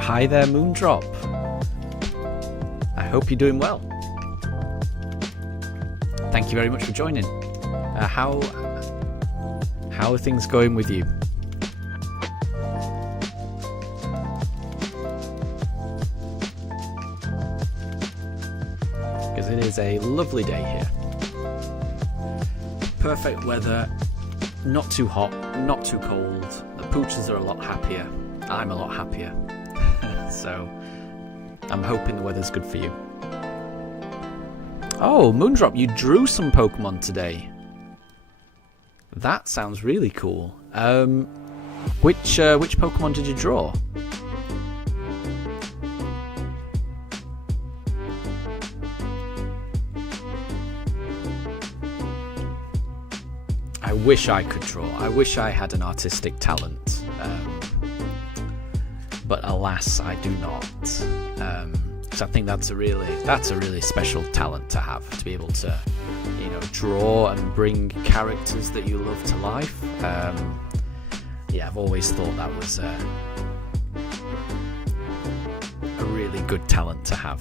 Hi there, Moondrop. I hope you're doing well. Thank you very much for joining. How are things going with you? Because it is a lovely day here. Perfect weather, not too hot, not too cold. The pooches are a lot happier. I'm a lot happier. So I'm hoping the weather's good for you. Oh, Moondrop, you drew some Pokemon today. That sounds really cool. Which Pokemon did you draw? I wish I could draw. I wish I had an artistic talent. But alas, I do not. So I think that's a really special talent to have, to be able to, draw and bring characters that you love to life. Yeah, I've always thought that was a really good talent to have.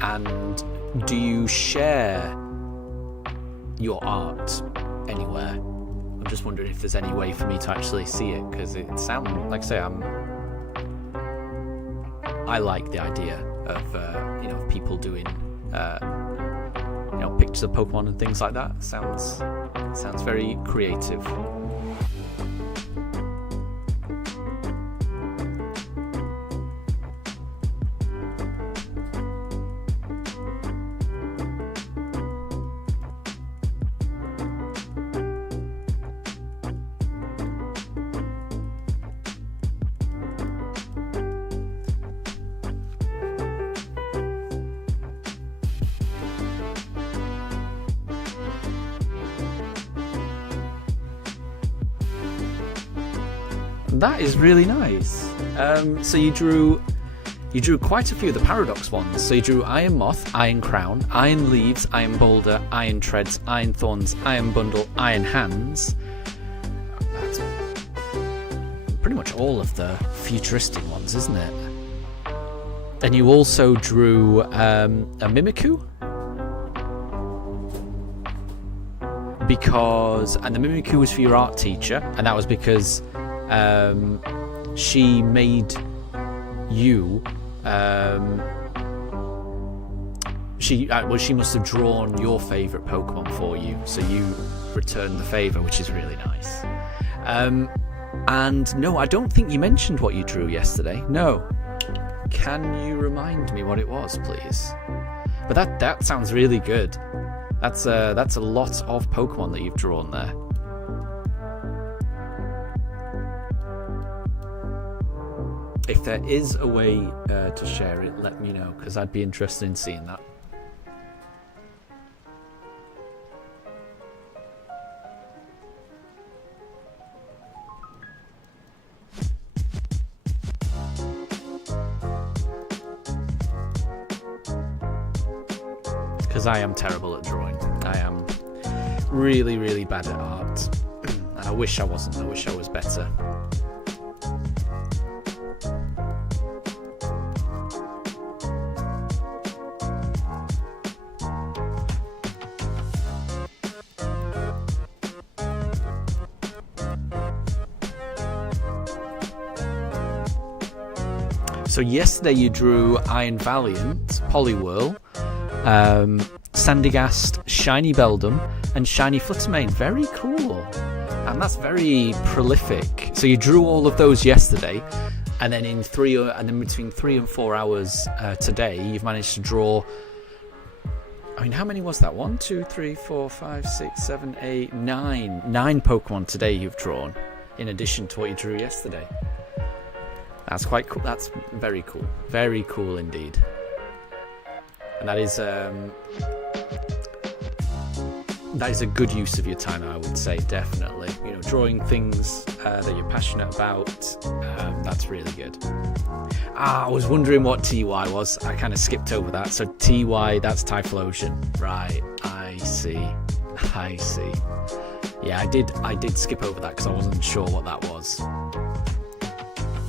And do you share your art anywhere? I'm just wondering if there's any way for me to actually see it, because it sounds like I say I like the idea of people doing pictures of Pokemon and things like that. Sounds very creative. That is really nice. So you drew quite a few of the Paradox ones. So you drew Iron Moth, Iron Crown, Iron Leaves, Iron Boulder, Iron Treads, Iron Thorns, Iron Bundle, Iron Hands. That's pretty much all of the futuristic ones, isn't it? And you also drew a Mimikyu. And the Mimikyu was for your art teacher, and that was because she made you. She must have drawn your favourite Pokemon for you, so you returned the favour, which is really nice. And no, I don't think you mentioned what you drew yesterday. No, can you remind me what it was, please? But that sounds really good. That's a lot of Pokemon that you've drawn there. If there is a way to share it, let me know, because I'd be interested in seeing that. Because I am terrible at drawing. I am really, really bad at art. And I wish I wasn't. I wish I was better. So yesterday you drew Iron Valiant, Poliwhirl, Sandygast, Shiny Beldum, and Shiny Fluttermane. Very cool. And that's very prolific. So you drew all of those yesterday, and then between 3 and 4 hours today, you've managed to draw. I mean, how many was that? 1, 2, 3, 4, 5, 6, 7, 8, 9. 9 Pokemon today you've drawn, in addition to what you drew yesterday. That's quite cool. That's very cool. Very cool indeed. And that is that is a good use of your time, I would say, definitely. You know, drawing things that you're passionate about, that's really good. I was wondering what TY was. I kind of skipped over that. So TY, that's Typhlosion. Right, I see. Yeah, I did skip over that because I wasn't sure what that was.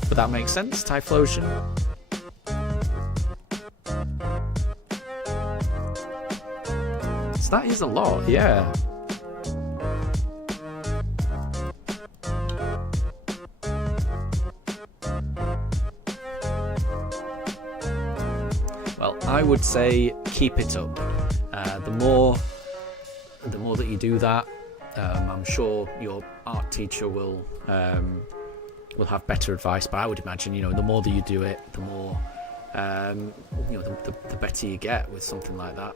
But that makes sense, Typhlosion. So that is a lot, yeah. Well, I would say keep it up. The more that you do that, I'm sure your art teacher will have better advice. But I would imagine, you know, the more that you do it, the more, you know, the better you get with something like that.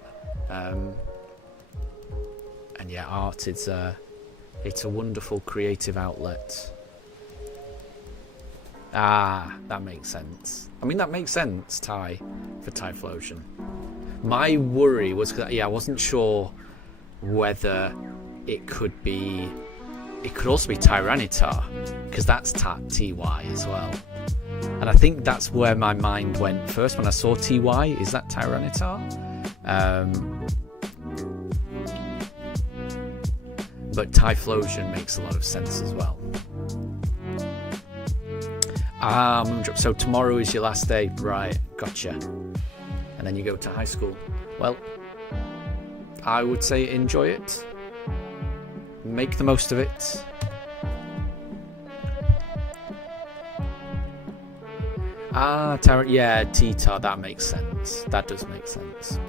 And yeah, art it's a wonderful creative outlet. That makes sense. I mean, that makes sense, Ty, for Typhlosion. My worry was, I wasn't sure whether it could also be Tyranitar, because that's TY as well. And I think that's where my mind went first when I saw TY. Is that Tyranitar? But Typhlosion makes a lot of sense as well. So tomorrow is your last day, right? Gotcha. And then you go to high school. Well, I would say enjoy it. Make the most of it. Yeah, T-Tar, that makes sense. That does make sense.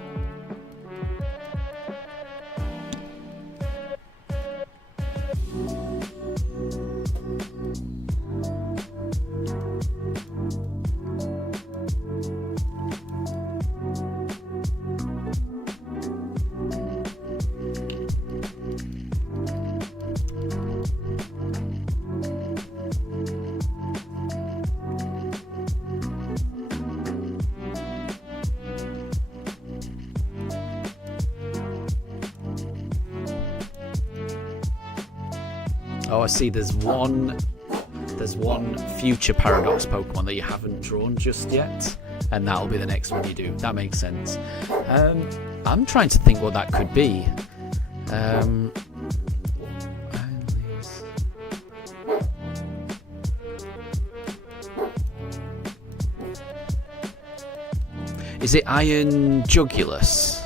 Oh, I see. There's one future Paradox Pokemon that you haven't drawn just yet, and that'll be the next one you do. That makes sense. I'm trying to think what that could be. Is it Iron Jugulus?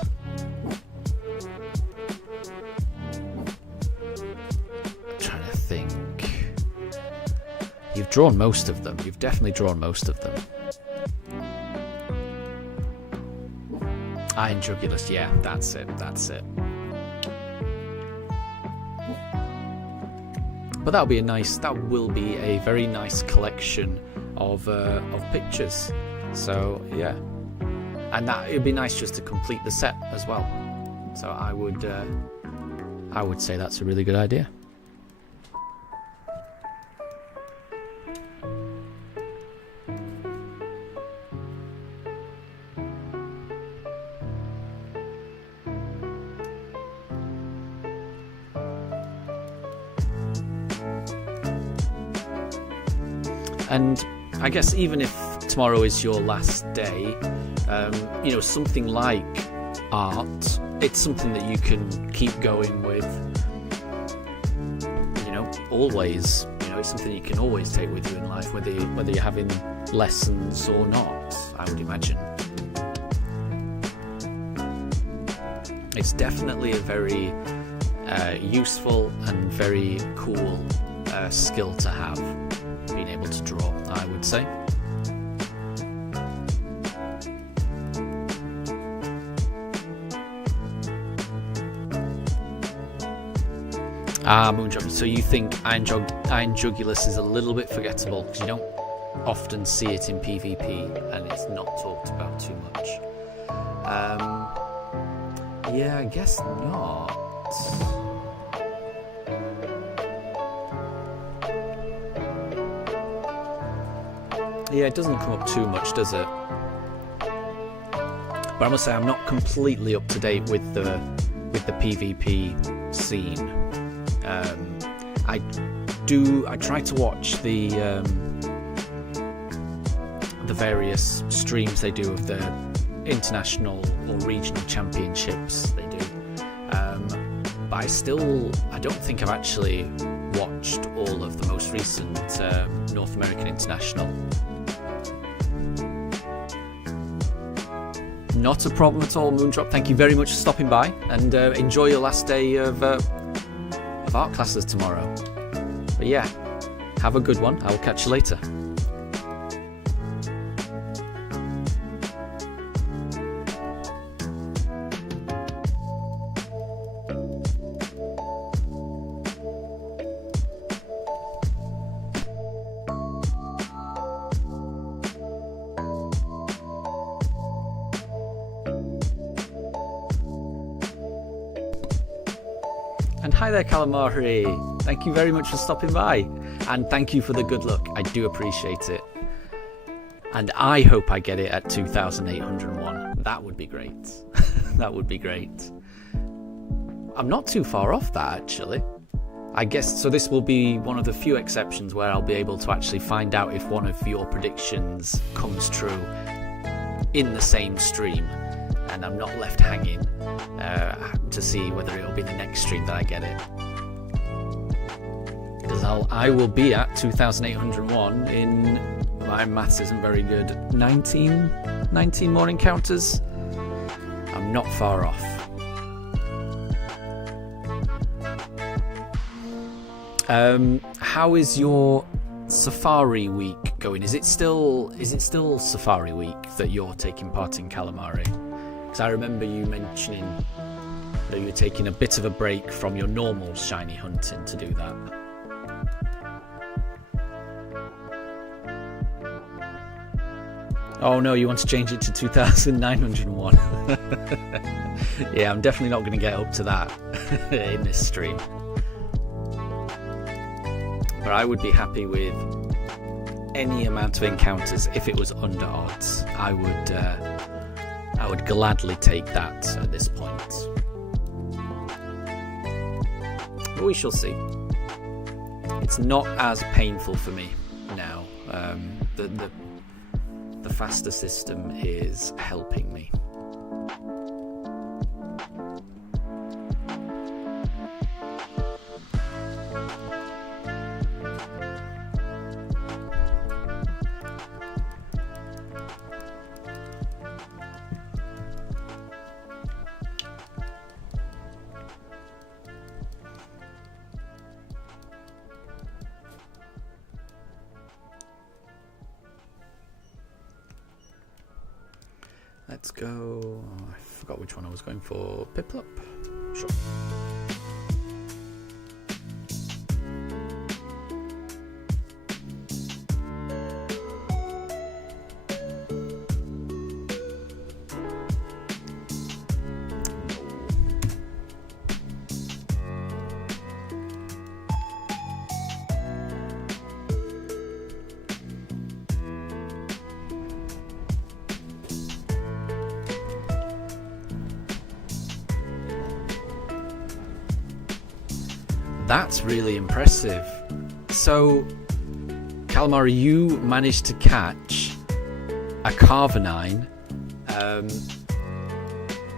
You've drawn most of them. You've definitely drawn most of them. Iron Jugulus, yeah, that's it. But that will be a very nice collection of pictures. So yeah, and that it'd be nice just to complete the set as well. So I would say that's a really good idea. And I guess even if tomorrow is your last day, you know, something like art, it's something that you can keep going with, you know, always. You know, it's something you can always take with you in life, whether you're having lessons or not, I would imagine. It's definitely a very useful and very cool skill to have. Being able to draw, I would say. Moondrop. So you think Iron Jugulus is a little bit forgettable because you don't often see it in PvP and it's not talked about too much. Yeah, I guess not. Yeah, it doesn't come up too much, does it? But I must say I'm not completely up to date with the with the PvP scene. I try to watch the various streams they do of the international or regional championships they do, but I don't think I've actually watched all of the most recent North American International. Not a problem at all, Moondrop. Thank you very much for stopping by, and enjoy your last day of art classes tomorrow. But yeah, have a good one. I will catch you later. And hi there, Calamari. Thank you very much for stopping by. And thank you for the good luck. I do appreciate it. And I hope I get it at 2,801. That would be great. That would be great. I'm not too far off that, actually. I guess, so this will be one of the few exceptions where I'll be able to actually find out if one of your predictions comes true in the same stream. And I'm not left hanging to see whether it'll be the next stream that I get it. Because I will be at 2,801 in, my maths isn't very good, 19 more encounters. I'm not far off. How is your Safari week going? Is it still Safari week that you're taking part in, Calamari? Because I remember you mentioning that you were taking a bit of a break from your normal shiny hunting to do that. Oh no, you want to change it to 2,901. Yeah, I'm definitely not going to get up to that in this stream. But I would be happy with any amount of encounters if it was under odds. I would gladly take that at this point. But we shall see. It's not as painful for me now. The faster system is helping me. Let's go. Oh, I forgot which one I was going for. Piplup? Sure. That's really impressive. So, Calamari, you managed to catch a Carvanine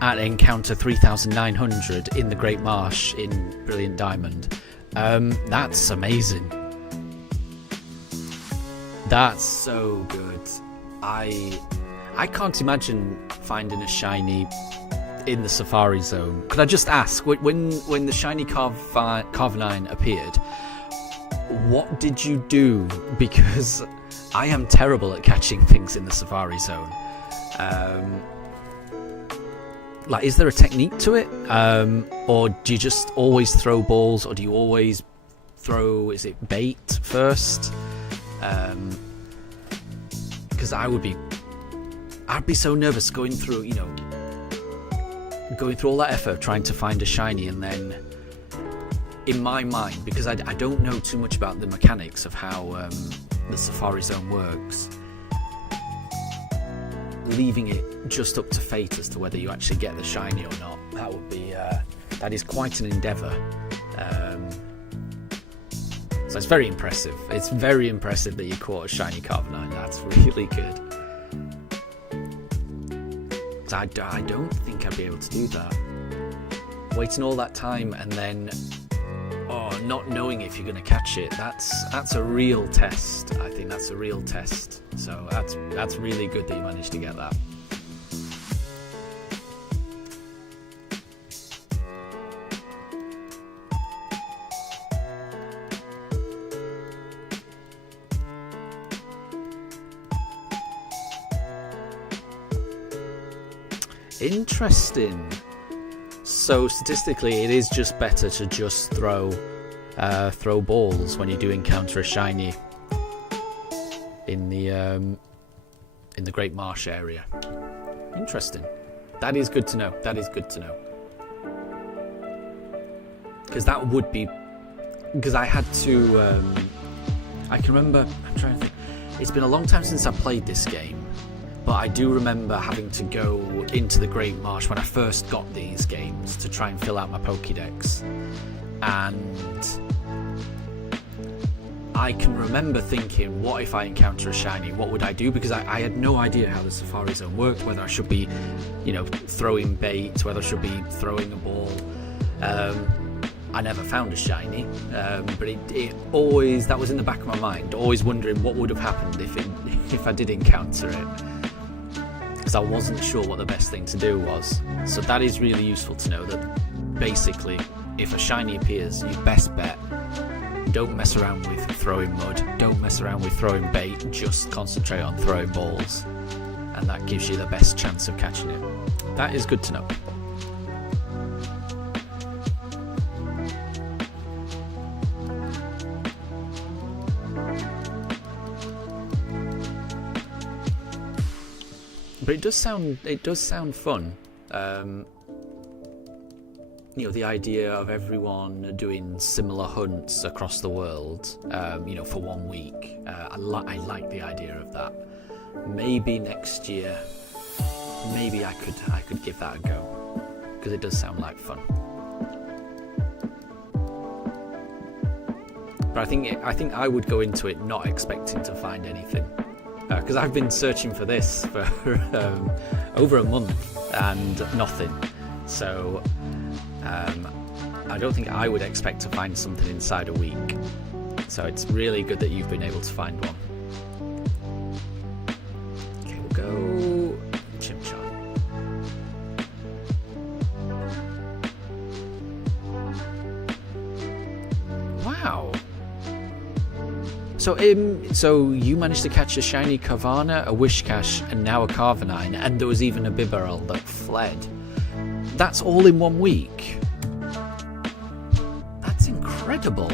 at encounter 3,900 in the Great Marsh in Brilliant Diamond. That's amazing. That's so good. I can't imagine finding a shiny in the Safari Zone. Could I just ask, when the shiny Carvanine appeared, what did you do? Because I am terrible at catching things in the Safari Zone. Like, is there a technique to it? Or do you just always throw balls, or do you always throw, is it bait first? Because I'd be so nervous going through, going through all that effort trying to find a shiny, and then in my mind, because I don't know too much about the mechanics of how the Safari Zone works, leaving it just up to fate as to whether you actually get the shiny or not, that would be That is quite an endeavour. So it's very impressive. It's very impressive that you caught a shiny Carvanine. That's really good. So I don't think I'd be able to do that. Waiting all that time and then not knowing if you're going to catch it. That's a real test. I think that's a real test. So that's really good that you managed to get that. Interesting. So statistically, it is just better to just throw balls when you do encounter a shiny in the Great Marsh area. Interesting. That is good to know. That is good to know. Because that would be, because I had to. I can remember. I'm trying to think. It's been a long time since I played this game. But I do remember having to go into the Great Marsh when I first got these games to try and fill out my Pokédex. And I can remember thinking, what if I encounter a shiny? What would I do? Because I had no idea how the Safari Zone worked, whether I should be, throwing bait, whether I should be throwing a ball. I never found a shiny, but it always, that was in the back of my mind, always wondering what would have happened if I did encounter it. Because I wasn't sure what the best thing to do was. So that is really useful to know that basically, if a shiny appears, your best bet, don't mess around with throwing mud, don't mess around with throwing bait, just concentrate on throwing balls. And that gives you the best chance of catching it. That is good to know. But it does sound fun. The idea of everyone doing similar hunts across the world, for 1 week. I like the idea of that. Maybe next year, maybe I could give that a go, because it does sound like fun. But I think I would go into it not expecting to find anything. Because I've been searching for this for over a month and nothing. So I don't think I would expect to find something inside a week. So it's really good that you've been able to find one. Okay, we'll go Chimchar. Wow. So you managed to catch a shiny Carvana, a Wishcash, and now a Carvanine, and there was even a Bibarel that fled. That's all in 1 week. That's incredible.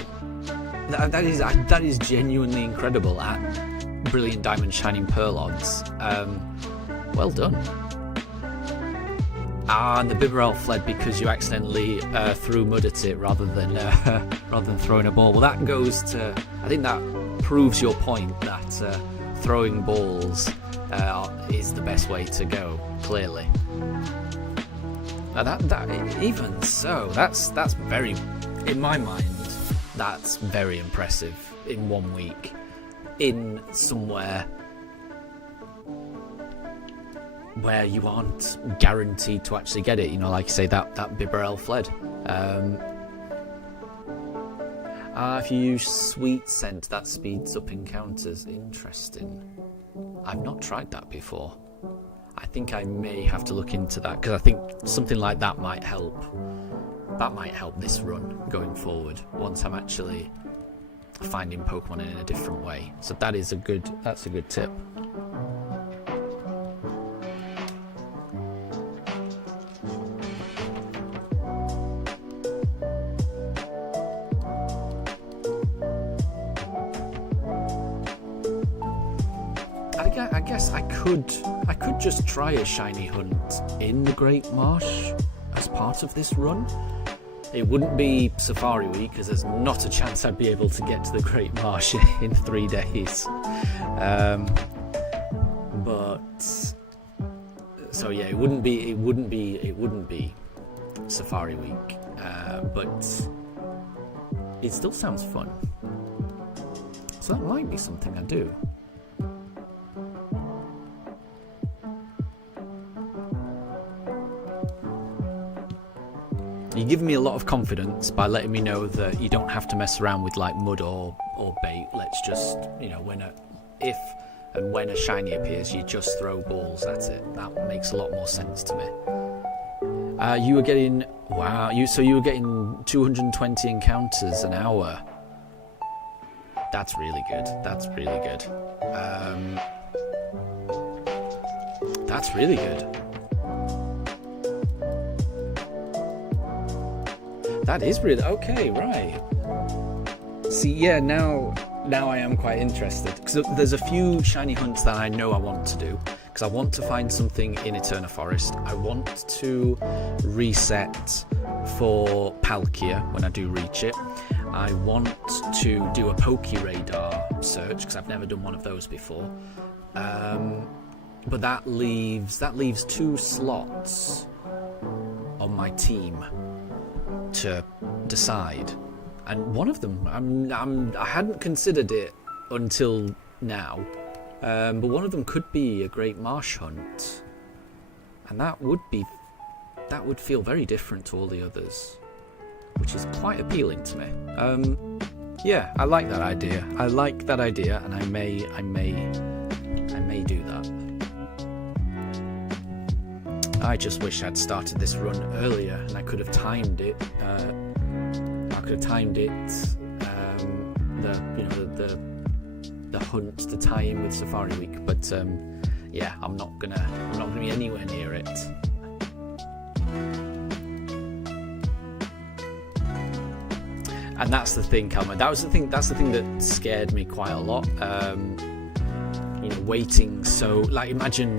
That is genuinely incredible at Brilliant Diamond Shining Pearl odds. Well done. And the Bibarel fled because you accidentally threw mud at it rather than throwing a ball. Well, that goes to, I think that proves your point that throwing balls is the best way to go. Clearly. That even so, that's very, in my mind, that's very impressive in 1 week, in somewhere where you aren't guaranteed to actually get it. Like you say, that Bibarel fled. If you use Sweet Scent, that speeds up encounters. Interesting. I've not tried that before. I think I may have to look into that, because I think something like that might help. That might help this run going forward, once I'm actually finding Pokemon in a different way. So that's a good tip. I guess I could just try a shiny hunt in the Great Marsh as part of this run. It wouldn't be Safari Week, because there's not a chance I'd be able to get to the Great Marsh in 3 days. So yeah, it wouldn't be Safari Week. but it still sounds fun. So that might be something I do. You give me a lot of confidence by letting me know that you don't have to mess around with like mud or bait. Let's just, you know, if and when a shiny appears, you just throw balls at it. That makes a lot more sense to me. You were getting, wow, you were getting 220 encounters an hour. That's really good. That's really good. That's really good. That is really okay, right? See, yeah, now I am quite interested because there's a few shiny hunts that I know I want to do. Because I want to find something in Eterna Forest. I want to reset for Palkia when I do reach it. I want to do a Poke Radar search because I've never done one of those before. But that leaves 2 slots on my team to decide, and one of them I hadn't considered it until now. But one of them could be a Great Marsh Hunt, and that would feel very different to all the others, which is quite appealing to me. Yeah, I like that idea. And I may do that. I just wish I'd started this run earlier, and I could have timed it. The hunt to tie in with Safari Week, but yeah, I'm not gonna be anywhere near it. And that's the thing, Calma. That's the thing that scared me quite a lot. Waiting. So, like, imagine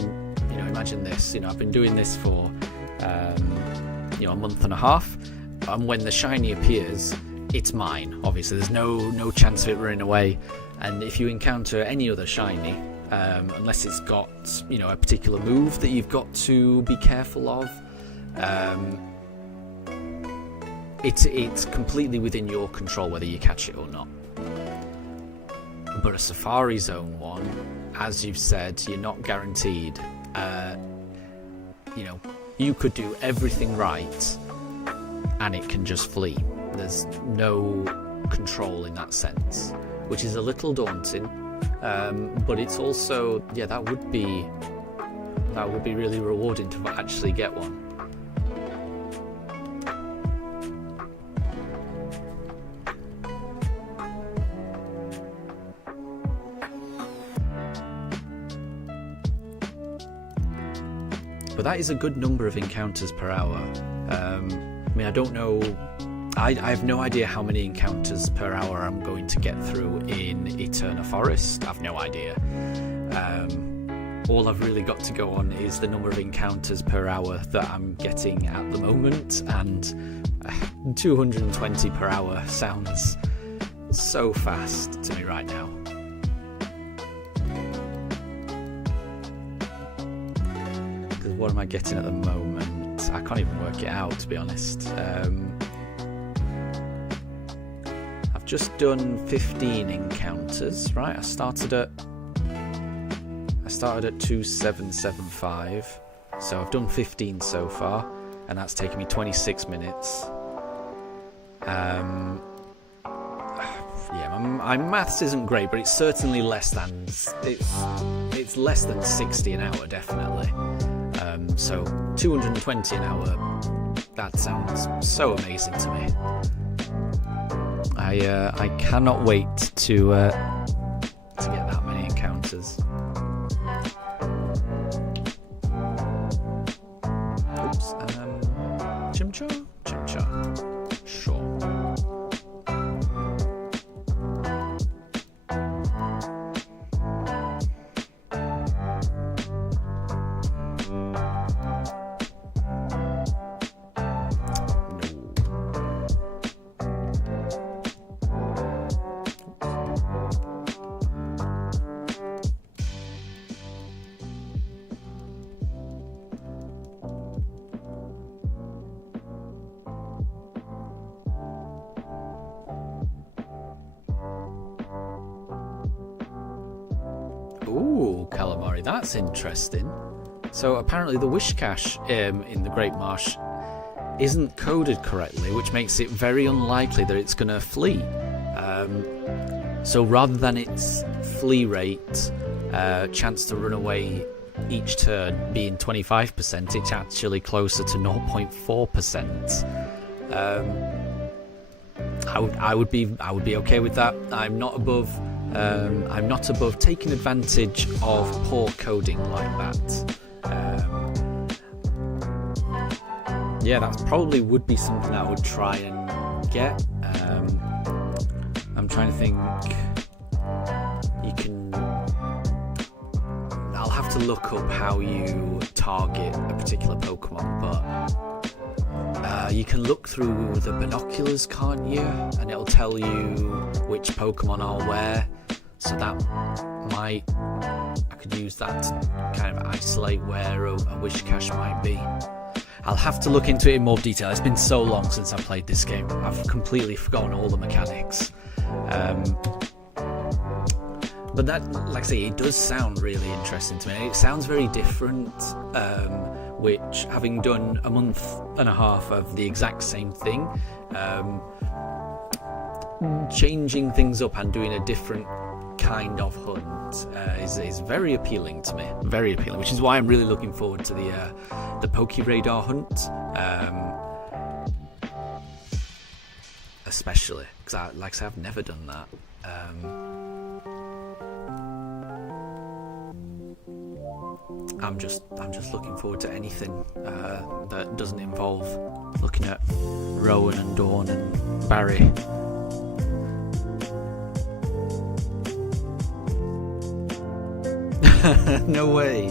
this. I've been doing this for a month and a half, and when the shiny appears, it's mine. Obviously, there's no chance of it running away. And if you encounter any other shiny, unless it's got a particular move that you've got to be careful of, it's completely within your control whether you catch it or not. But a Safari Zone one, as you've said, you're not guaranteed. You could do everything right, and it can just flee. There's no control in that sense, which is a little daunting, but it's also, that would be really rewarding to actually get one. But that is a good number of encounters per hour. I don't know. I have no idea how many encounters per hour I'm going to get through in Eterna Forest. I've no idea. All I've really got to go on is the number of encounters per hour that I'm getting at the moment, and 220 per hour sounds so fast to me right now. Because what am I getting at the moment? I can't even work it out, to be honest. I've just done 15 encounters, right? I started at 2775, so I've done 15 so far, and that's taken me 26 minutes. My maths isn't great, but it's certainly less than it's less than 60 an hour, definitely. So 220 an hour, that sounds so amazing to me. I cannot wait to get that many encounters. Oops. Chimchar? Chimchar. Sure. Ooh, calamari, that's interesting. So apparently the wish cache in the Great Marsh isn't coded correctly, which makes it very unlikely that it's going to flee. So rather than its flee rate, chance to run away each turn being 25%, it's actually closer to 0.4%. I would be okay with that. I'm not above taking advantage of poor coding like that. Yeah, that probably would be something I would try and get. I'm trying to think. I'll have to look up how you target a particular Pokemon, but you can look through the binoculars, can't you? And it'll tell you which Pokemon are where. So that I could use that to kind of isolate where a wish cache might be. I'll have to look into it in more detail. It's been so long since I played this game. I've completely forgotten all the mechanics. But that, like I say, it does sound really interesting to me. It sounds very different, which, having done a month and a half of the exact same thing, changing things up and doing a different kind of hunt is very appealing to me. Very appealing, which is why I'm really looking forward to the Poke-Radar hunt, especially because, like I say, I've never done that. I'm just looking forward to anything that doesn't involve looking at Rowan and Dawn and Barry. No way.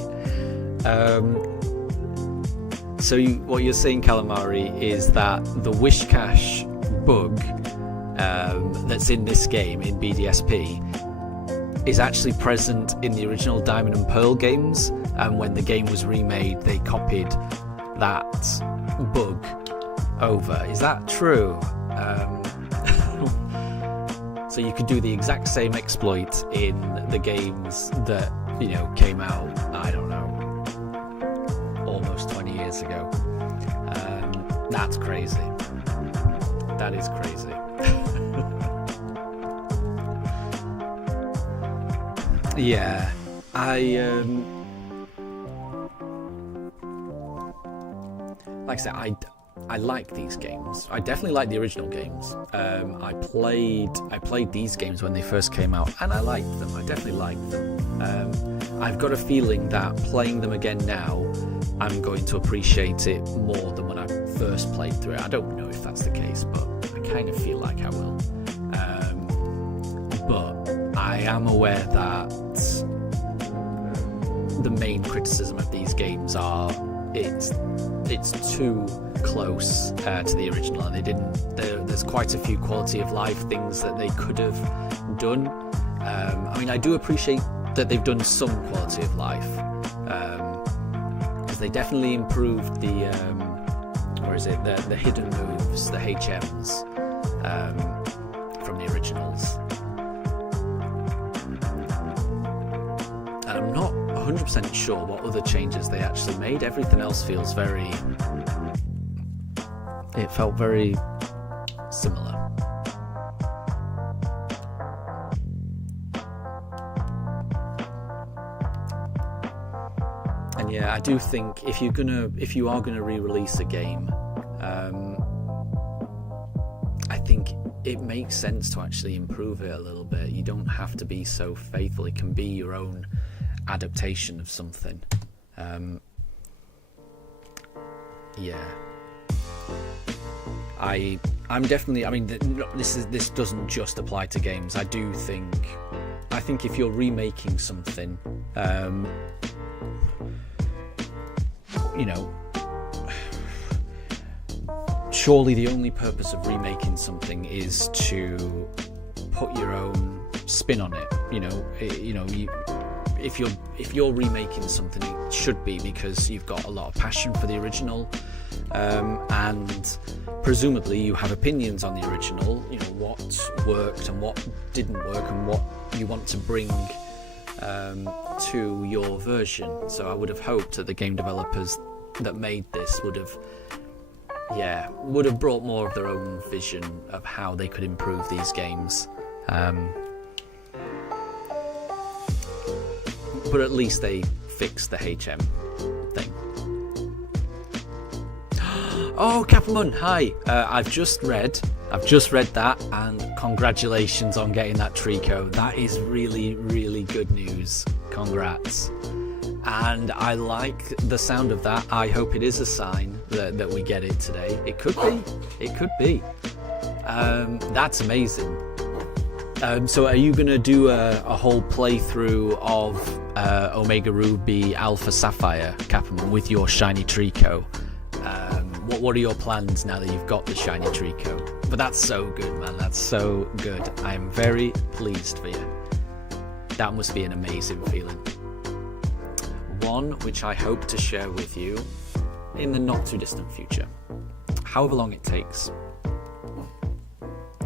So what you're saying, Calamari, is that the wish cache bug that's in this game, in BDSP, is actually present in the original Diamond and Pearl games, and when the game was remade they copied that bug over. Is that true? So you could do the exact same exploit in the games that, you know, came out, I don't know, almost 20 years ago. That's crazy. That is crazy. Yeah, like I said, I like these games. I definitely like the original games. I played these games when they first came out, and I liked them. I definitely liked them. I've got a feeling that playing them again now, I'm going to appreciate it more than when I first played through it. I don't know if that's the case, but I kind of feel like I will. But I am aware that the main criticism of these games are it's too close to the original, and there's quite a few quality of life things that they could have done. I mean, I do appreciate that they've done some quality of life, because they definitely improved the hidden moves, the HMs, from the originals. And I'm not 100% sure what other changes they actually made. Everything else feels it felt very similar. And yeah, I do think if you are gonna re-release a game, I think it makes sense to actually improve it a little bit. You don't have to be so faithful. It can be your own adaptation of something. Yeah, I'm definitely. I mean, this doesn't just apply to games. I think if you're remaking something, you know, surely the only purpose of remaking something is to put your own spin on it. If you're remaking something, it should be because you've got a lot of passion for the original, and presumably you have opinions on the original. You know what worked and what didn't work, and what you want to bring to your version. So I would have hoped that the game developers that made this would have brought more of their own vision of how they could improve these games. But at least they fixed the HM thing. Oh, Capamon, hi! I've just read that, and congratulations on getting that Trico. That is really, really good news. Congrats. And I like the sound of that. I hope it is a sign that we get it today. It could be. It could be. That's amazing. So are you going to do a whole playthrough of Omega Ruby Alpha Sapphire, Capamon, with your shiny Trico? What are your plans now that you've got the shiny Trico? But that's so good, man. That's so good. I am very pleased for you. That must be an amazing feeling. One which I hope to share with you in the not too distant future. However long it takes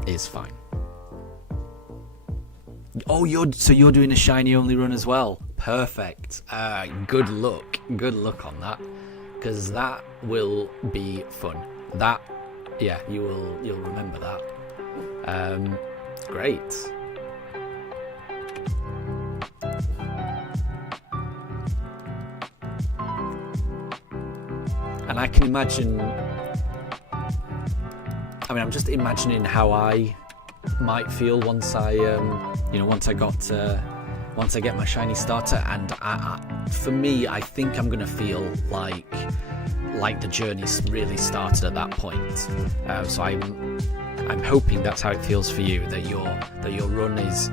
is fine. Oh, you're doing a shiny only run as well. Perfect. Good luck on that, because that will be fun. That, yeah, you'll remember that. Great. And I can imagine. I'm just imagining how I might feel once I get my shiny starter, and for me, I think I'm gonna feel like the journey's really started at that point. So I'm hoping that's how it feels for you, that your run is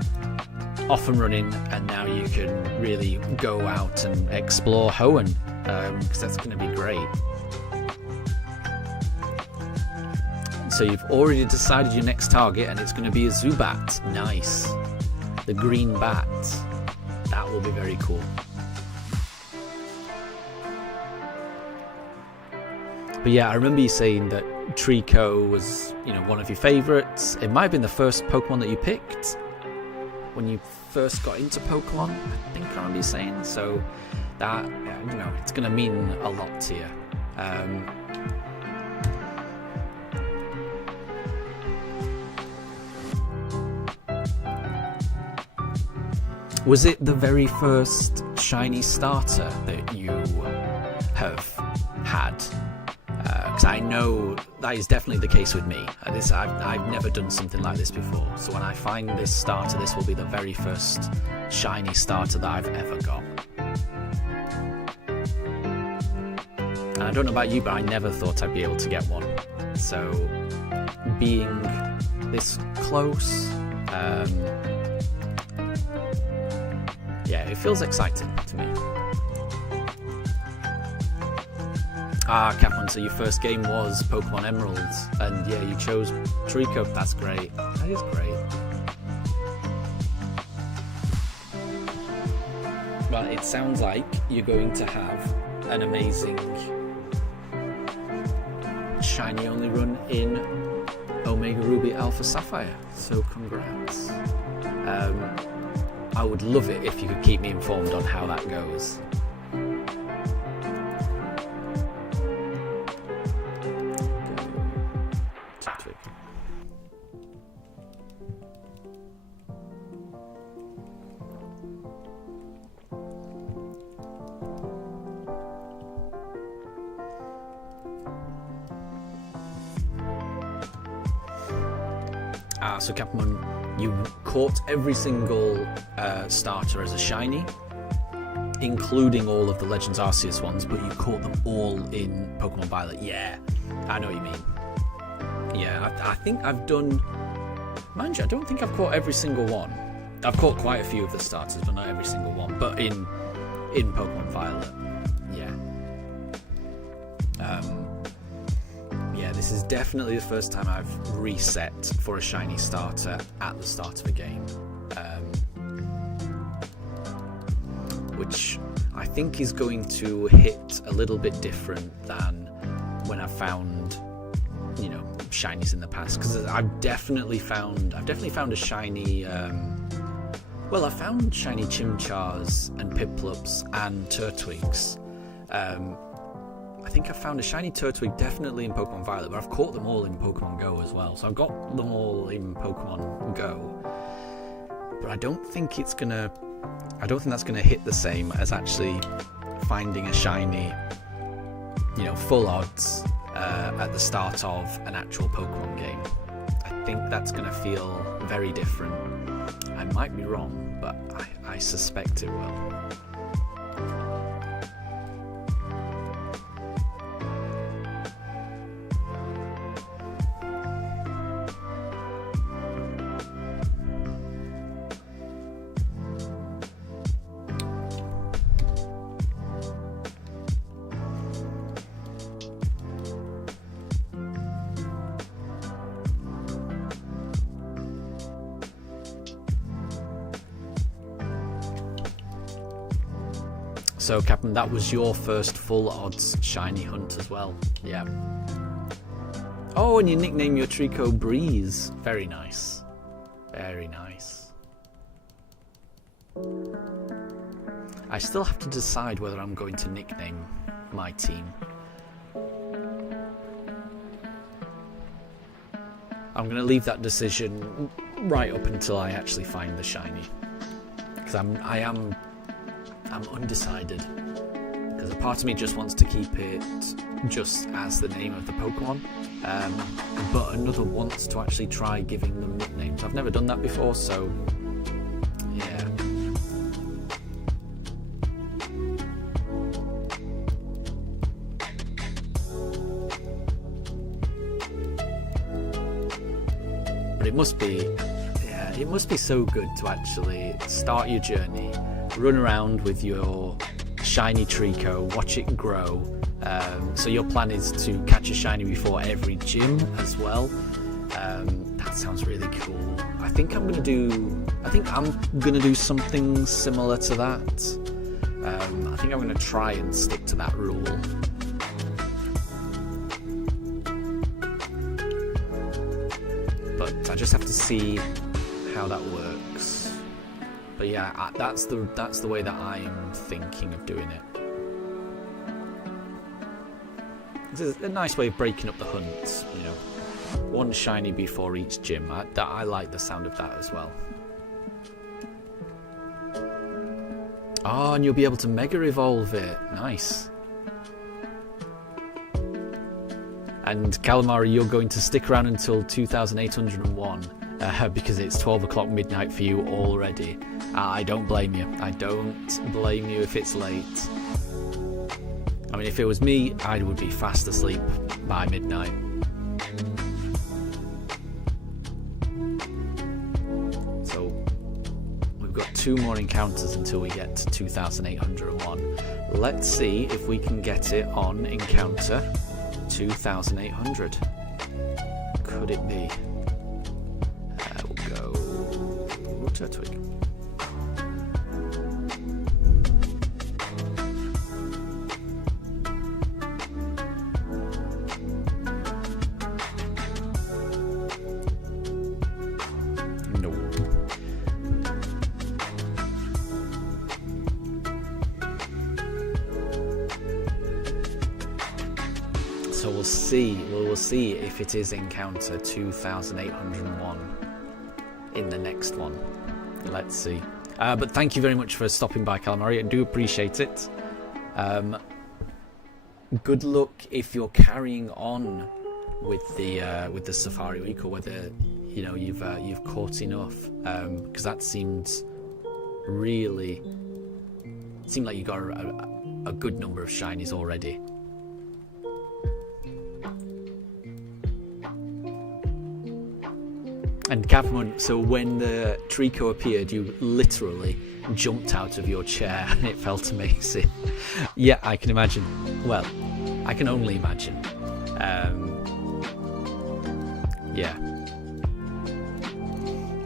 off and running, and now you can really go out and explore Hoenn, because that's gonna be great. So you've already decided your next target, and it's going to be a Zubat. Nice. The green bat. That will be very cool. But yeah, I remember you saying that Trico was, one of your favourites. It might have been the first Pokemon that you picked when you first got into Pokemon, I think I remember you saying. So that, it's going to mean a lot to you. Was it the very first shiny starter that you have had? Because I know that is definitely the case with me. I've never done something like this before. So when I find this starter, this will be the very first shiny starter that I've ever got. And I don't know about you, but I never thought I'd be able to get one. So being this close, yeah, it feels exciting to me. Capon, so your first game was Pokemon Emerald, and yeah, you chose Trico. That's great. That is great. Well, it sounds like you're going to have an amazing shiny only run in Omega Ruby Alpha Sapphire. So congrats. I would love it if you could keep me informed on how that goes. So Capmon, you caught every single starter as a shiny, including all of the Legends Arceus ones, but you caught them all in Pokemon Violet. Yeah, I know what you mean. Yeah, I think I've done... Mind you, I don't think I've caught every single one. I've caught quite a few of the starters, but not every single one. But in Pokemon Violet, yeah. Yeah, this is definitely the first time I've reset for a shiny starter at the start of a game. Which I think is going to hit a little bit different than when I found, shinies in the past. Because I've definitely found a shiny, Well, I found shiny Chimchars and Piplups and Turtwigs. I think I found a shiny Turtwig definitely in Pokemon Violet, but I've caught them all in Pokemon Go as well. So I've got them all in Pokemon Go. But I don't think that's gonna hit the same as actually finding a shiny, you know, full odds at the start of an actual Pokemon game. I think that's gonna feel very different. I might be wrong, but I suspect it will. So, Captain, that was your first full odds shiny hunt as well. Yeah. Oh, and you nickname your Trico Breeze. Very nice. Very nice. I still have to decide whether I'm going to nickname my team. I'm going to leave that decision right up until I actually find the shiny. Because I am undecided, because a part of me just wants to keep it just as the name of the Pokemon, but another wants to actually try giving them nicknames. I've never done that before, so yeah. But it must be so good to actually start your journey, run around with your shiny Trico, watch it grow. So your plan is to catch a shiny before every gym as well. That sounds really cool. I think I'm gonna do something similar to that. I think I'm gonna try and stick to that rule. But I just have to see how that works. But yeah, that's the way that I'm thinking of doing it. It's a nice way of breaking up the hunts, you know. One shiny before each gym. I like the sound of that as well. Oh, and you'll be able to Mega Evolve it. Nice. And Calamari, you're going to stick around until 2801. Because it's 12 o'clock midnight for you already. I don't blame you. I don't blame you if it's late. I mean, if it was me, I would be fast asleep by midnight. So, we've got 2 more encounters until we get to 2801. Let's see if we can get it on encounter 2800. Could it be? We'll go Turtwig. No. So we'll see if it is encounter 2801 in the next one. Let's see. But thank you very much for stopping by, Calamari. I do appreciate it. Good luck if you're carrying on with the Safari Week, or whether you've caught enough, because that seemed like you got a good number of shinies already. And Capmon, so when the Trico appeared, you literally jumped out of your chair and it felt amazing. Yeah, I can imagine. Well, I can only imagine. Yeah.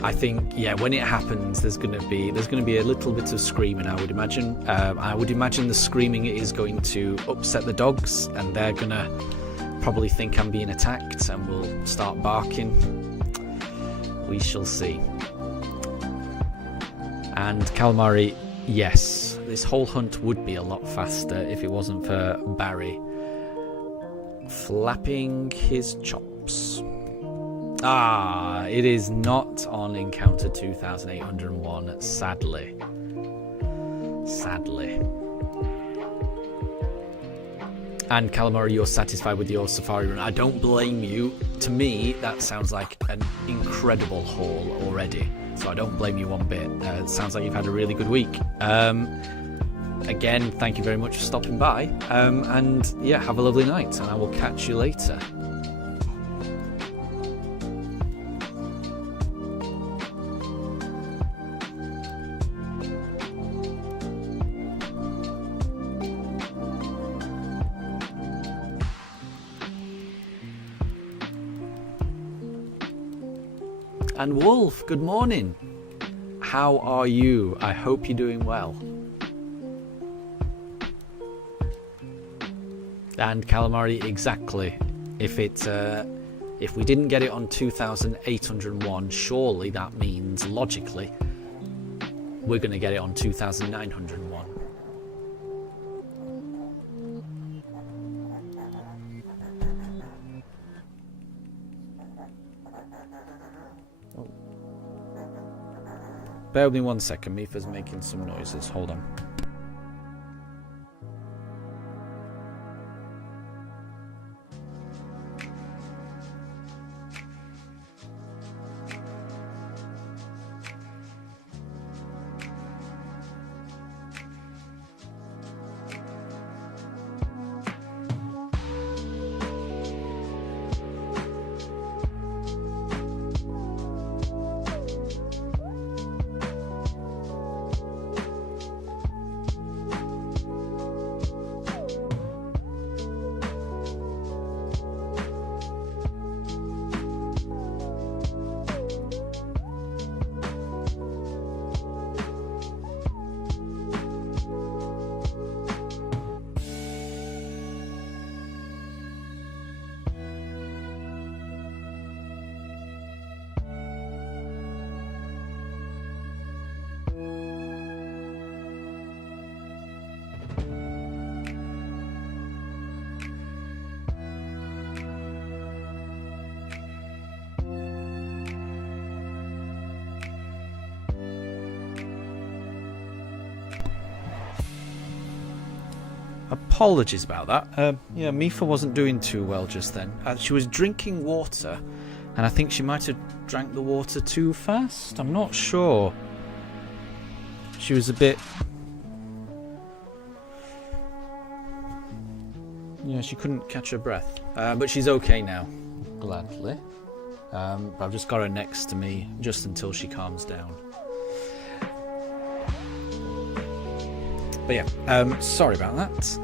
I think, yeah, when it happens, there's gonna be a little bit of screaming, I would imagine. I would imagine the screaming is going to upset the dogs, and they're gonna probably think I'm being attacked and will start barking. We shall see. And Calamari, yes, this whole hunt would be a lot faster if it wasn't for Barry flapping his chops. Ah, it is not on encounter 2801, sadly. Sadly. And Calamari, you're satisfied with your safari run. I don't blame you. To me, that sounds like an incredible haul already. So I don't blame you one bit. It sounds like you've had a really good week. Again, thank you very much for stopping by. And yeah, have a lovely night, and I will catch you later. And Wolf, good morning. How are you? I hope you're doing well. And Calamari, exactly. If we didn't get it on 2801, surely that means logically we're going to get it on 2901. Bear with me 1 second. Mifa's making some noises. Hold on. Apologies about that. Yeah, Mifa wasn't doing too well just then. She was drinking water, and I think she might have drank the water too fast. I'm not sure. She was a bit... Yeah, she couldn't catch her breath. But she's okay now, gladly. But I've just got her next to me just until she calms down. But yeah, sorry about that.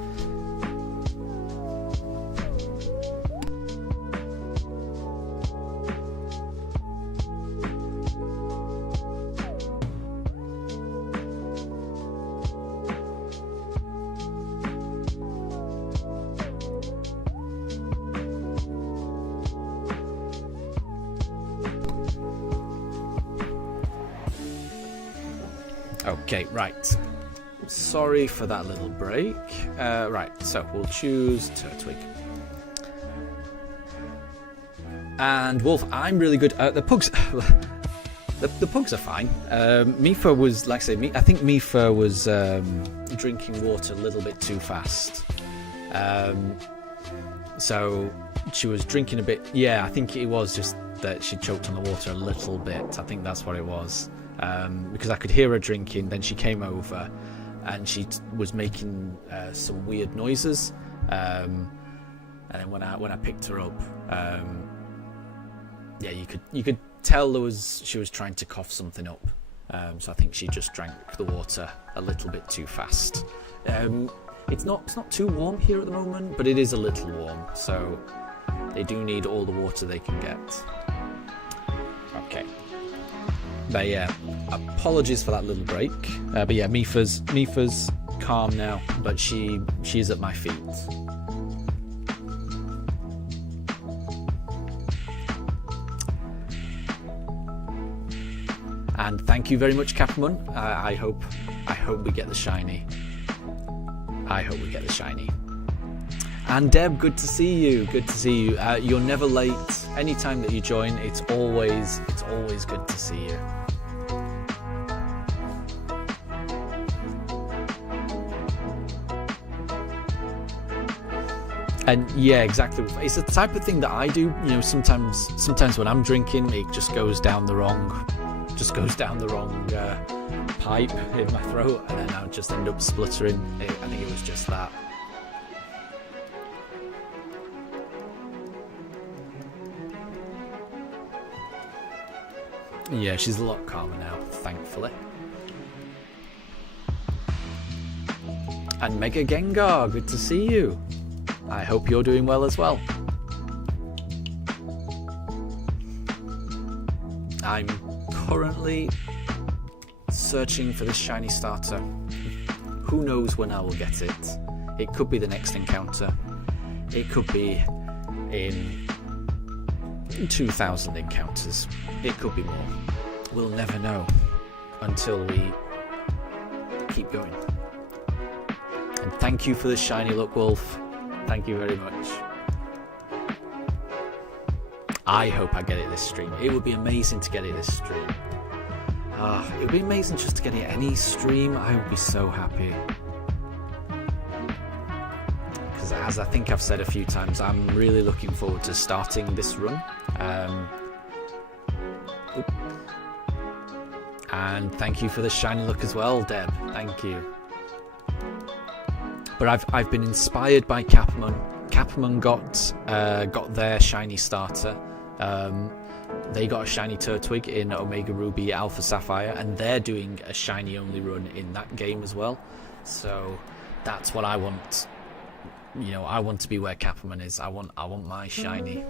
Okay, right. Sorry for that little break. Right, so we'll choose Turtwig. And Wolf, I'm really good at the Pugs. The Pugs are fine. Mifa was, like I say, I think Mifa was drinking water a little bit too fast. So she was drinking a bit. Yeah, I think it was just that she choked on the water a little bit. I think that's what it was. Because I could hear her drinking. Then she came over, and she was making some weird noises. And then when I picked her up, yeah, you could tell she was trying to cough something up. So I think she just drank the water a little bit too fast. It's not too warm here at the moment, but it is a little warm. So they do need all the water they can get. Okay. But yeah, apologies for that little break. But yeah, Mifa's calm now, but she is at my feet. And thank you very much, Capman. I hope we get the shiny. I hope we get the shiny. And Deb, good to see you. Good to see you. You're never late. Anytime that you join, it's always good to see you. And yeah, exactly. It's the type of thing that I do. You know, sometimes when I'm drinking, it just goes down the wrong pipe in my throat, and then I just end up spluttering. I think it was just that. Yeah, she's a lot calmer now, thankfully. And Mega Gengar, good to see you. I hope you're doing well as well. I'm currently searching for this shiny starter. Who knows when I will get it? It could be the next encounter. It could be in 2,000 encounters. It could be more. We'll never know until we keep going. And thank you for the shiny look, Wolf. Thank you very much. I hope I get it this stream. It would be amazing to get it this stream. It would be amazing just to get it any stream. I would be so happy. Because as I think I've said a few times, I'm really looking forward to starting this run. And thank you for the shiny look as well, Deb. Thank you. But I've been inspired by Capman. Capman got their shiny starter. They got a shiny Turtwig in Omega Ruby Alpha Sapphire, and they're doing a shiny only run in that game as well. So that's what I want. You know, I want to be where Capman is. I want my shiny.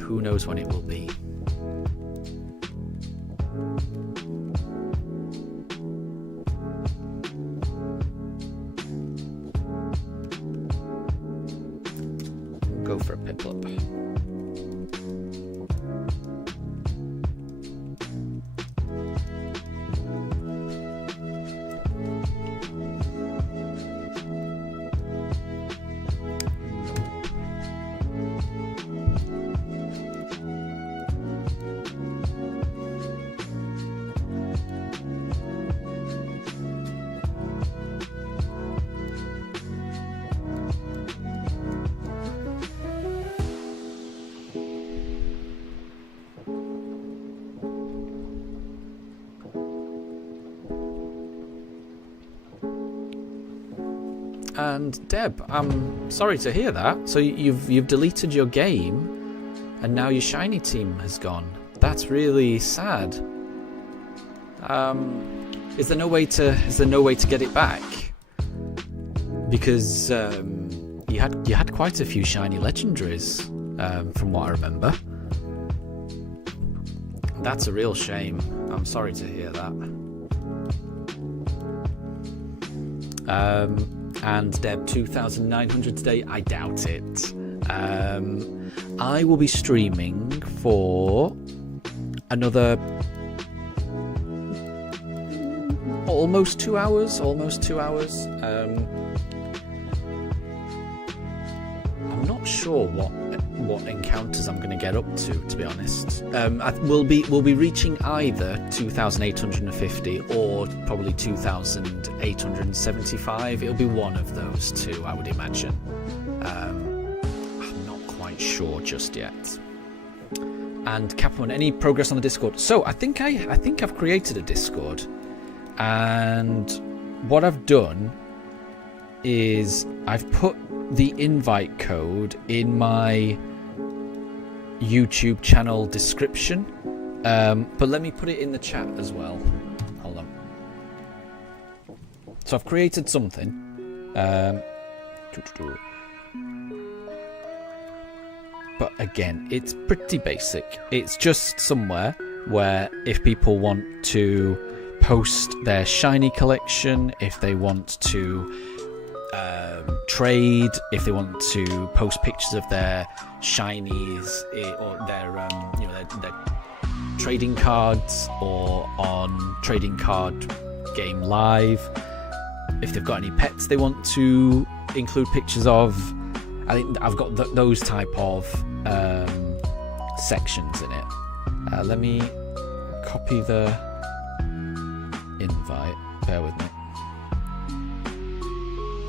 Who knows when it will be? Go for a Piplup. And Deb, I'm sorry to hear that. So you've deleted your game, and now your shiny team has gone. That's really sad. Is there no way to get it back? Because you had quite a few shiny legendaries, from what I remember. That's a real shame. I'm sorry to hear that. And Deb, 2,900 today, I doubt it. I will be streaming for another almost 2 hours. I'm not sure what encounters I'm going to get up to be honest. We'll be reaching either 2,850 or probably 2,875. It'll be one of those two, I would imagine. I'm not quite sure just yet. And Capone, any progress on the Discord? So I think I've created a Discord, and what I've done is I've put the invite code in my YouTube channel description, but let me put it in the chat as well. Hold on. So I've created something. But again, it's pretty basic. It's just somewhere where if people want to post their shiny collection, if they want to trade, if they want to post pictures of their shinies or their trading cards, or on Trading Card Game Live, if they've got any pets they want to include pictures of. I think I've got those type of sections in it. Let me copy the invite, bear with me.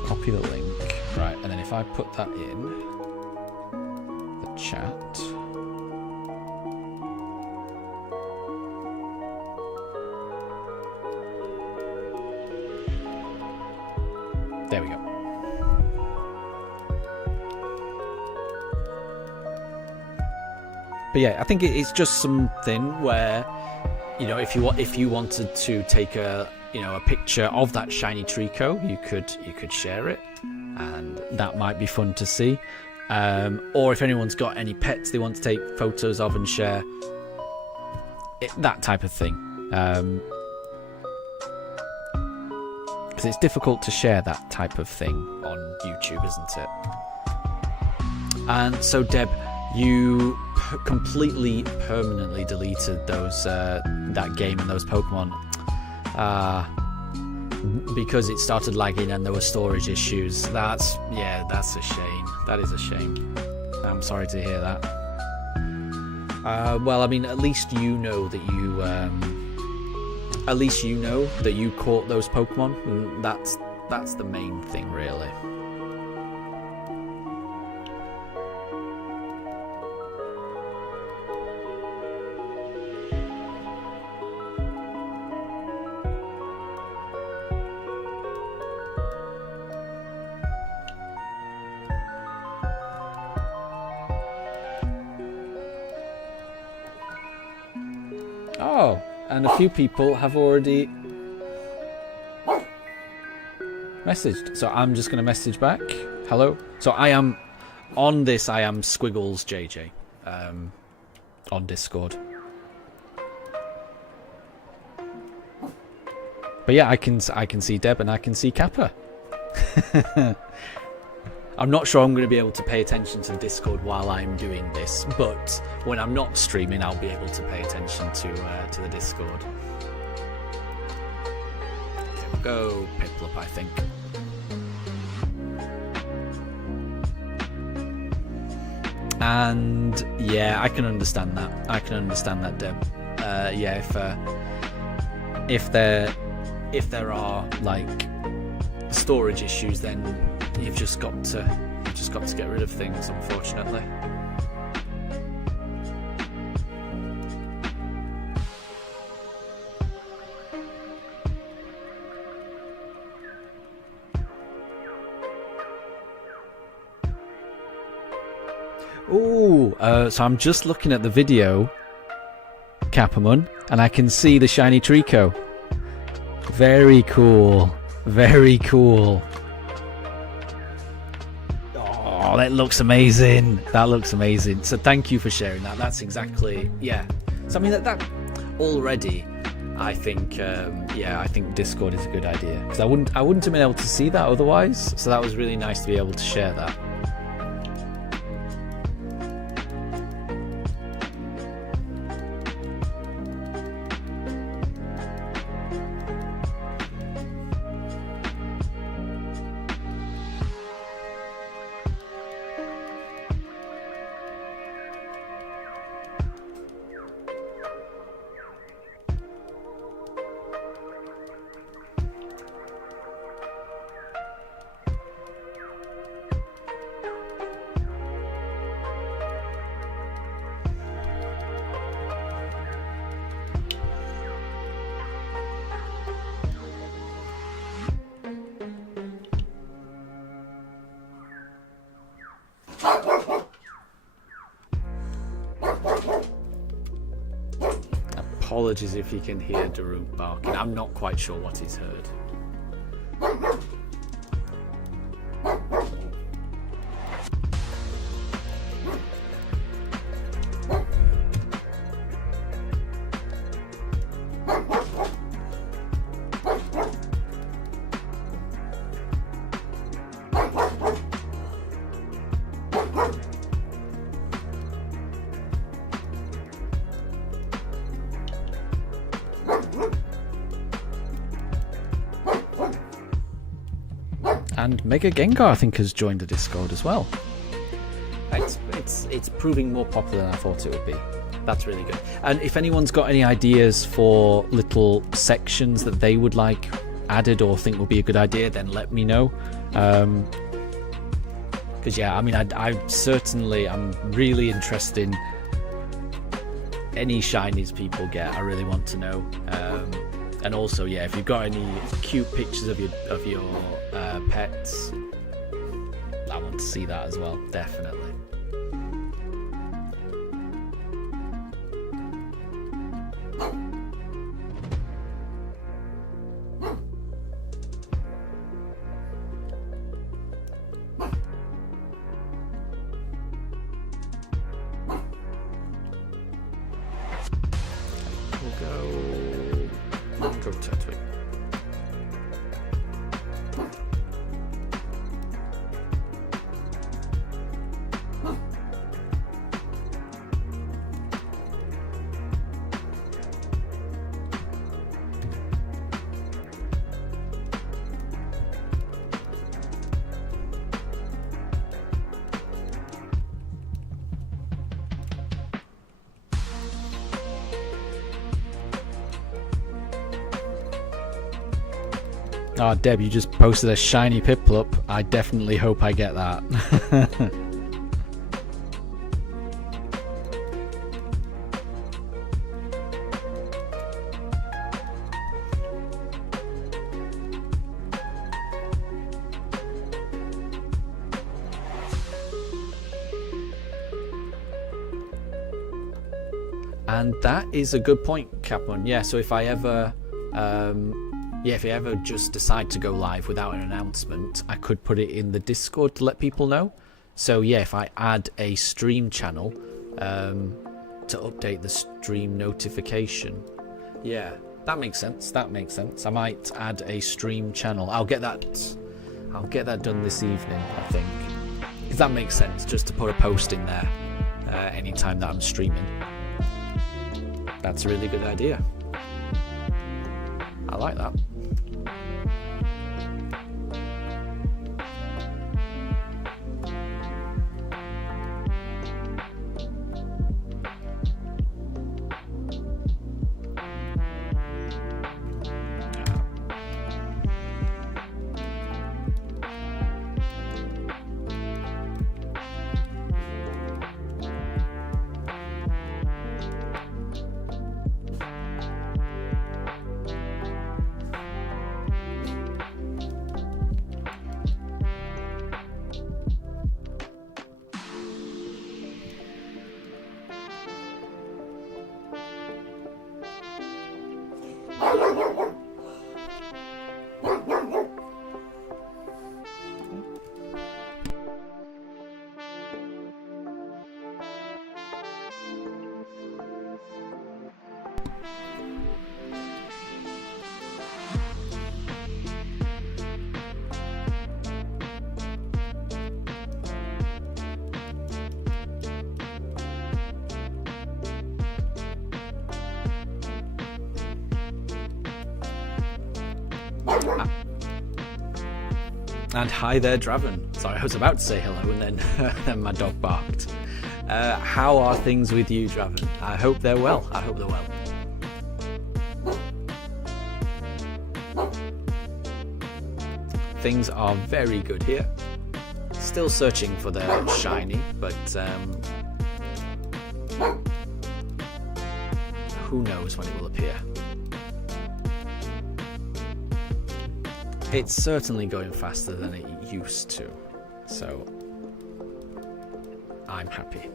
Copy the link, right, and then if I put that in the chat, there we go. But yeah, I think it's just something where, you know, if you wanted to take a picture of that shiny Trico, you could share it, and that might be fun to see. Or if anyone's got any pets they want to take photos of and share, that type of thing. Because it's difficult to share that type of thing on YouTube, isn't it? And so, Deb, you completely permanently deleted those that game and those Pokemon because it started lagging and there were storage issues. That's a shame. That is a shame. I'm sorry to hear that. Well, I mean, at least you know that you caught those Pokemon, and that's the main thing, really. Oh, and a few people have already messaged. So I'm just going to message back. Hello. So I am on this. I am Squiggles JJ on Discord. But yeah, I can see Deb and I can see Kappa. I'm not sure I'm going to be able to pay attention to Discord while I'm doing this, but when I'm not streaming, I'll be able to pay attention to the Discord. Okay, we'll go Piplup, I think. And yeah, I can understand that. Deb. Yeah, if there are like storage issues, then you've just got to get rid of things, unfortunately. Ooh, so I'm just looking at the video, Capamon, and I can see the shiny Trico. Very cool. Very cool. Oh, that looks amazing. That looks amazing. So thank you for sharing that. That's exactly, yeah. So I mean that already, I think, I think Discord is a good idea, because I wouldn't have been able to see that otherwise. So that was really nice to be able to share that. Apologies if you can hear Daruk barking. I'm not quite sure what he's heard. Mega Gengar, I think, has joined the Discord as well. It's proving more popular than I thought it would be. That's really good. And if anyone's got any ideas for little sections that they would like added or think would be a good idea, then let me know. Because yeah, I mean, I'm really interested in any shinies people get. I really want to know. And also, yeah, if you've got any cute pictures of your pets, I want to see that as well, definitely. Oh, Deb, you just posted a shiny Piplup. I definitely hope I get that. And that is a good point, Capone. Yeah, so if I ever... if you ever just decide to go live without an announcement, I could put it in the Discord to let people know. So yeah, if I add a stream channel to update the stream notification. Yeah, that makes sense. That makes sense. I might add a stream channel. I'll get that done this evening, I think. Because that makes sense, just to put a post in there anytime that I'm streaming. That's a really good idea. I like that. And hi there, Draven. Sorry, I was about to say hello and then my dog barked. How are things with you, Draven? I hope they're well. I hope they're well. Things are very good here. Still searching for the shiny, but who knows when it will appear. It's certainly going faster than it used to, so I'm happy.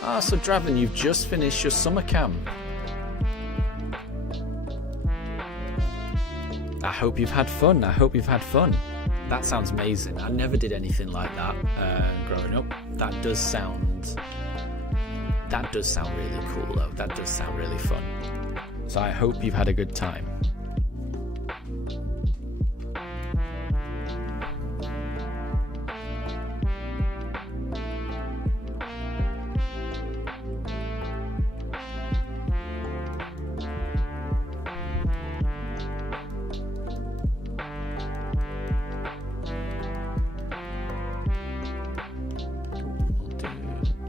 Ah, so Draven, you've just finished your summer camp. I hope you've had fun. I hope you've had fun. That sounds amazing. I never did anything like that growing up. That does sound really cool though. That does sound really fun. So I hope you've had a good time.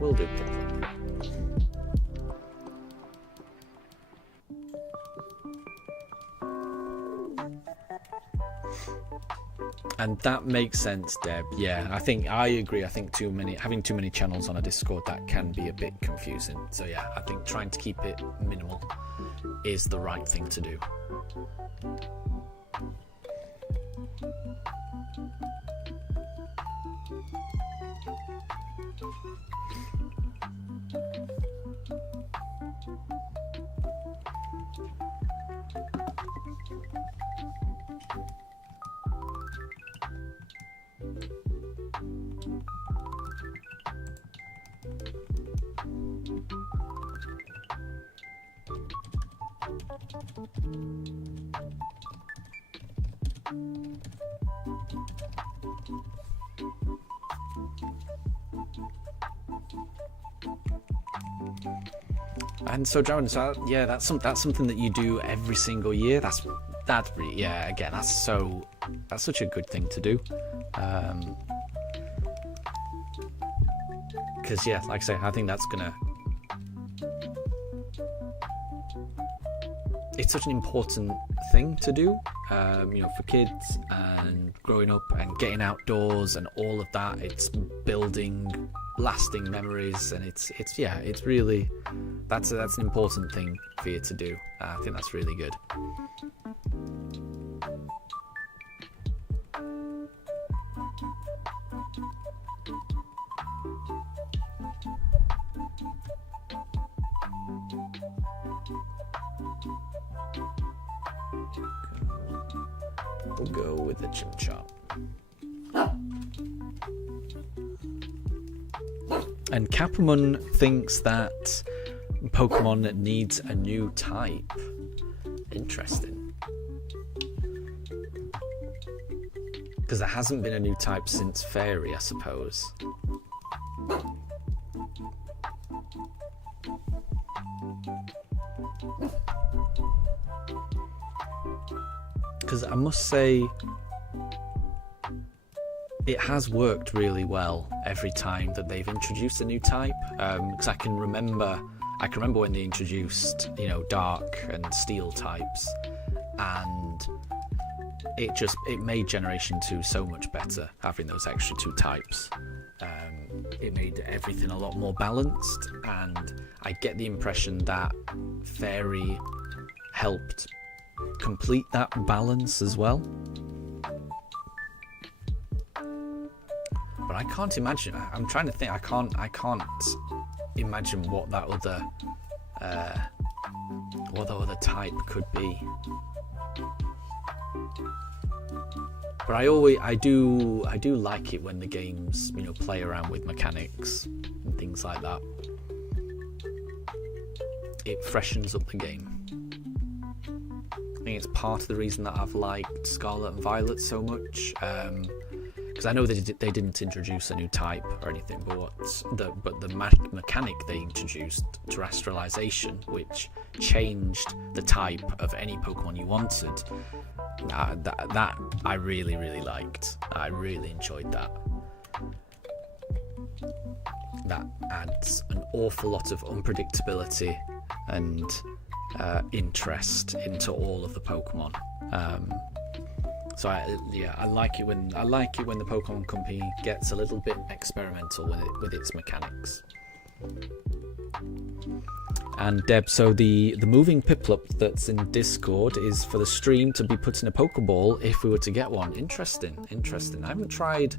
We'll do Piplup. And that makes sense, Deb. Yeah, I agree. I think having too many channels on a Discord, that can be a bit confusing. So yeah, I think trying to keep it minimal is the right thing to do. And so, Darren, yeah, that's something that you do every single year. That's really, yeah. Again, that's such a good thing to do. Because yeah, like I say, I think that's gonna. It's such an important thing to do, for kids and growing up and getting outdoors and all of that. It's building lasting memories, and it's really that's an important thing for you to do. I think that's really good. We'll go with the Chimchar. And Capamon thinks that Pokemon needs a new type. Interesting. Because there hasn't been a new type since Fairy, I suppose. Because I must say, it has worked really well every time that they've introduced a new type. Because I can remember when they introduced, Dark and Steel types, and it made Generation 2 so much better having those extra two types. It made everything a lot more balanced, and I get the impression that Fairy helped complete that balance as well. But I can't imagine. I'm trying to think. I can't imagine what that other type could be. But I do like it when the games play around with mechanics and things like that. It freshens up the game. I think it's part of the reason that I've liked Scarlet and Violet so much, because I know they didn't introduce a new type or anything, but the mechanic they introduced, terrestrialization, which changed the type of any Pokemon you wanted, that I really, really liked. I really enjoyed that. That adds an awful lot of unpredictability and interest into all of the Pokemon. So I like it when the Pokemon Company gets a little bit experimental with its mechanics. And Deb, so the moving Piplup that's in Discord is for the stream to be put in a Pokeball if we were to get one. Interesting. I haven't tried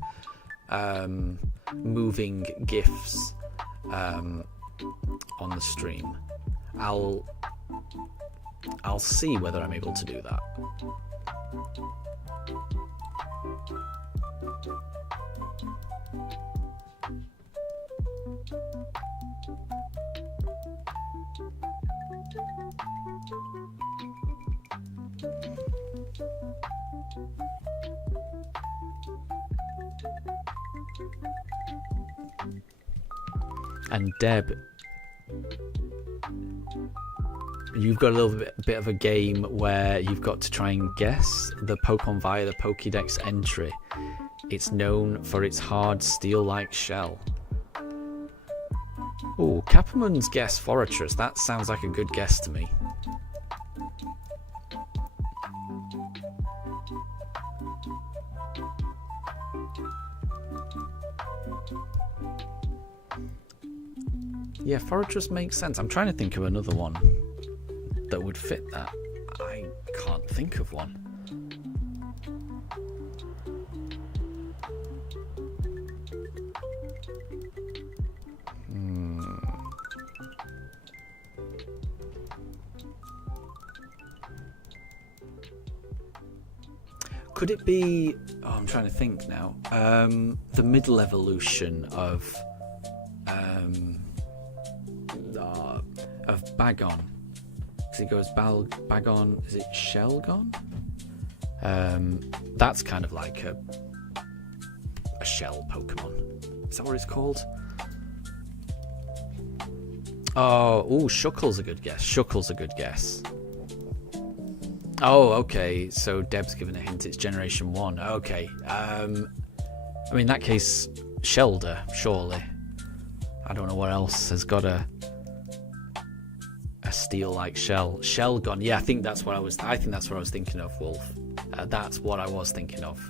moving GIFs on the stream. I'll see whether I'm able to do that. And Deb, you've got a little bit of a game where you've got to try and guess the Pokemon via the Pokédex entry. It's known for its hard steel-like shell. Oh, Capamon's guess Forretress. That sounds like a good guess to me. Yeah, Forretress makes sense. I'm trying to think of another one that would fit that. I can't think of one. Could it be... Oh, I'm trying to think now. The middle evolution of Bagon. Because it goes Bagon... Is it Shelgon? That's kind of like a shell Pokemon. Is that what it's called? Oh, Shuckle's a good guess. Shuckle's a good guess. Oh, okay. So Deb's given a hint. It's Generation 1. Okay. I mean, in that case, Shelder, surely. I don't know what else has got a steel-like shell. Shelgon. Yeah, I think that's what I was thinking of, Wolf. That's what I was thinking of.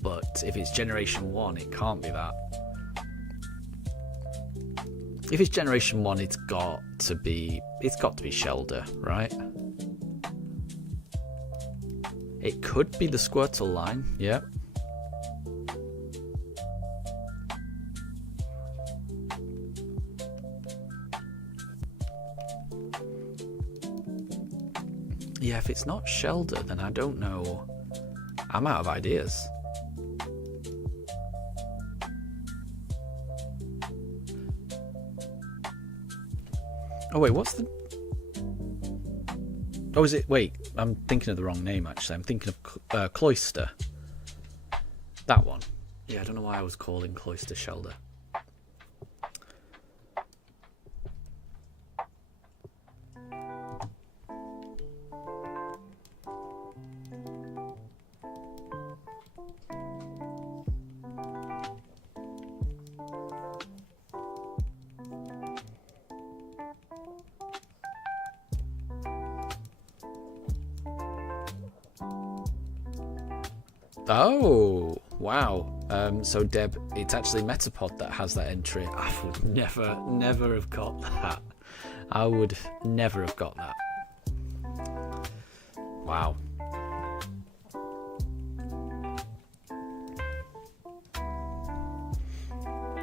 But if it's Generation 1, it can't be that. If it's Generation 1, it's got to be Shelder, right? It could be the Squirtle line, yeah. Yeah, if it's not Shelder, then I don't know. I'm out of ideas. Oh wait, what's the... Oh, is it... Wait, I'm thinking of the wrong name, actually. I'm thinking of Cloyster. That one. Yeah, I don't know why I was calling Cloyster Shelder. Oh, wow. So Deb, it's actually Metapod that has that entry. I would never have got that. I would never have got that. Wow.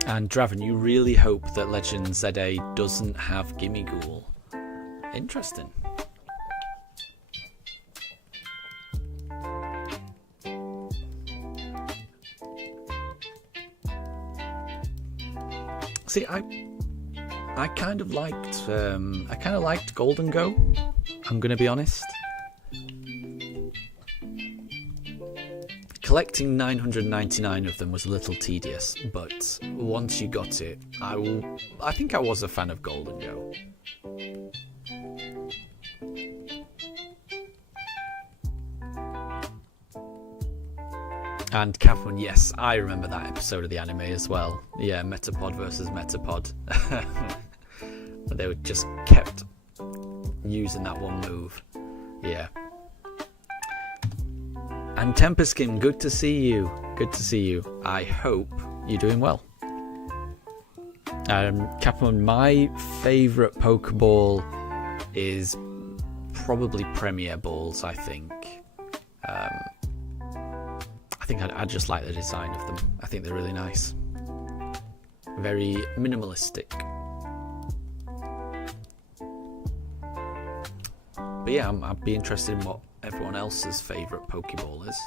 And Draven, you really hope that Legend ZA doesn't have Gimmighoul. Interesting. See, I kind of liked Golden Go. I'm gonna be honest. Collecting 999 of them was a little tedious, but once you got it, I think I was a fan of Golden Go. And Capone, yes, I remember that episode of the anime as well. Yeah, Metapod versus Metapod. But they were just kept using that one move. Yeah. And Temperskin, good to see you. Good to see you. I hope you're doing well. Capone, my favourite Pokeball is probably Premier Balls, I think. I just like the design of them. I think they're really nice. Very minimalistic. But yeah, I'd be interested in what everyone else's favourite Pokeball is.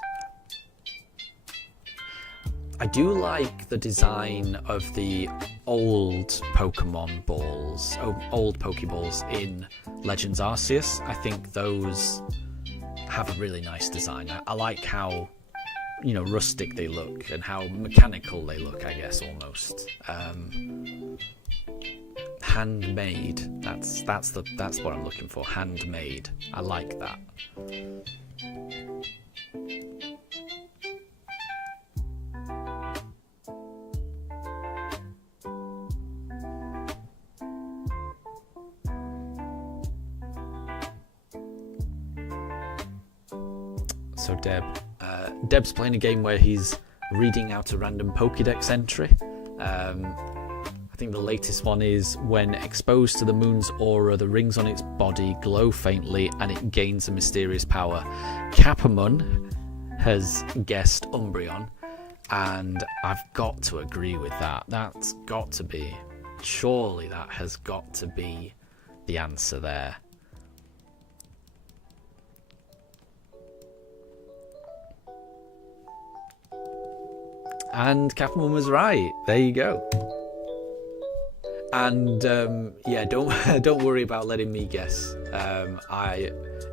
I do like the design of the old Pokemon balls, old Pokeballs in Legends Arceus. I think those have a really nice design. I like how, rustic they look and how mechanical they look, I guess, almost. Handmade. That's what I'm looking for. Handmade. I like that. So Deb's playing a game where he's reading out a random Pokédex entry. I think the latest one is when exposed to the moon's aura, the rings on its body glow faintly and it gains a mysterious power. Capamon has guessed Umbreon, and I've got to agree with that. Surely that has got to be the answer there. And Capamon was right. There you go. And don't worry about letting me guess.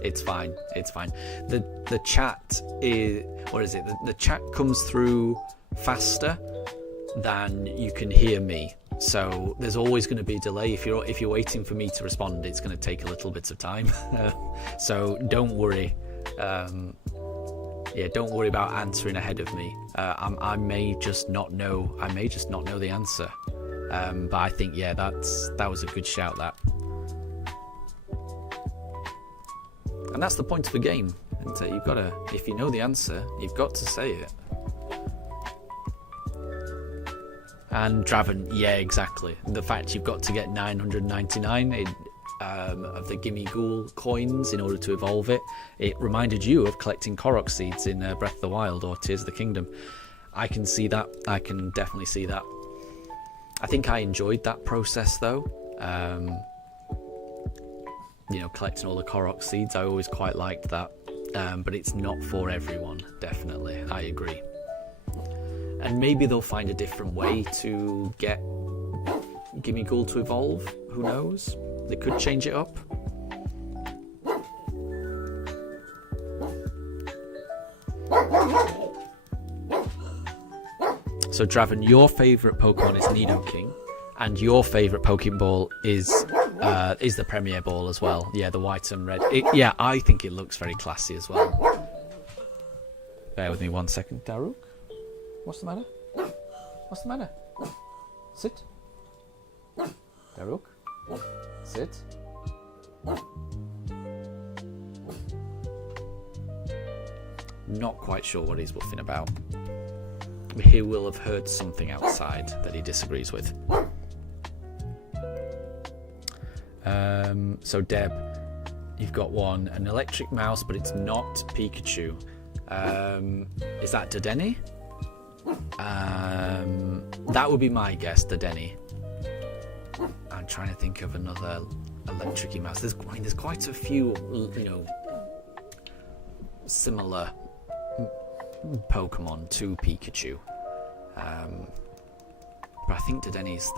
It's fine. The chat is, what is it? The chat comes through faster than you can hear me. So there's always going to be a delay. If you're waiting for me to respond, it's going to take a little bit of time. So don't worry. Don't worry about answering ahead of me. I may just not know. The answer. But I think that was a good shout. That, and that's the point of the game. And you've got to, if you know the answer, you've got to say it. And Draven, yeah, exactly. The fact you've got to get 999 of the Gimme Ghoul coins in order to evolve it. It reminded you of collecting Korok seeds in Breath of the Wild or Tears of the Kingdom. I can see that. I can definitely see that. I think I enjoyed that process though. Collecting all the Korok seeds. I always quite liked that. But it's not for everyone, definitely. I agree. And maybe they'll find a different way to get Gimme Ghoul to evolve. Who knows? They could change it up. So Draven, your favourite Pokemon is Nidoking, and your favourite Pokeball is the Premier Ball as well. Yeah, the white and red. I think it looks very classy as well. Bear with me 1 second, Daruk. What's the matter? What's the matter? Sit. Daruk. Sit. Not quite sure what he's woofing about. He will have heard something outside that he disagrees with. So Deb, you've got an electric mouse, but it's not Pikachu. Is that Dedenne? That would be my guess, Dedenne. I'm trying to think of another electric mouse. There's quite a few, similar Pokemon to Pikachu. But I think Dedenne's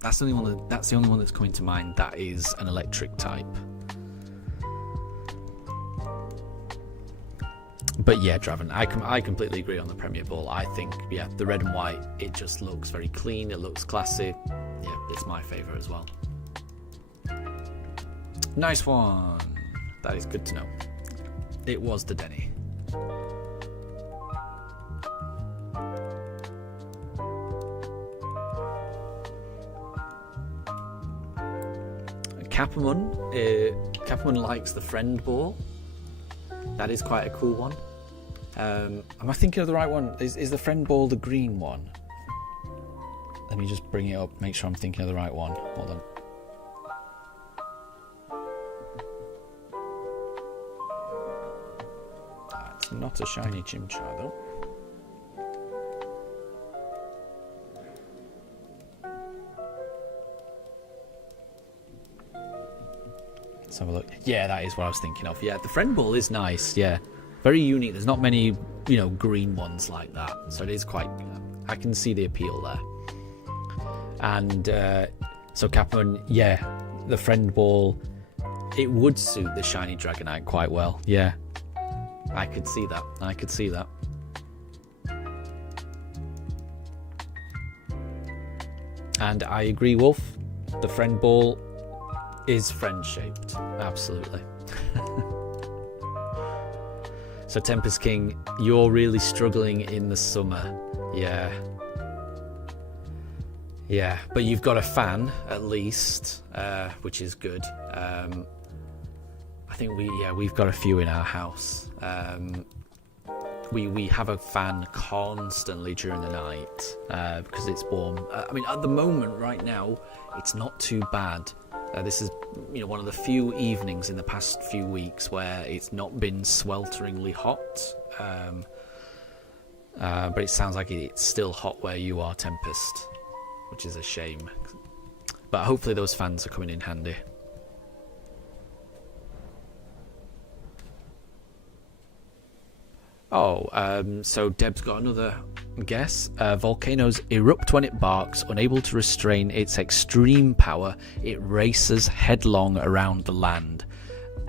that's the only one that's coming to mind that is an electric type. But yeah, Draven, I completely agree on the Premier Ball. I think, the red and white, it just looks very clean, it looks classy. Yeah, it's my favourite as well. Nice one. That is good to know. It was Dedenne. Capamon likes the friend ball. That is quite a cool one. Am I thinking of the right one? Is the friend ball the green one? Let me just bring it up, make sure I'm thinking of the right one. Hold on. It's not a shiny Chimchar though. Let's have a look. Yeah, that is what I was thinking of. Yeah, the friend ball is nice. Yeah, very unique. There's not many, you know, green ones like that. So it is quite, I can see the appeal there. And so Capman, yeah, the friend ball, it would suit the shiny Dragonite quite well. Yeah, I could see that. I could see that. And I agree, Wolf. The friend ball is friend-shaped. Absolutely. So Tempest King, you're really struggling in the summer. Yeah. Yeah, but you've got a fan at least, which is good. I think we've got a few in our house. We have a fan constantly during the night because it's warm. I mean, at the moment, right now, it's not too bad. This is, you know, one of the few evenings in the past few weeks where it's not been swelteringly hot. But it sounds like it's still hot where you are, Tempest, which is a shame. But hopefully those fans are coming in handy. So Deb's got another guess. Volcanoes erupt when it barks. Unable to restrain its extreme power, it races headlong around the land.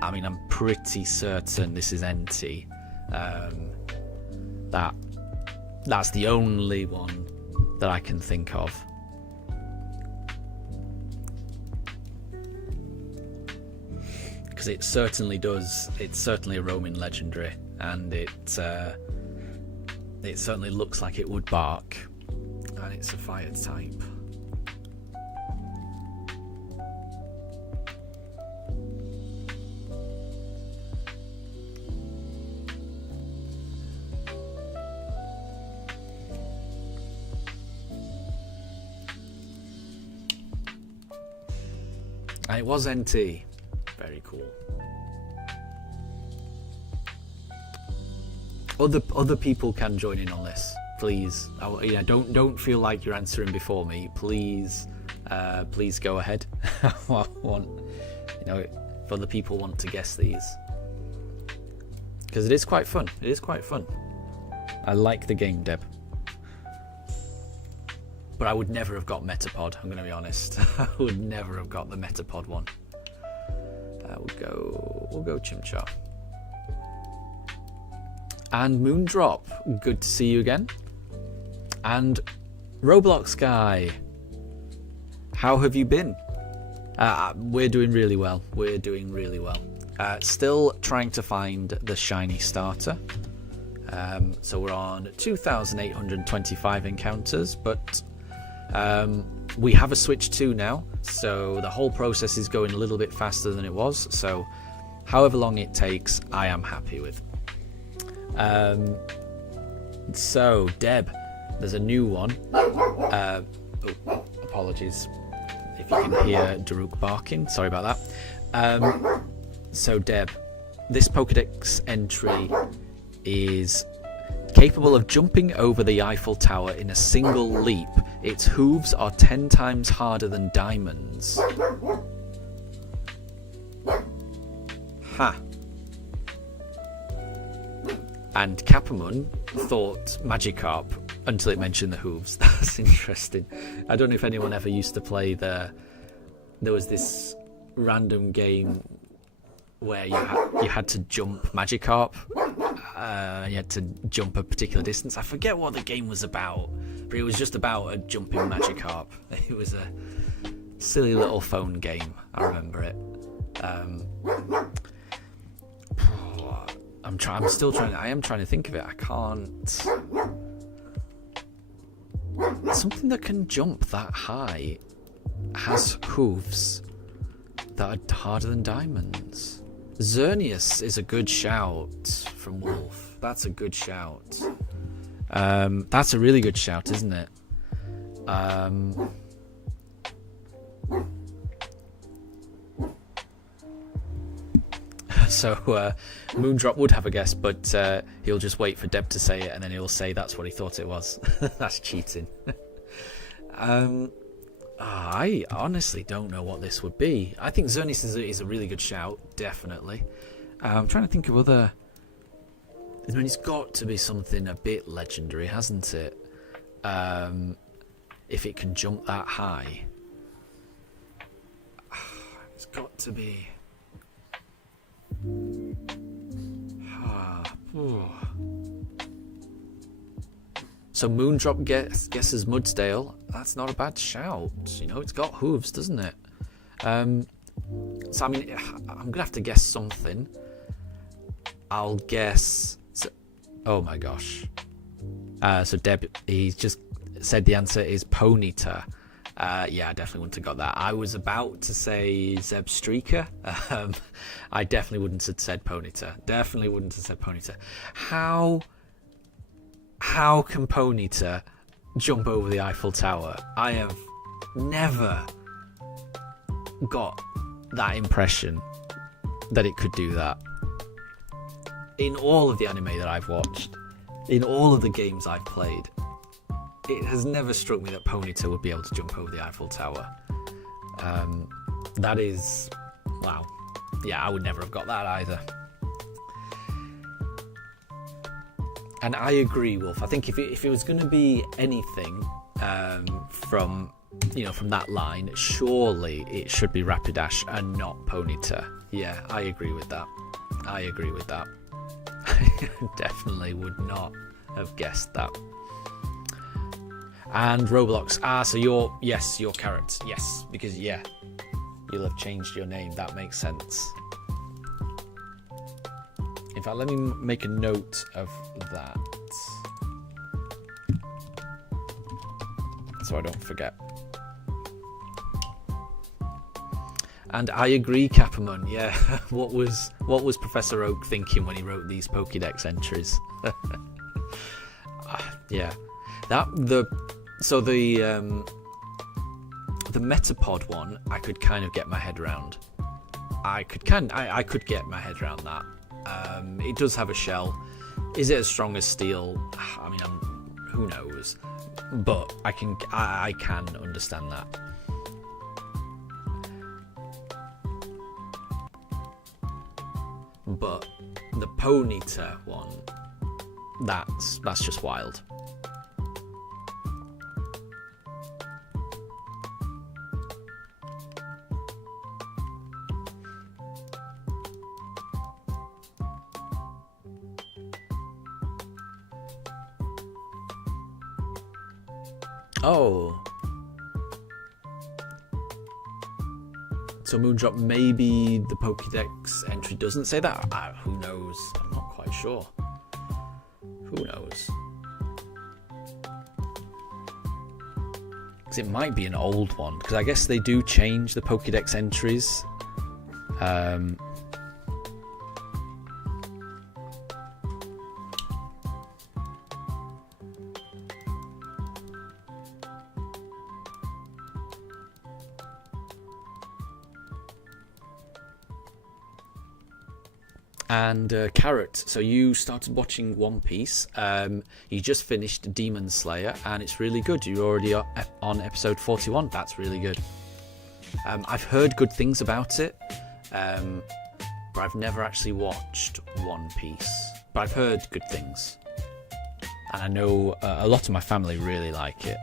I mean, I'm pretty certain this is NT. That's the only one that I can think of. Because it certainly does. It's certainly a roaming legendary. And it certainly looks like it would bark, and it's a fire type. And it was NT. Very cool. Other people can join in on this, please. Don't feel like you're answering before me. Please, please go ahead. I want, if other people want to guess these, because it is quite fun. It is quite fun. I like the game, Deb. But I would never have got Metapod. I'm going to be honest. I would never have got the Metapod one. We'll go Chimchar. And Moondrop, good to see you again. And Roblox Guy, how have you been? We're doing really well. We're doing really well. Still trying to find the shiny starter. So we're on 2,825 encounters, but we have a Switch 2 now, so the whole process is going a little bit faster than it was. So however long it takes, I am happy with. So Deb, there's a new one. Apologies if you can hear Daruk barking, sorry about that. So Deb, this Pokédex entry is capable of jumping over the Eiffel Tower in a single leap. Its hooves are 10 times harder than diamonds. Ha. And Capamon thought Magikarp until it mentioned the hooves. That's interesting. I don't know if anyone ever used to play there was this random game where you had to jump Magikarp. You had to jump a particular distance. I forget what the game was about, but it was just about a jumping Magikarp. It was a silly little phone game. I remember it. I am trying to think of it. I can't. Something that can jump that high has hooves that are harder than diamonds. Xerneas is a good shout from Wolf. That's a good shout. That's a really good shout, isn't it? So Moondrop would have a guess, but he'll just wait for Deb to say it, and then he'll say that's what he thought it was. That's cheating. I honestly don't know what this would be. I think Xerneas is a really good shout, definitely. I'm trying to think of other I mean, it's got to be something a bit legendary, hasn't it? If it can jump that high. It's got to be... So Moondrop guesses Mudsdale. That's not a bad shout. You know, it's got hooves, doesn't it? So I mean, I'm gonna have to guess something. I'll guess. Oh my gosh. So Deb, he's just said the answer is Ponyta. Yeah, I definitely wouldn't have got that. I was about to say Zeb Streaker. I definitely wouldn't have said Ponyta. Definitely wouldn't have said Ponyta. How can Ponyta jump over the Eiffel Tower? I have never got that impression that it could do that. In all of the anime that I've watched, in all of the games I've played, it has never struck me that Ponyta would be able to jump over the Eiffel Tower. That is... wow. Yeah, I would never have got that either. And I agree, Wolf. I think if it was going to be anything from that line, surely it should be Rapidash and not Ponyta. Yeah, I agree with that. I definitely would not have guessed that. And Roblox. So you're Carrot. Yes, because you'll have changed your name. That makes sense. In fact, let me make a note of that so I don't forget. And I agree, Capamon. Yeah, what was Professor Oak thinking when he wrote these Pokédex entries? Yeah, the Metapod one, I could kind of get my head around. I could get my head around that. It does have a shell. Is it as strong as steel? I mean, who knows? But I can understand that. But the Ponyta one, that's just wild. Oh. So Moondrop, maybe the Pokédex entry doesn't say that? Who knows? I'm not quite sure. Who knows? Because it might be an old one. Because I guess they do change the Pokédex entries. And Carrot, so you started watching One Piece. You just finished Demon Slayer, and it's really good. You're already on episode 41. That's really good. I've heard good things about it, but I've never actually watched One Piece. But I've heard good things, and I know a lot of my family really like it.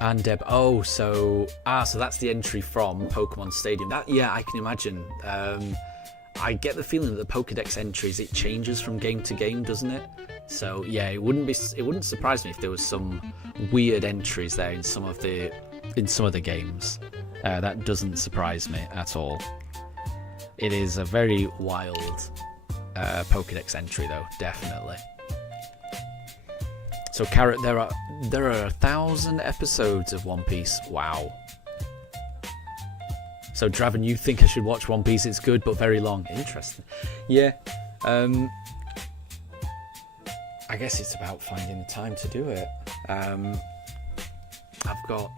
And Deb, so that's the entry from Pokemon Stadium. I can imagine. I get the feeling that the Pokédex entries, it changes from game to game, doesn't it? So yeah, it wouldn't surprise me if there was some weird entries there in some of the games. That doesn't surprise me at all. It is a very wild Pokédex entry, though, definitely. So Carrot, there are 1,000 episodes of One Piece. Wow. So Draven, you think I should watch One Piece? It's good, but very long. Interesting. Yeah. I guess it's about finding the time to do it. I've got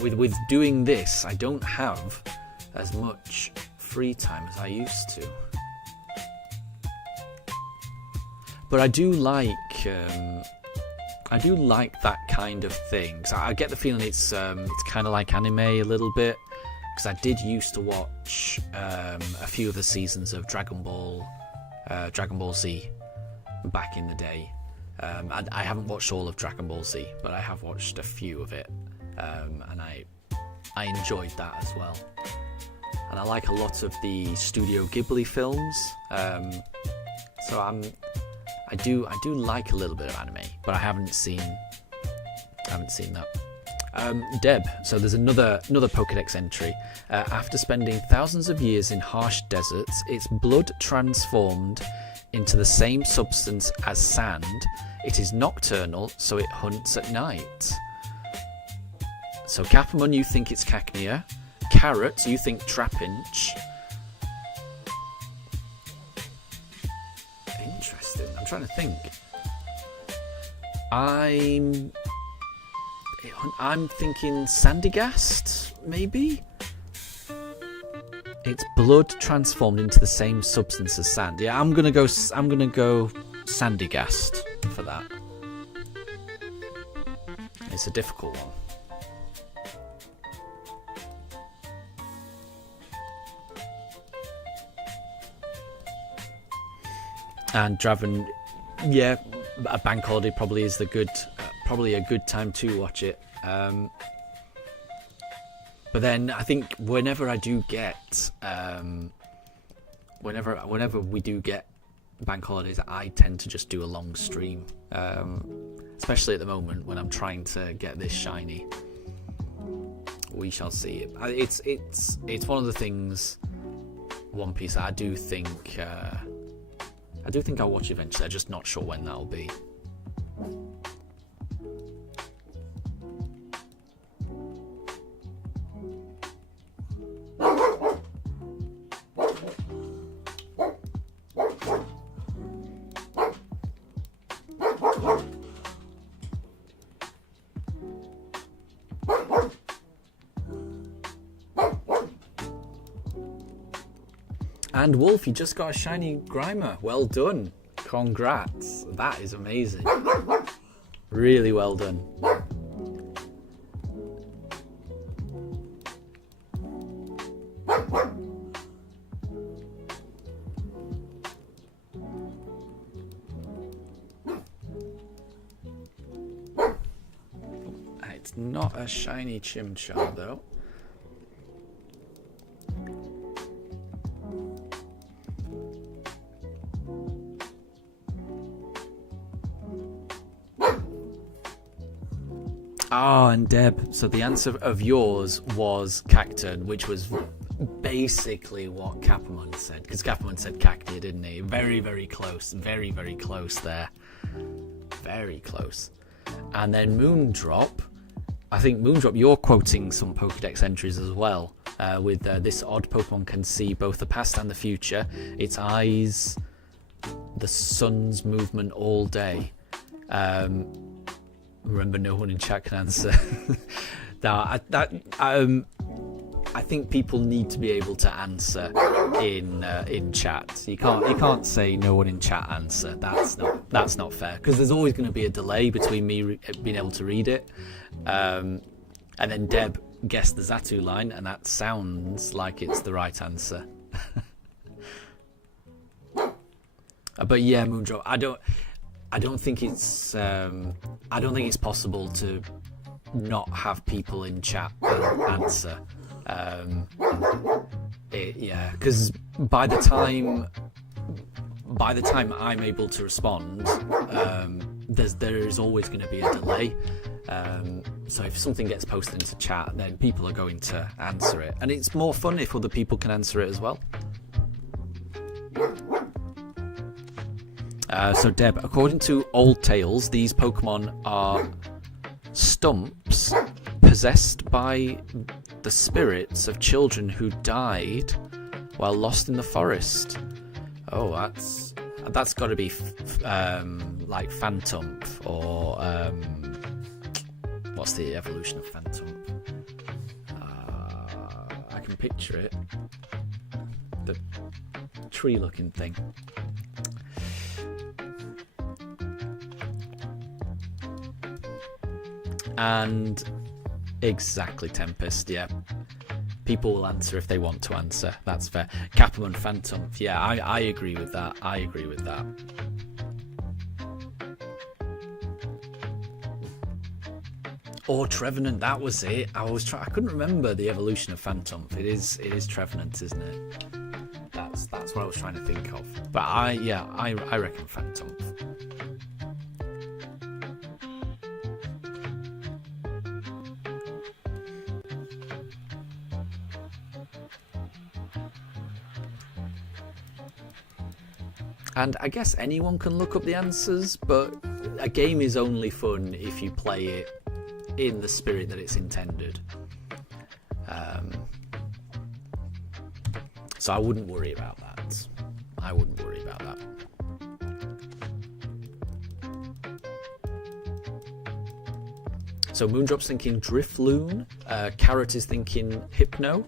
with doing this, I don't have as much free time as I used to. But I do like that kind of thing. So I get the feeling it's kind of like anime a little bit, because I did used to watch a few of the seasons of Dragon Ball Z back in the day. I haven't watched all of Dragon Ball Z, but I have watched a few of it, and I enjoyed that as well. And I like a lot of the Studio Ghibli films, so I do like a little bit of anime, but I haven't seen that. Deb, so there's another Pokédex entry. After spending thousands of years in harsh deserts, its blood transformed into the same substance as sand. It is nocturnal, so it hunts at night. So Capamon, you think it's Cacnea. Carrot, you think Trapinch. Interesting. I'm trying to think. I'm thinking Sandygast, maybe? Its blood transformed into the same substance as sand. Yeah, I'm gonna go Sandygast for that. It's a difficult one. And Draven, yeah, a bank holiday probably is probably a good time to watch it. But then I think whenever I do get, whenever we do get bank holidays, I tend to just do a long stream, especially at the moment when I'm trying to get this shiny. We shall see. It's one of the things, One Piece, I do think I'll watch eventually. I'm just not sure when that'll be. And Wolf, you just got a shiny Grimer. Well done. Congrats. That is amazing. Really well done. It's not a shiny Chimchar though. Oh, and Deb, so the answer of yours was Cacturn, which was basically what Capamon said, because Capamon said Cacnea, didn't he? Very, very close. Very, very close there. Very close. And then Moondrop, I think Moondrop, you're quoting some Pokédex entries as well, with this odd Pokemon can see both the past and the future. Its eyes, the sun's movement all day. Remember, no one in chat can answer. I think people need to be able to answer in chat. You can't say no one in chat answer. That's not fair, because there's always going to be a delay between me being able to read it, and then Deb guessed the Xatu line, and that sounds like it's the right answer. But yeah, Moondrop, I don't think it's possible to not have people in chat answer. Yeah, because by the time I'm able to respond, there is always going to be a delay. So if something gets posted into chat, then people are going to answer it, and it's more fun if other people can answer it as well. So Deb, according to old tales, these Pokemon are stumps possessed by the spirits of children who died while lost in the forest. Oh, that's got to be like Phantump, or what's the evolution of Phantump? I can picture it. The tree-looking thing. And exactly, Tempest, yeah. People will answer if they want to answer. That's fair. Capamon Phantom, yeah, I agree with that. I agree with that. Or Trevenant, that was it. I couldn't remember the evolution of Phantom. It is Trevenant, isn't it? That's what I was trying to think of. But I reckon Phantom. And I guess anyone can look up the answers, but a game is only fun if you play it in the spirit that it's intended. So I wouldn't worry about that. I wouldn't worry about that. So Moondrop's thinking Drifloon, Carrot is thinking Hypno.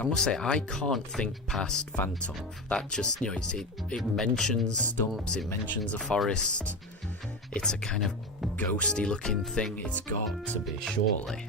I must say, I can't think past Phantom. That just, you know, it mentions stumps, it mentions a forest. It's a kind of ghosty looking thing. It's got to be, surely.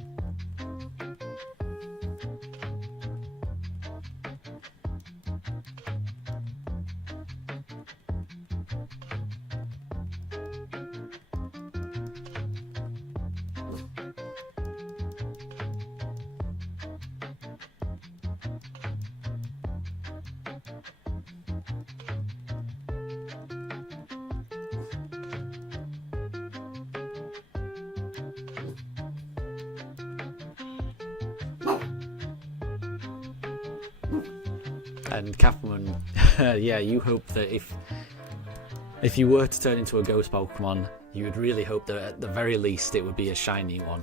And Capamon, yeah, you hope that if you were to turn into a ghost Pokemon, you would really hope that at the very least it would be a shiny one.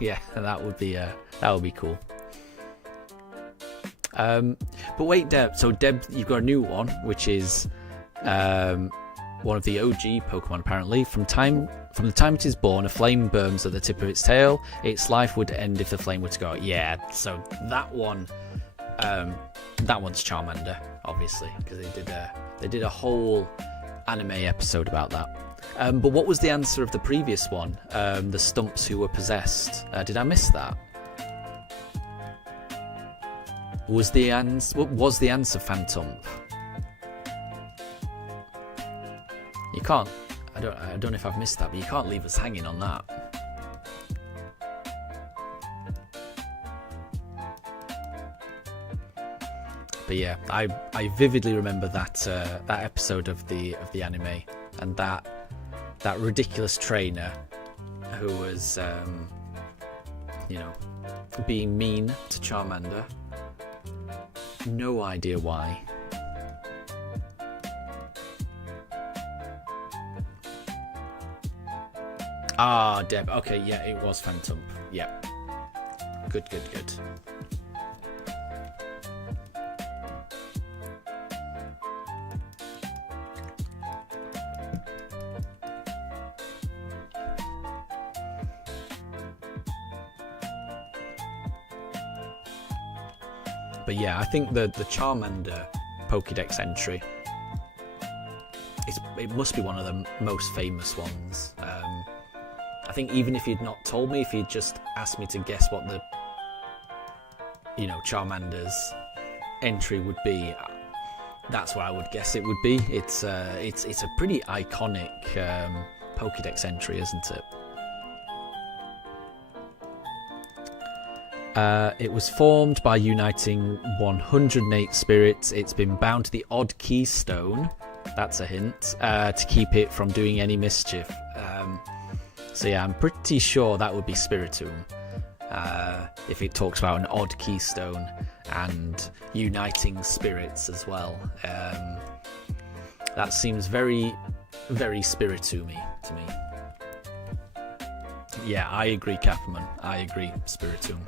Yeah, that would be cool. But wait, Deb. So Deb, you've got a new one, which is one of the OG Pokemon. Apparently, from the time it is born, a flame burns at the tip of its tail. Its life would end if the flame were to go out. Yeah, so that one. That one's Charmander, obviously, because they did a whole anime episode about that. But what was the answer of the previous one? The Stumps who were possessed. Did I miss that? Was the answer Phantom? You can't. I don't know if I've missed that, but you can't leave us hanging on that. But yeah, I vividly remember that episode of the anime, and that ridiculous trainer who was being mean to Charmander. No idea why. Ah, Deb. Okay, yeah, it was Phantom. Yeah. Good. But yeah, I think the Charmander Pokédex entry, it must be one of the most famous ones. I think even if you'd not told me, if you'd just asked me to guess what the Charmander's entry would be, that's what I would guess it would be. It's a pretty iconic Pokédex entry, isn't it? It was formed by uniting 108 spirits. It's been bound to the odd keystone, that's a hint, to keep it from doing any mischief. So yeah, I'm pretty sure that would be Spiritomb, if it talks about an odd keystone and uniting spirits as well. That seems very, very Spiritomb-y to me. Yeah, I agree, Capamon. I agree, Spiritomb.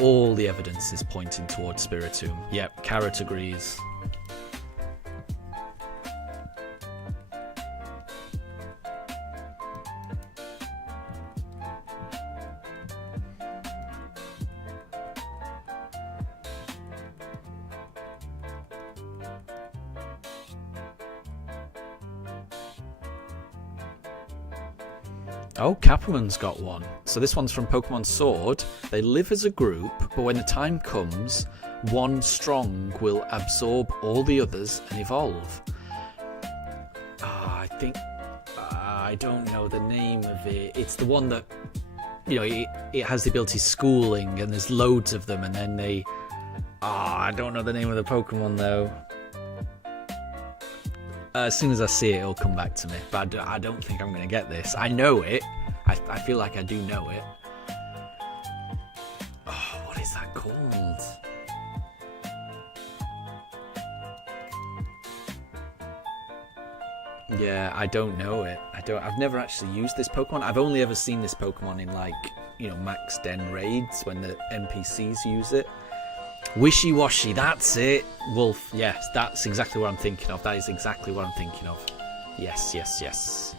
All the evidence is pointing towards Spiritomb. Yep, Carrot agrees. Oh, Capramon's got one. So this one's from Pokemon Sword. They live as a group, but when the time comes, one strong will absorb all the others and evolve. I think... I don't know the name of it. It's the one that, you know, it has the ability schooling, and there's loads of them, and then they... I don't know the name of the Pokemon, though. As soon as I see it, it'll come back to me. But I don't think I'm going to get this. I know it. I feel like I do know it. Oh, what is that called? Yeah, I don't know it. I've never actually used this Pokemon. I've only ever seen this Pokemon in, like, you know, Max Den raids when the NPCs use it. Wishy-washy, that's it. Wolf, yes, that's exactly what I'm thinking of. That is exactly what I'm thinking of. Yes, yes, yes.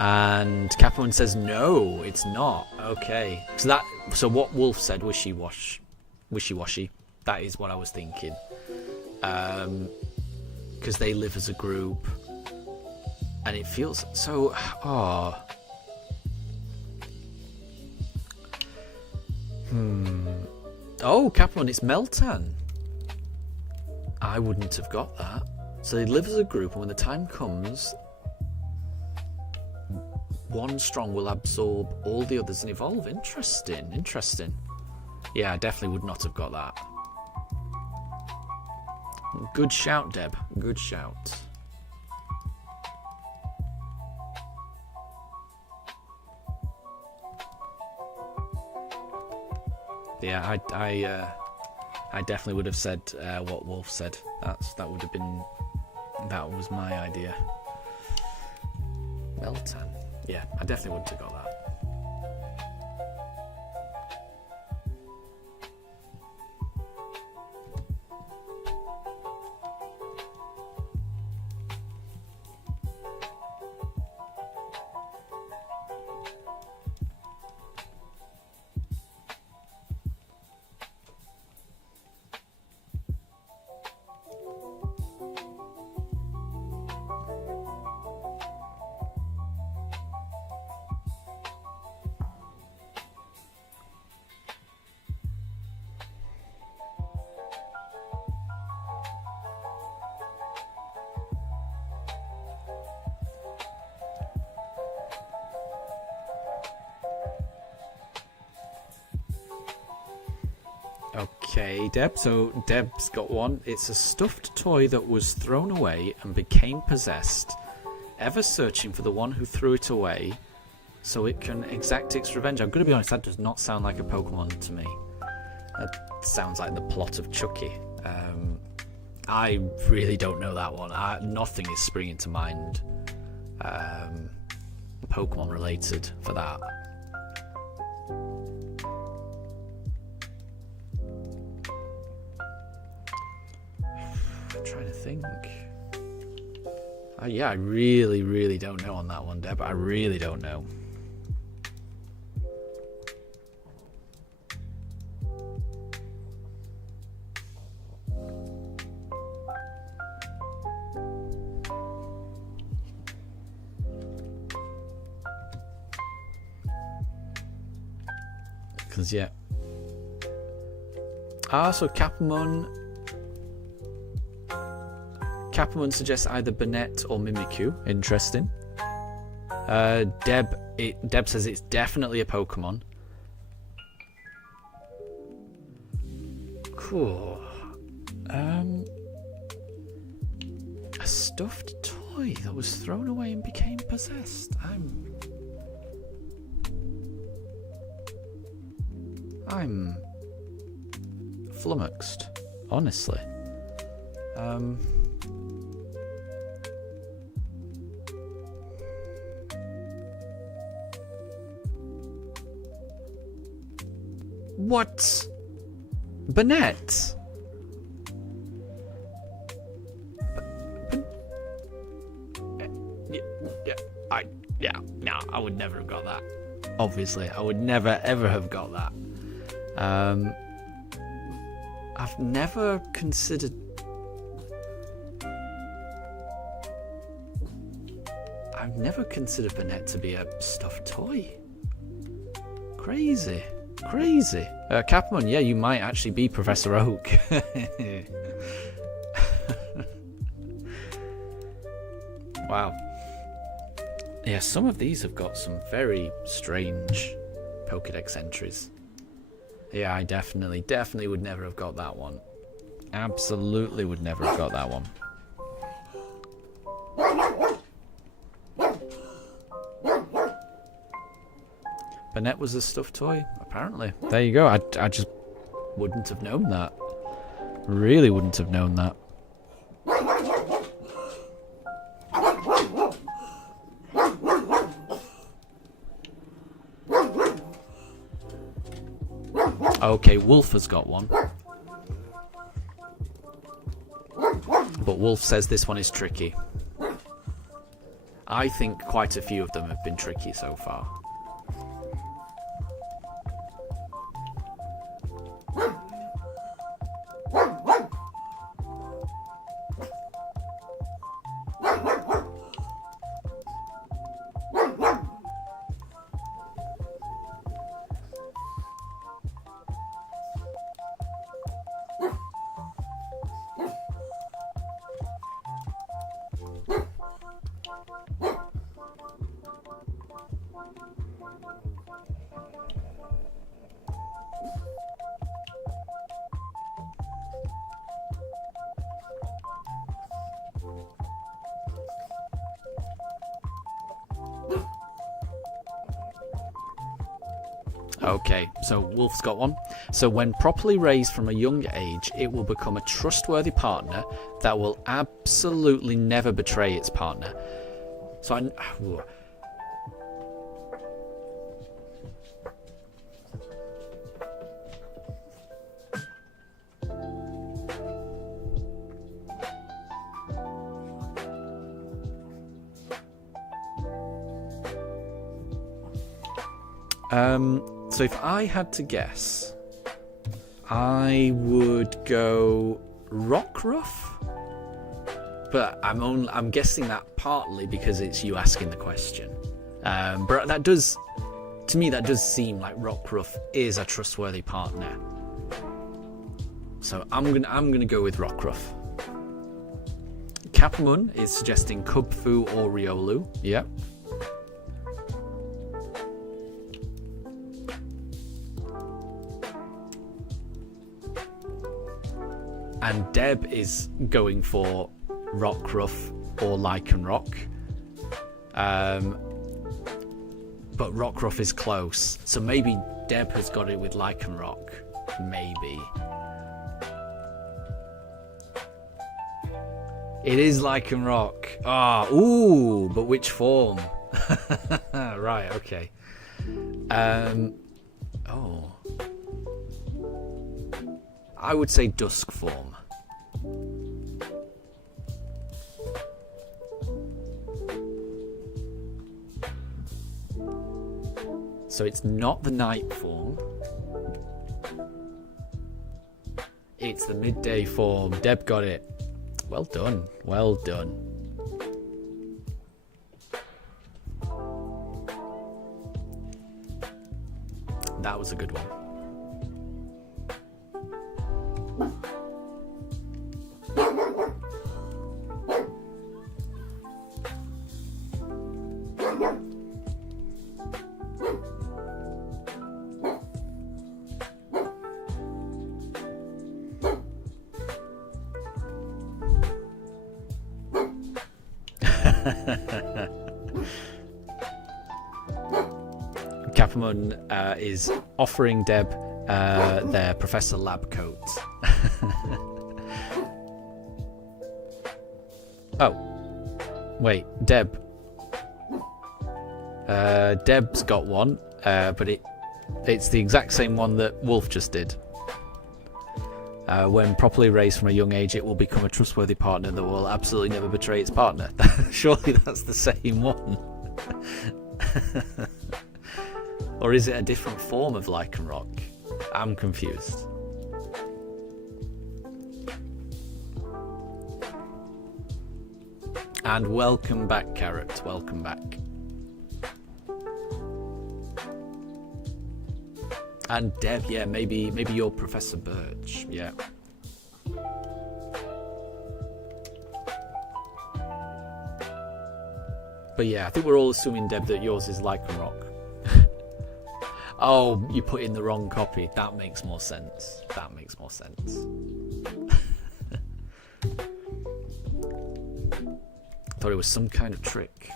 And Capone says no, it's not. Okay. So what Wolf said, wishy-washy. That is what I was thinking. Because they live as a group. And it feels so... Oh, Capone, it's Meltan. I wouldn't have got that. So they live as a group, and when the time comes, one strong will absorb all the others and evolve. Interesting, interesting. Yeah, I definitely would not have got that. Good shout, Deb. Good shout. Yeah, I definitely would have said what Wolf said. That would have been... That was my idea. Meltan. Yeah, I definitely wouldn't have got that. Okay, Deb. So Deb's got one. It's a stuffed toy that was thrown away and became possessed, ever searching for the one who threw it away so it can exact its revenge. I'm going to be honest, that does not sound like a Pokemon to me. That sounds like the plot of Chucky. I really don't know that one. Nothing is springing to mind Pokemon related for that. I'm trying to think. Yeah, I really don't know on that one, Deb. I really don't know. Because, yeah. So Capamon suggests either Banette or Mimikyu. Interesting. Deb says it's definitely a Pokemon. Cool. A stuffed toy that was thrown away and became possessed. I'm flummoxed, honestly. What? Burnett? No, I would never have got that. Obviously, I would never ever have got that. I've never considered. I've never considered Burnett to be a stuffed toy. Crazy. Capmon, yeah, you might actually be Professor Oak. Wow. Yeah, some of these have got some very strange Pokédex entries. Yeah, I definitely would never have got that one. Absolutely would never have got that one. Burnett was a stuffed toy, apparently. There you go. I just wouldn't have known that. Really wouldn't have known that. Okay, Wolf has got one. But Wolf says this one is tricky. I think quite a few of them have been tricky so far. Okay, so Wolf's got one. So when properly raised from a young age, it will become a trustworthy partner that will absolutely never betray its partner. So so if I had to guess, I would go Rockruff, but I'm guessing that partly because it's you asking the question. But that does, to me, that does seem like Rockruff is a trustworthy partner. So I'm gonna go with Rockruff. Capamon is suggesting Kubfu or Riolu. Yep. And Deb is going for Rockruff or Lycanroc. But Rockruff is close. So maybe Deb has got it with Lycanroc. Maybe. It is Lycanroc. Ah, ooh, but which form? Right, okay. Oh. I would say Dusk form. So it's not the night form. It's the midday form. Deb got it. Well done. Well done. That was a good one. Capamon is offering Deb their Professor Lab coat. Oh, wait, Deb. Deb's got one, but It's the exact same one that Wolf just did. When properly raised from a young age, it will become a trustworthy partner that will absolutely never betray its partner. Surely that's the same one. Or is it a different form of Lycanroc? I'm confused. And welcome back, Carrot. Welcome back. And Deb, yeah, maybe you're Professor Birch, yeah. But yeah, I think we're all assuming, Deb, that yours is Lycanroc. Oh, you put in the wrong copy. That makes more sense. That makes more sense. Thought it was some kind of trick.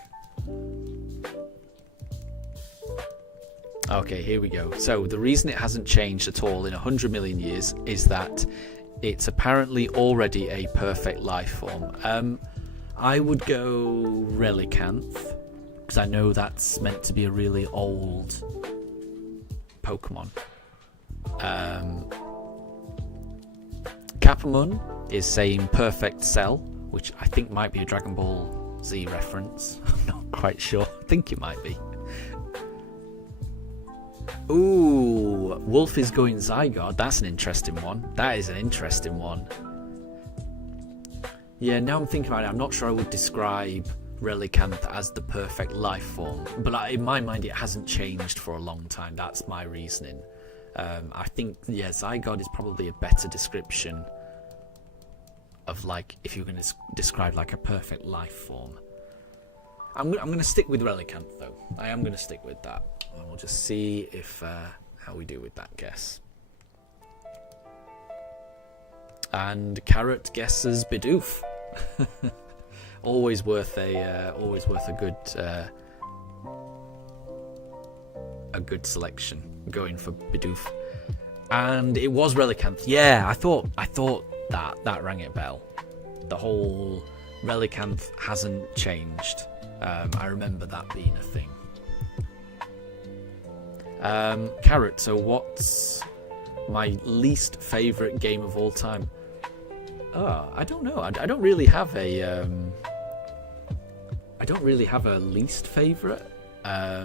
Okay, here we go. So the reason it hasn't changed at all in 100 million years is that it's apparently already a perfect life form. I would go Relicanth, because I know that's meant to be a really old Pokemon. Capamon is saying Perfect Cell, which I think might be a Dragon Ball Z reference. I'm not quite sure. I think it might be. Ooh, Wolf is going Zygarde. That's an interesting one. That is an interesting one. Yeah, now I'm thinking about it, I'm not sure I would describe Relicanth as the perfect life form. But in my mind, it hasn't changed for a long time. That's my reasoning. I think, yeah, Zygarde is probably a better description of, like, if you're going to describe, like, a perfect life form. I'm going to stick with Relicanth, though. I am going to stick with that. And we'll just see if how we do with that guess. And Carrot guesses Bidoof. always worth a good selection going for Bidoof. And it was Relicanth. Yeah, I thought that rang a bell. The whole Relicanth hasn't changed. I remember that being a thing. Carrot, so what's my least favourite game of all time? Oh, I don't know. I don't really have a least favourite. I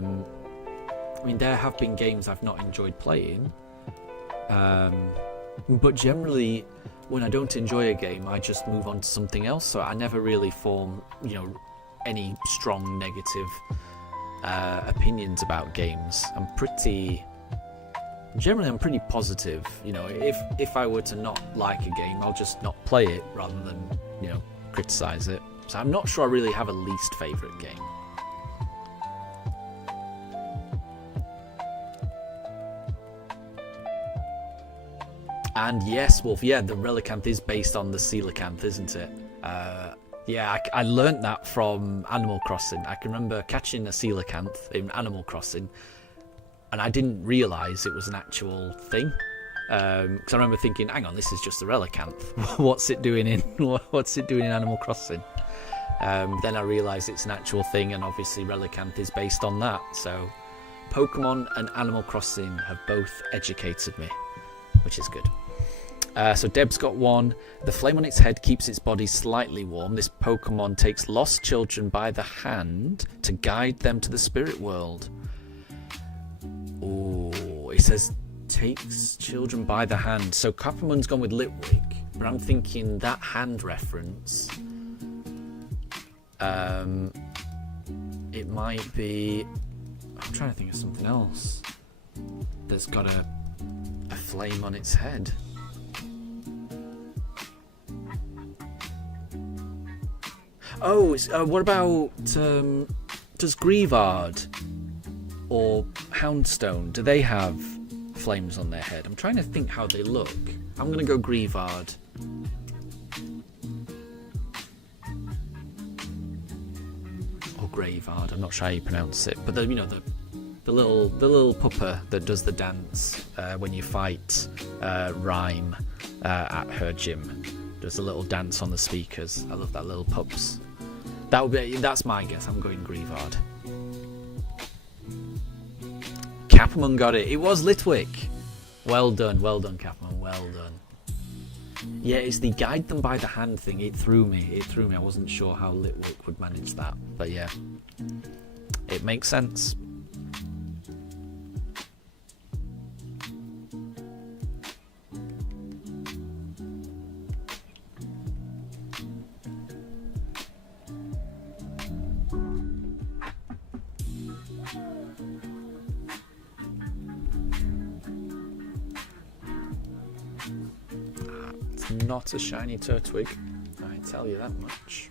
mean, there have been games I've not enjoyed playing. But generally, when I don't enjoy a game, I just move on to something else. So I never really form, any strong negative opinions about games. I'm pretty positive. If I were to not like a game, I'll just not play it rather than criticize it. So I'm not sure I really have a least favorite game. And yes, Wolf, yeah, the Relicanth is based on the Coelacanth, isn't it? Yeah, I learnt that from Animal Crossing. I can remember catching a Coelacanth in Animal Crossing, and I didn't realise it was an actual thing. Because I remember thinking, hang on, this is just a Relicanth. What's it doing in Animal Crossing? Then I realised it's an actual thing, and obviously Relicanth is based on that. So Pokemon and Animal Crossing have both educated me, which is good. So Deb's got one. The flame on its head keeps its body slightly warm. This Pokemon takes lost children by the hand to guide them to the spirit world. Oh, it says takes children by the hand. So Capamon's gone with Litwick, but I'm thinking that hand reference. It might be. I'm trying to think of something else that's got a flame on its head. Oh, what about does Greavard or Houndstone, do they have flames on their head? I'm trying to think how they look. I'm going to go Greavard. Or Graveyard, I'm not sure how you pronounce it. But the little pupper that does the dance when you fight Rhyme at her gym. Does a little dance on the speakers. I love that little pups. That's my guess. I'm going Greavard. Capamon got it. It was Litwick. Well done, Capamon. Well done. Yeah, it's the guide them by the hand thing. It threw me. I wasn't sure how Litwick would manage that, but yeah, it makes sense. Not a shiny Turtwig, I tell you that much.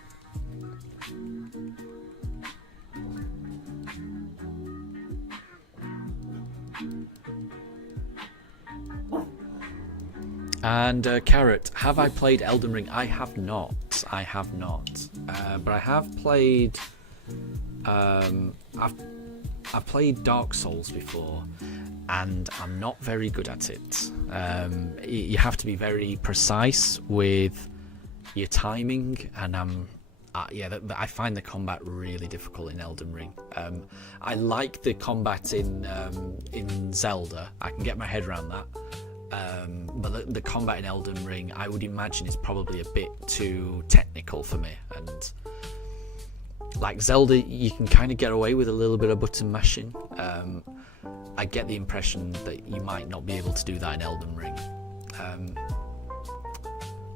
And Carrot, have I played Elden Ring? I have not. But I have played. I've played Dark Souls before, and I'm not very good at it. You have to be very precise with your timing, and I find the combat really difficult in Elden Ring. I like the combat in Zelda. I can get my head around that. But the combat in Elden Ring, I would imagine, is probably a bit too technical for me. And like Zelda, you can kind of get away with a little bit of button mashing. I get the impression that you might not be able to do that in Elden Ring.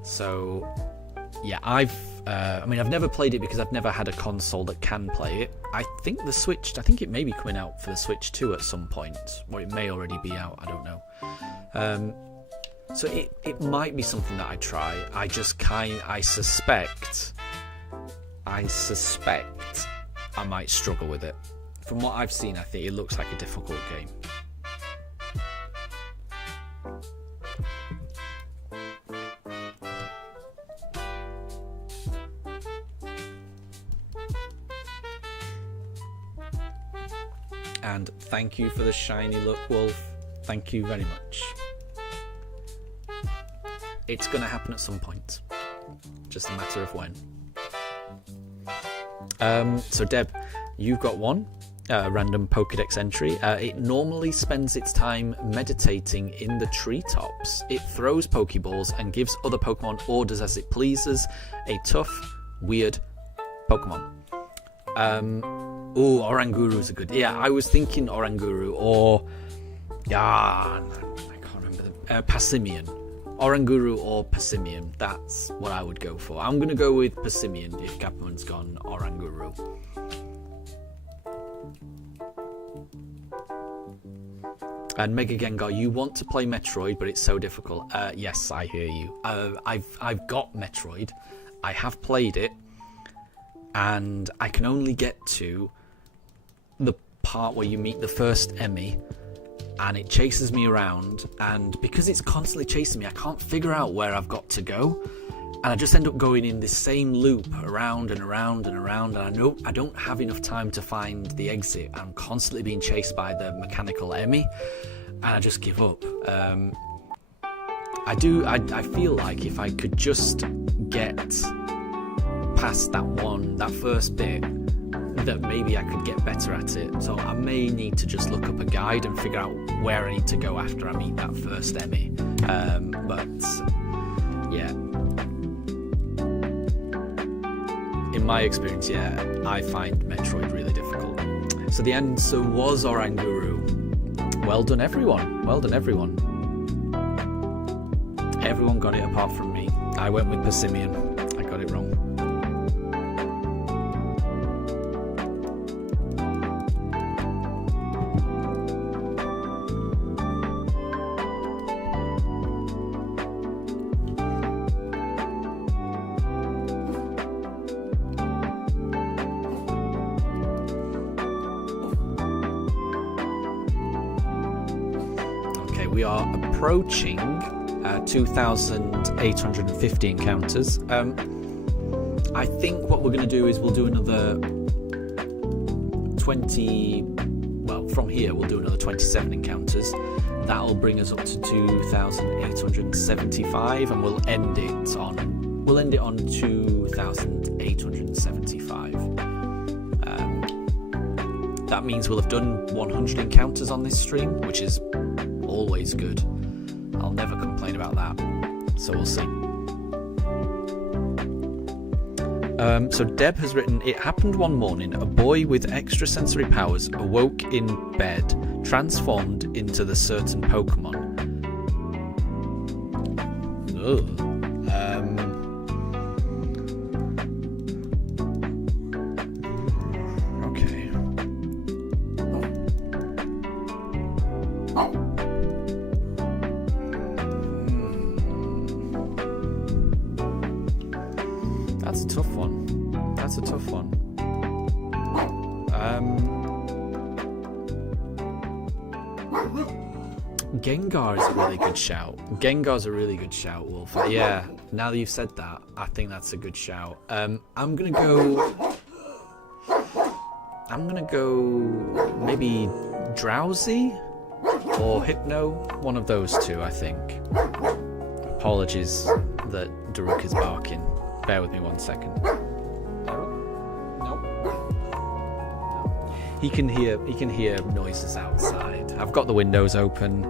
So yeah, I've never played it because I've never had a console that can play it. I think it may be coming out for the Switch 2 at some point, or it may already be out, I don't know. So it might be something that I try. I suspect I might struggle with it. From what I've seen, I think it looks like a difficult game. And thank you for the shiny look, Wolf. Thank you very much. It's going to happen at some point. Just a matter of when. So Deb, you've got one random Pokédex entry. It normally spends its time meditating in the treetops. It throws Pokeballs and gives other Pokemon orders as it pleases. A tough, weird Pokemon. Oranguru's a good. Yeah, I was thinking Oranguru or I can't remember Passimian. Oranguru or Passimian. That's what I would go for. I'm going to go with Passimian if Capamon's gone Oranguru. And Mega Gengar, you want to play Metroid, but it's so difficult. Yes, I hear you. I've got Metroid. I have played it, and I can only get to the part where you meet the first Emmy, and it chases me around, and because it's constantly chasing me, I can't figure out where I've got to go, and I just end up going in this same loop around and around and around, and I don't have enough time to find the exit. I'm constantly being chased by the mechanical Emmy, and I just give up. I feel like if I could just get past that first bit, that maybe I could get better at it. So I may need to just look up a guide and figure out where I need to go after I meet that first Emmy. But yeah, in my experience, I find Metroid really difficult. So the answer was Oranguru. Well done, everyone. Everyone got it apart from me. I went with Passimian. I got it wrong. We are approaching 2,850 encounters. I think what we're going to do is we'll do another 20. Well, from here we'll do another 27 encounters. That'll bring us up to 2,875, and we'll end it on 2,875. that means we'll have done 100 encounters on this stream, which is always good. I'll never complain about that. So we'll see. So Deb has written, it happened one morning, a boy with extrasensory powers awoke in bed, transformed into the certain Pokemon. Ugh. Okay. That's a tough one. That's a tough one. Gengar is a really good shout. Gengar's a really good shout, Wolf. Yeah, now that you've said that, I think that's a good shout. I'm gonna go maybe Drowsy or Hypno, one of those two, I think. Apologies that Daruk is barking. Bear with me 1 second. Nope. He can hear noises outside. I've got the windows open.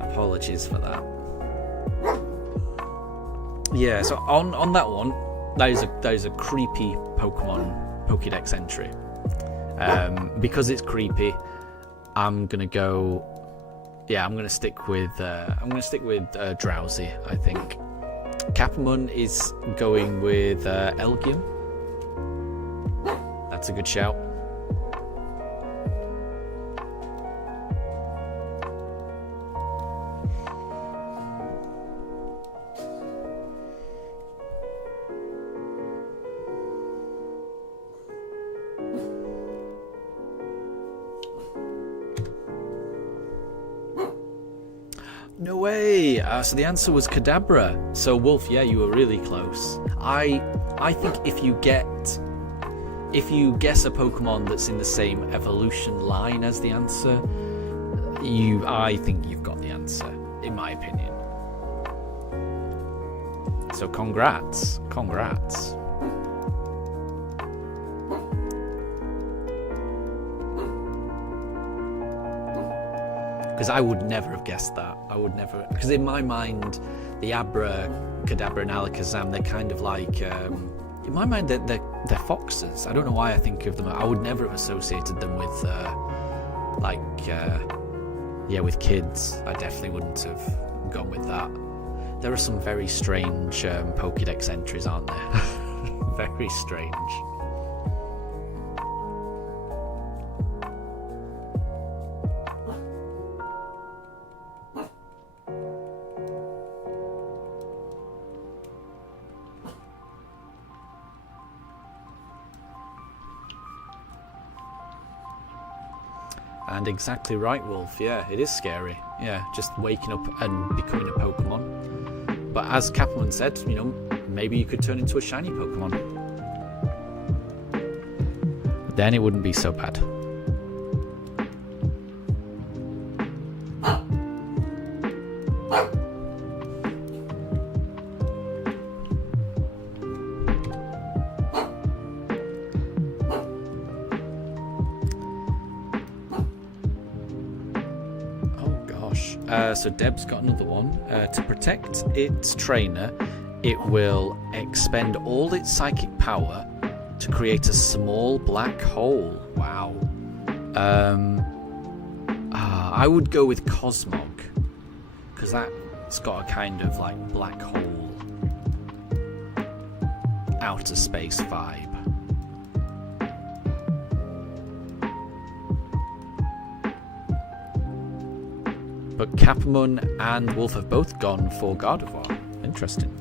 Apologies for that. Yeah, so on that one, that is a creepy Pokemon Pokédex entry. Because it's creepy, I'm gonna stick with Drowsy, I think. Capamon is going with Elgium. That's a good shout. No way! So the answer was Kadabra. So Wolf, yeah, you were really close. I think if you guess a Pokemon that's in the same evolution line as the answer, I think you've got the answer, in my opinion. So congrats. Because I would never have guessed that. Because in my mind, the Abra, Kadabra, and Alakazam, they're kind of like, in my mind, they're foxes. I don't know why I think of them. I would never have associated them with, with kids. I definitely wouldn't have gone with that. There are some very strange Pokédex entries, aren't there? Very strange. And exactly right, Wolf. Yeah, it is scary. Yeah, just waking up and becoming a Pokemon. But as Capman said, maybe you could turn into a shiny Pokemon. Then it wouldn't be so bad. So Deb's got another one. To protect its trainer, it will expend all its psychic power to create a small black hole. Wow. I would go with Cosmog, because that's got a kind of like black hole, outer space vibe. But Capamon and Wolf have both gone for Gardevoir. Interesting.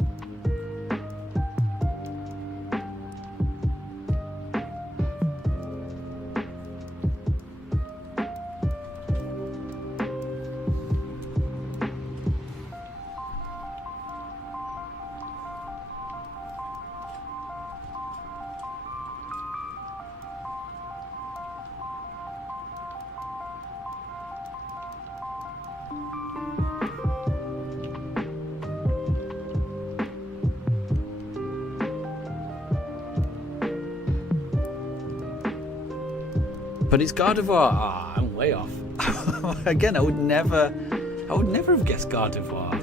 But it's Gardevoir. Ah, I'm way off. Again, I would never have guessed Gardevoir.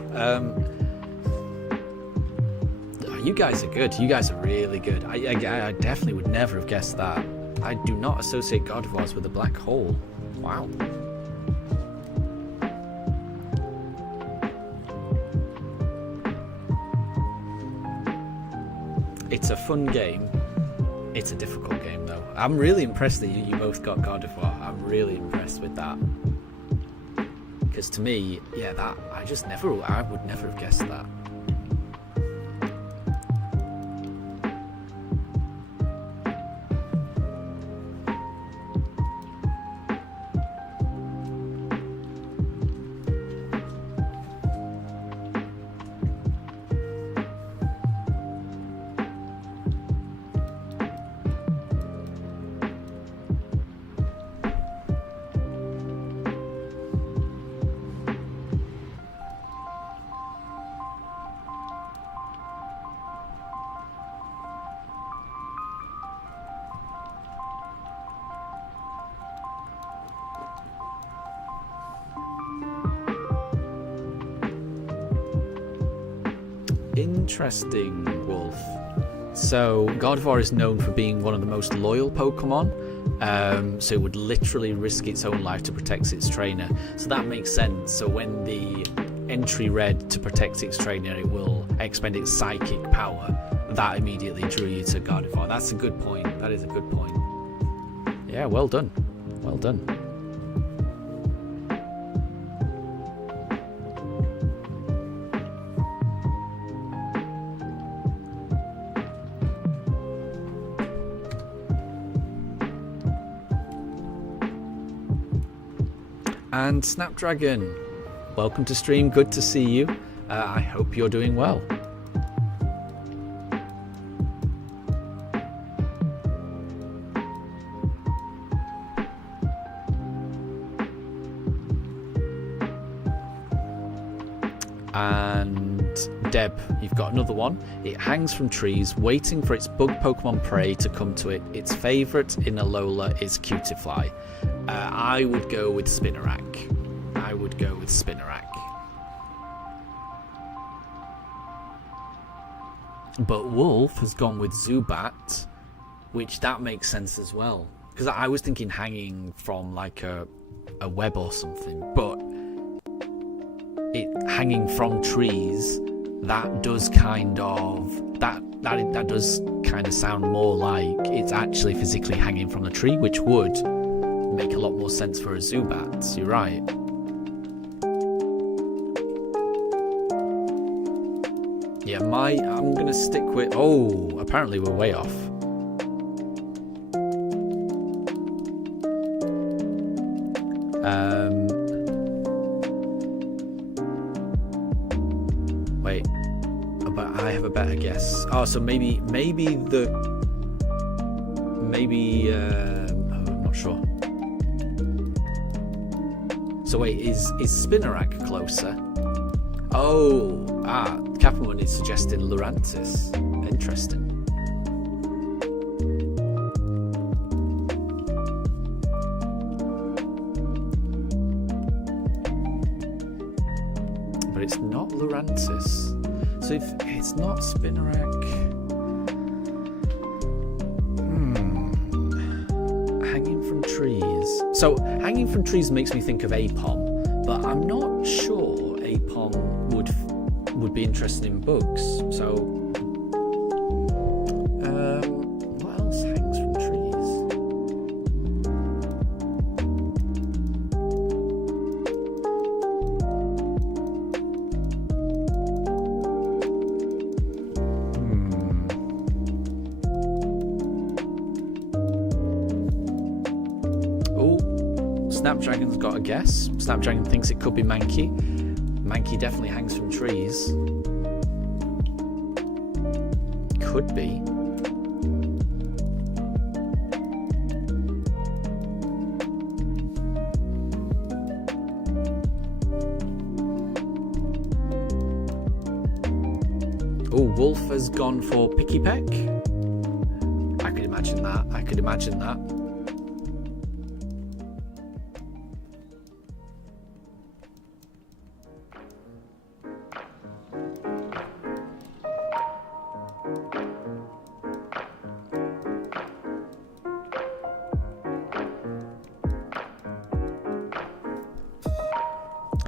You guys are good. You guys are really good. I definitely would never have guessed that. I do not associate Gardevoirs with a black hole. Wow. It's a fun game. It's a difficult game, though. I'm really impressed that you both got Gardevoir. I'm really impressed with that. Because to me, yeah, that I would never have guessed that. Interesting, Wolf. So Gardevoir is known for being one of the most loyal Pokemon, so it would literally risk its own life to protect its trainer. So that makes sense. So when the entry read to protect its trainer, it will expend its psychic power. That immediately drew you to Gardevoir. That's a good point. That is a good point. Yeah, well done. Well done. And Snapdragon, welcome to stream, good to see you. I hope you're doing well. And Deb, you've got another one. It hangs from trees, waiting for its bug Pokemon prey to come to it. Its favourite in Alola is Cutiefly. I would go with Spinarak. But Wolf has gone with Zubat, which that makes sense as well. Because I was thinking hanging from like a web or something, but it hanging from trees, that does kind of sound more like it's actually physically hanging from the tree, which would make a lot more sense for a Zubat. You're right. Yeah, I'm gonna stick with. Oh, apparently we're way off. Wait, but I have a better guess. Oh, so maybe I'm not sure. So wait, is Spinarak closer? Oh, Capamon is suggesting Lurantis. Interesting. But it's not Lurantis. So if it's not Spinarak... Hanging from trees. So hanging from trees makes me think of Apom, but I'm not sure Apom would be interested in bugs. So what else hangs from trees? Oh, Snapdragon's got a guess. Snapdragon thinks it could be Mankey. Mankey definitely hangs from trees. Could be. Oh, Wolf has gone for Picky Peck. I could imagine that.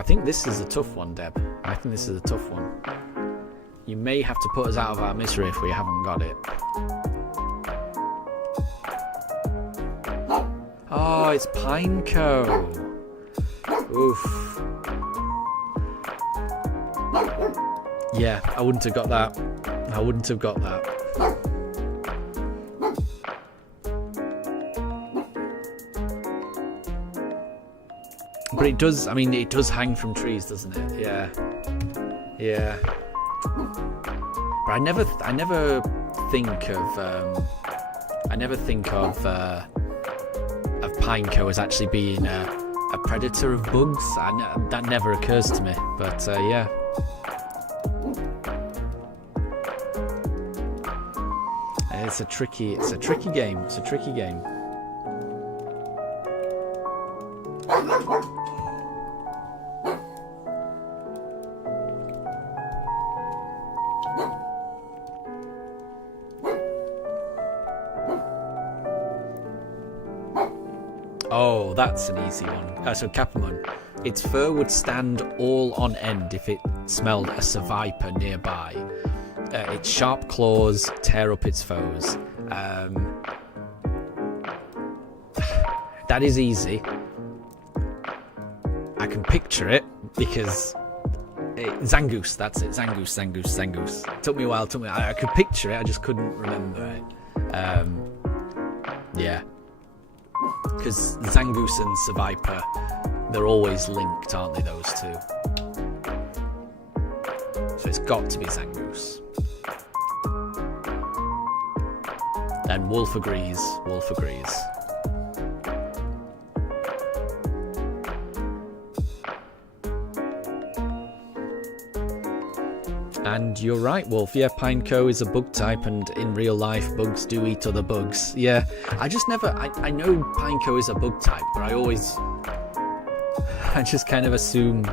think this is a tough one, Deb. I think this is a tough one. You may have to put us out of our misery if we haven't got it. Oh, it's Pineco. Oof. Yeah, I wouldn't have got that. I wouldn't have got that. But it does, I mean, it does hang from trees, doesn't it? Yeah. Yeah. But I never think of Pineco as actually being a predator of bugs. That never occurs to me. But yeah. It's a tricky game. It's a tricky game. Oh, that's an easy one. So Capamon, its fur would stand all on end if it smelled a Seviper nearby. Its sharp claws tear up its foes. That is easy. I can picture it because Zangoose. That's it. Zangoose. Took me a while. I could picture it. I just couldn't remember it. Yeah. Because Zangoose and Seviper, they're always linked, aren't they, those two? So it's got to be Zangoose. And Wolf agrees. And you're right, Wolf. Yeah, Pineco is a bug type, and in real life, bugs do eat other bugs. Yeah, I know Pineco is a bug type, but I just kind of assume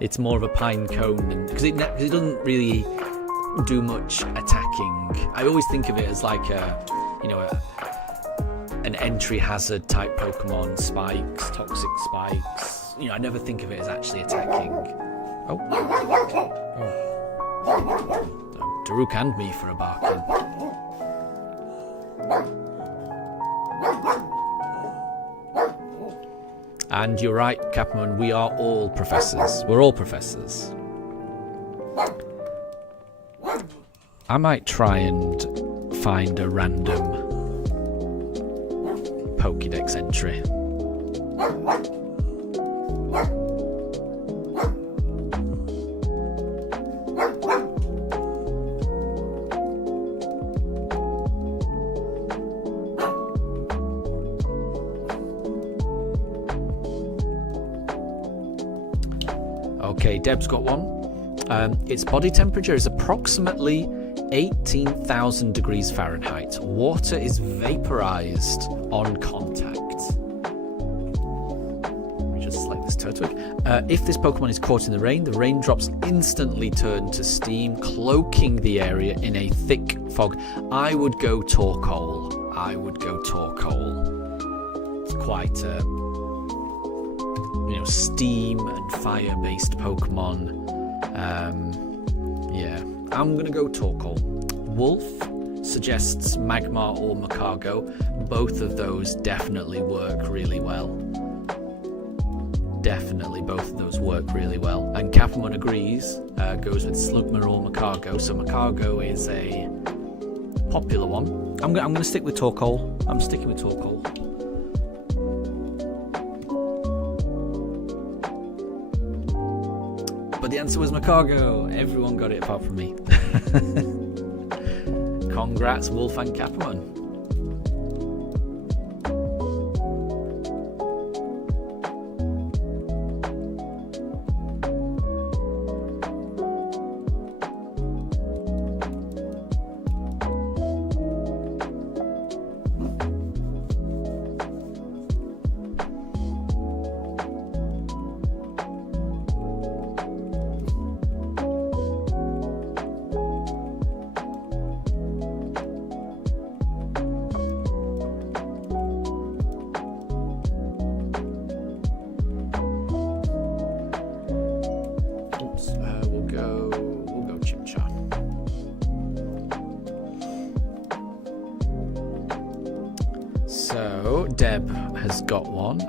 it's more of a pine cone, because it doesn't really do much attacking. I always think of it as like an entry hazard type Pokemon, spikes, toxic spikes. I never think of it as actually attacking. Oh. Daruk and me for a barking. And you're right, Capamon, we are all professors. We're all professors. I might try and find a random Pokédex entry. Okay, Deb's got one. Its body temperature is approximately 18,000 degrees Fahrenheit. Water is vaporized on contact. Let me just select this Turtwig. If this Pokemon is caught in the raindrops instantly turn to steam, cloaking the area in a thick fog. I would go Torkoal. It's quite steam and fire-based Pokemon. Yeah, I'm gonna go Torkoal. Wolf suggests Magmar or Macargo. Both of those definitely work really well. Both of those work really well. And Capamon agrees, goes with Slugma or Macargo. So Macargo is a popular one. I'm gonna stick with Torkoal. I'm sticking with Torkoal. But the answer was Macargo. Everyone got it apart from me. Congrats, Wolf and Capamon. So Deb has got one.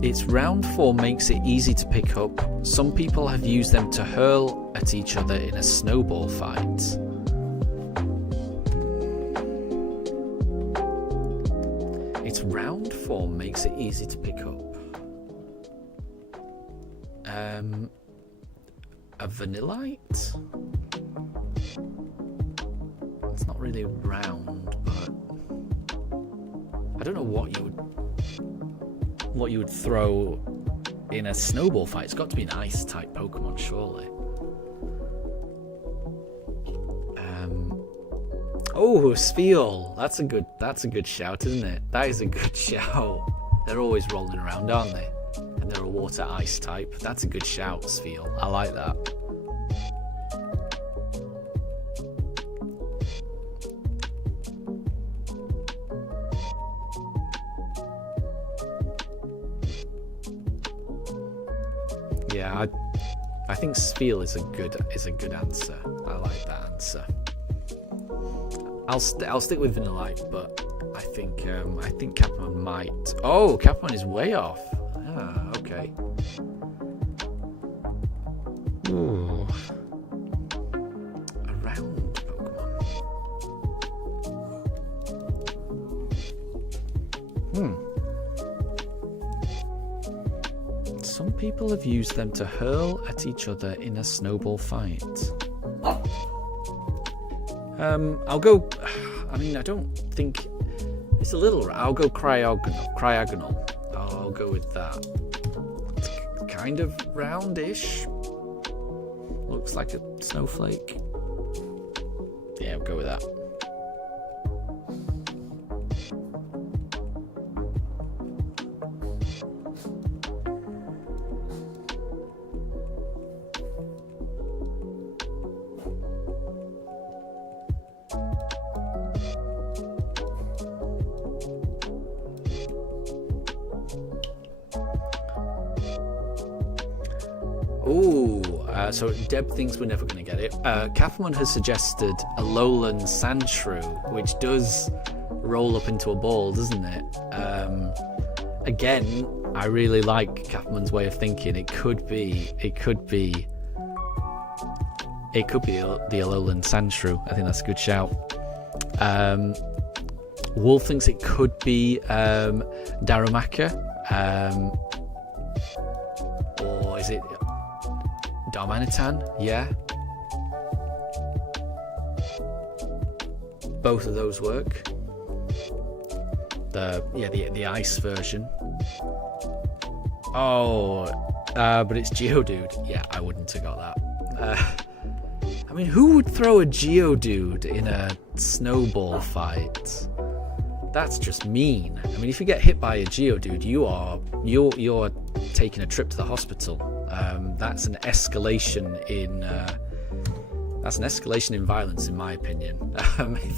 Its round form makes it easy to pick up. Some people have used them to hurl at each other in a snowball fight. Its round form makes it easy to pick up. A vanillite? It's not really round, but I don't know what you would throw in a snowball fight. It's got to be an ice type Pokemon, surely. Oh, Spheal. That's a good shout, isn't it? That is a good shout. They're always rolling around, aren't they? And they're a water ice type. That's a good shout, Spheal. I like that. Yeah, I think Spheal is a good answer. I like that answer. I'll stick with Vanillite, but I think Capmon might. Oh, Capmon is way off. Ah, okay. Ooh. A round Pokemon. Some people have used them to hurl at each other in a snowball fight. I'll go. I mean, I don't think it's a little. I'll go Cryogonal. I'll go with that. It's kind of roundish. Looks like a snowflake. Yeah, I'll go with that. So Deb thinks we're never going to get it. Kathman has suggested a lowland sandshrew, which does roll up into a ball, doesn't it? Again, I really like Kathman's way of thinking. It could be the Alolan Sandshrew. I think that's a good shout. Wolf thinks it could be Darumaka, or is it Darmanitan? Yeah. Both of those work. The ice version. Oh, but it's Geodude. Yeah, I wouldn't have got that. I mean, who would throw a Geodude in a snowball fight? That's just mean. I mean, if you get hit by a Geodude, you're taking a trip to the hospital. That's an escalation in violence, in my opinion.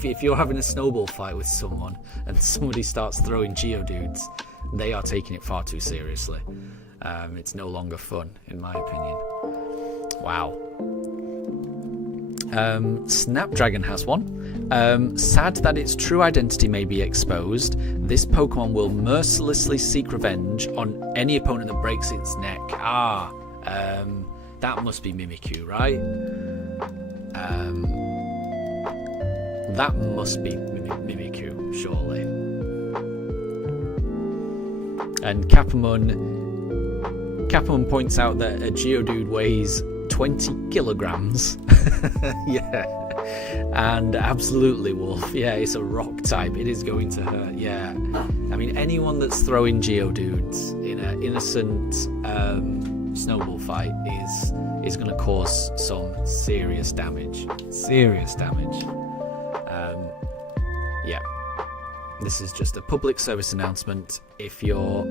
If you're having a snowball fight with someone and somebody starts throwing Geodudes, they are taking it far too seriously. It's no longer fun, in my opinion. Wow. Snapdragon has one. Sad that its true identity may be exposed. This Pokemon will mercilessly seek revenge on any opponent that breaks its neck. That must be Mimikyu, right? That must be Mimikyu, surely. And Capamon points out that a Geodude weighs 20 kilograms. Yeah. And absolutely, Wolf. Yeah, it's a rock type. It is going to hurt. Yeah. I mean, anyone that's throwing Geodudes in an innocent snowball fight is going to cause some serious damage. Yeah. This is just a public service announcement. If you're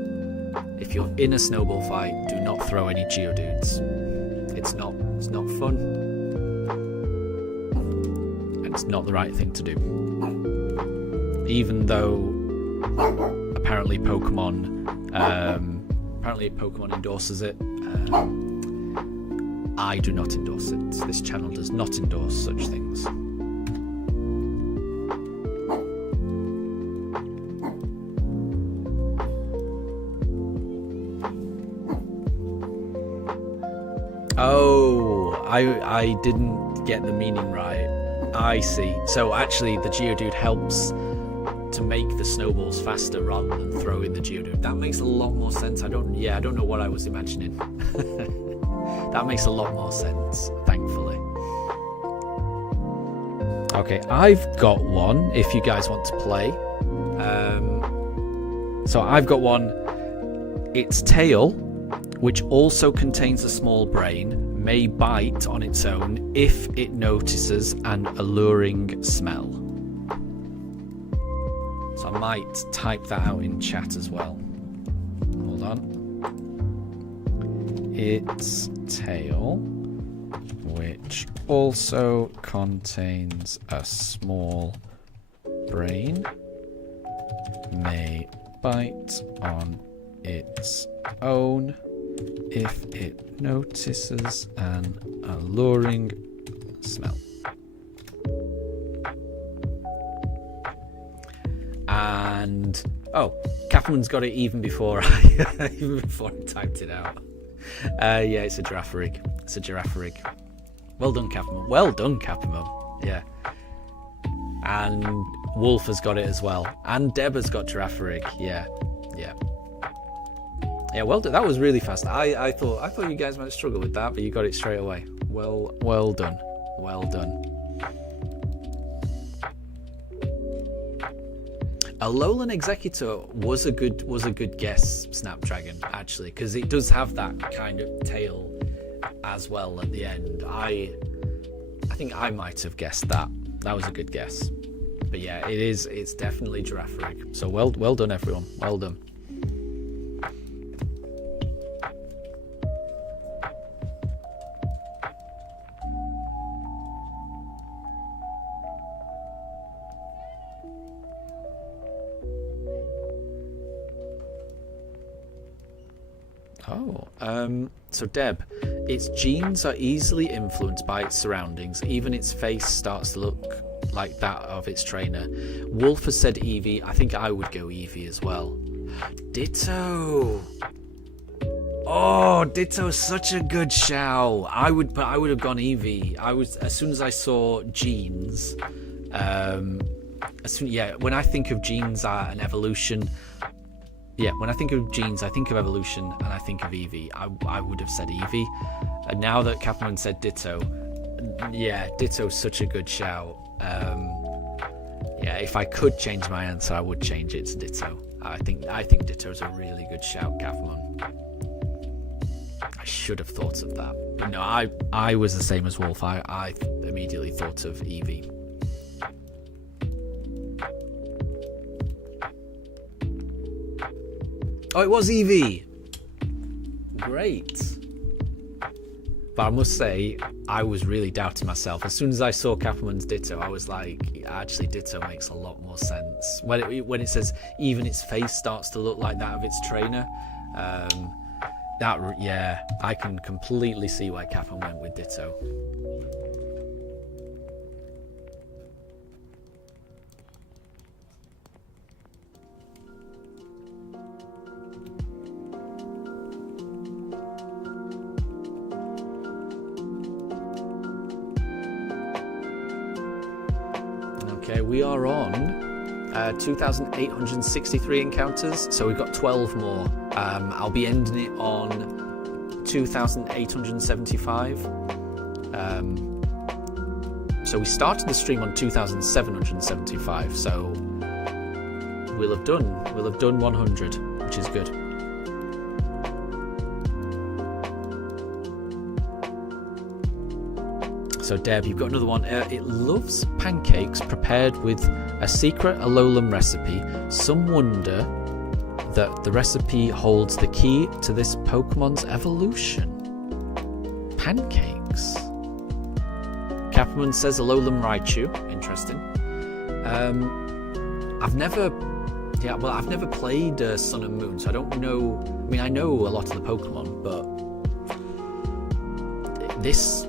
in a snowball fight, do not throw any Geodudes. It's not fun. And it's not the right thing to do. Even though apparently Pokemon endorses it. I do not endorse it. This channel does not endorse such things. Oh, I didn't get the meaning right. I see. So actually the Geodude helps to make the snowballs faster rather than throwing the Geodude. That makes a lot more sense. I don't know what I was imagining. That makes a lot more sense, thankfully. Okay, I've got one if you guys want to play. So I've got one. Its tail, which also contains a small brain, may bite on its own if it notices an alluring smell. So I might type that out in chat as well. Hold on. Its tail, which also contains a small brain, may bite on its own if it notices an alluring smell. And Catherman's got it even before I typed it out. Yeah, it's a giraffe rig. It's a giraffe rig. Well done, Catherman. Well done, Catherman. Yeah. And Wolf has got it as well. And Deb has got giraffe rig. Yeah. Yeah, well done. That was really fast. I thought you guys might struggle with that, but you got it straight away. Well done. Well done. Alolan Executor was a good guess, Snapdragon, actually, because it does have that kind of tail as well at the end. I think I might have guessed that. That was a good guess. But yeah, it's definitely giraffe rig. So well done, everyone. Well done. So Deb, its genes are easily influenced by its surroundings. Even its face starts to look like that of its trainer. Wolf has said Eevee. I think I would go Eevee as well. Ditto. Oh, Ditto's such a good shout. I would have gone Eevee. As soon as I saw genes. When I think of genes and evolution. Yeah, when I think of genes, I think of evolution, and I think of Eevee. I would have said Eevee. And now that Catherine said Ditto, yeah, Ditto's such a good shout. Yeah, if I could change my answer, I would change it to Ditto. I think Ditto's a really good shout, Catherine. I should have thought of that. But no, I was the same as Wolf. I immediately thought of Eevee. Oh, it was Eevee. Great. But I must say, I was really doubting myself. As soon as I saw Catherman's Ditto, I was like, actually, Ditto makes a lot more sense. When it says even its face starts to look like that of its trainer, I can completely see why Catherman went with Ditto. Okay, we are on 2,863 encounters, so we've got 12 more. I'll be ending it on 2,875. So we started the stream on 2,775, so we'll have done 100, which is good. So Deb, you've got another one. It loves pancakes prepared with a secret Alolan recipe. Some wonder that the recipe holds the key to this Pokemon's evolution. Pancakes. Capman says Alolan Raichu. Interesting. I've never played Sun and Moon, so I don't know. I mean, I know a lot of the Pokemon, but this.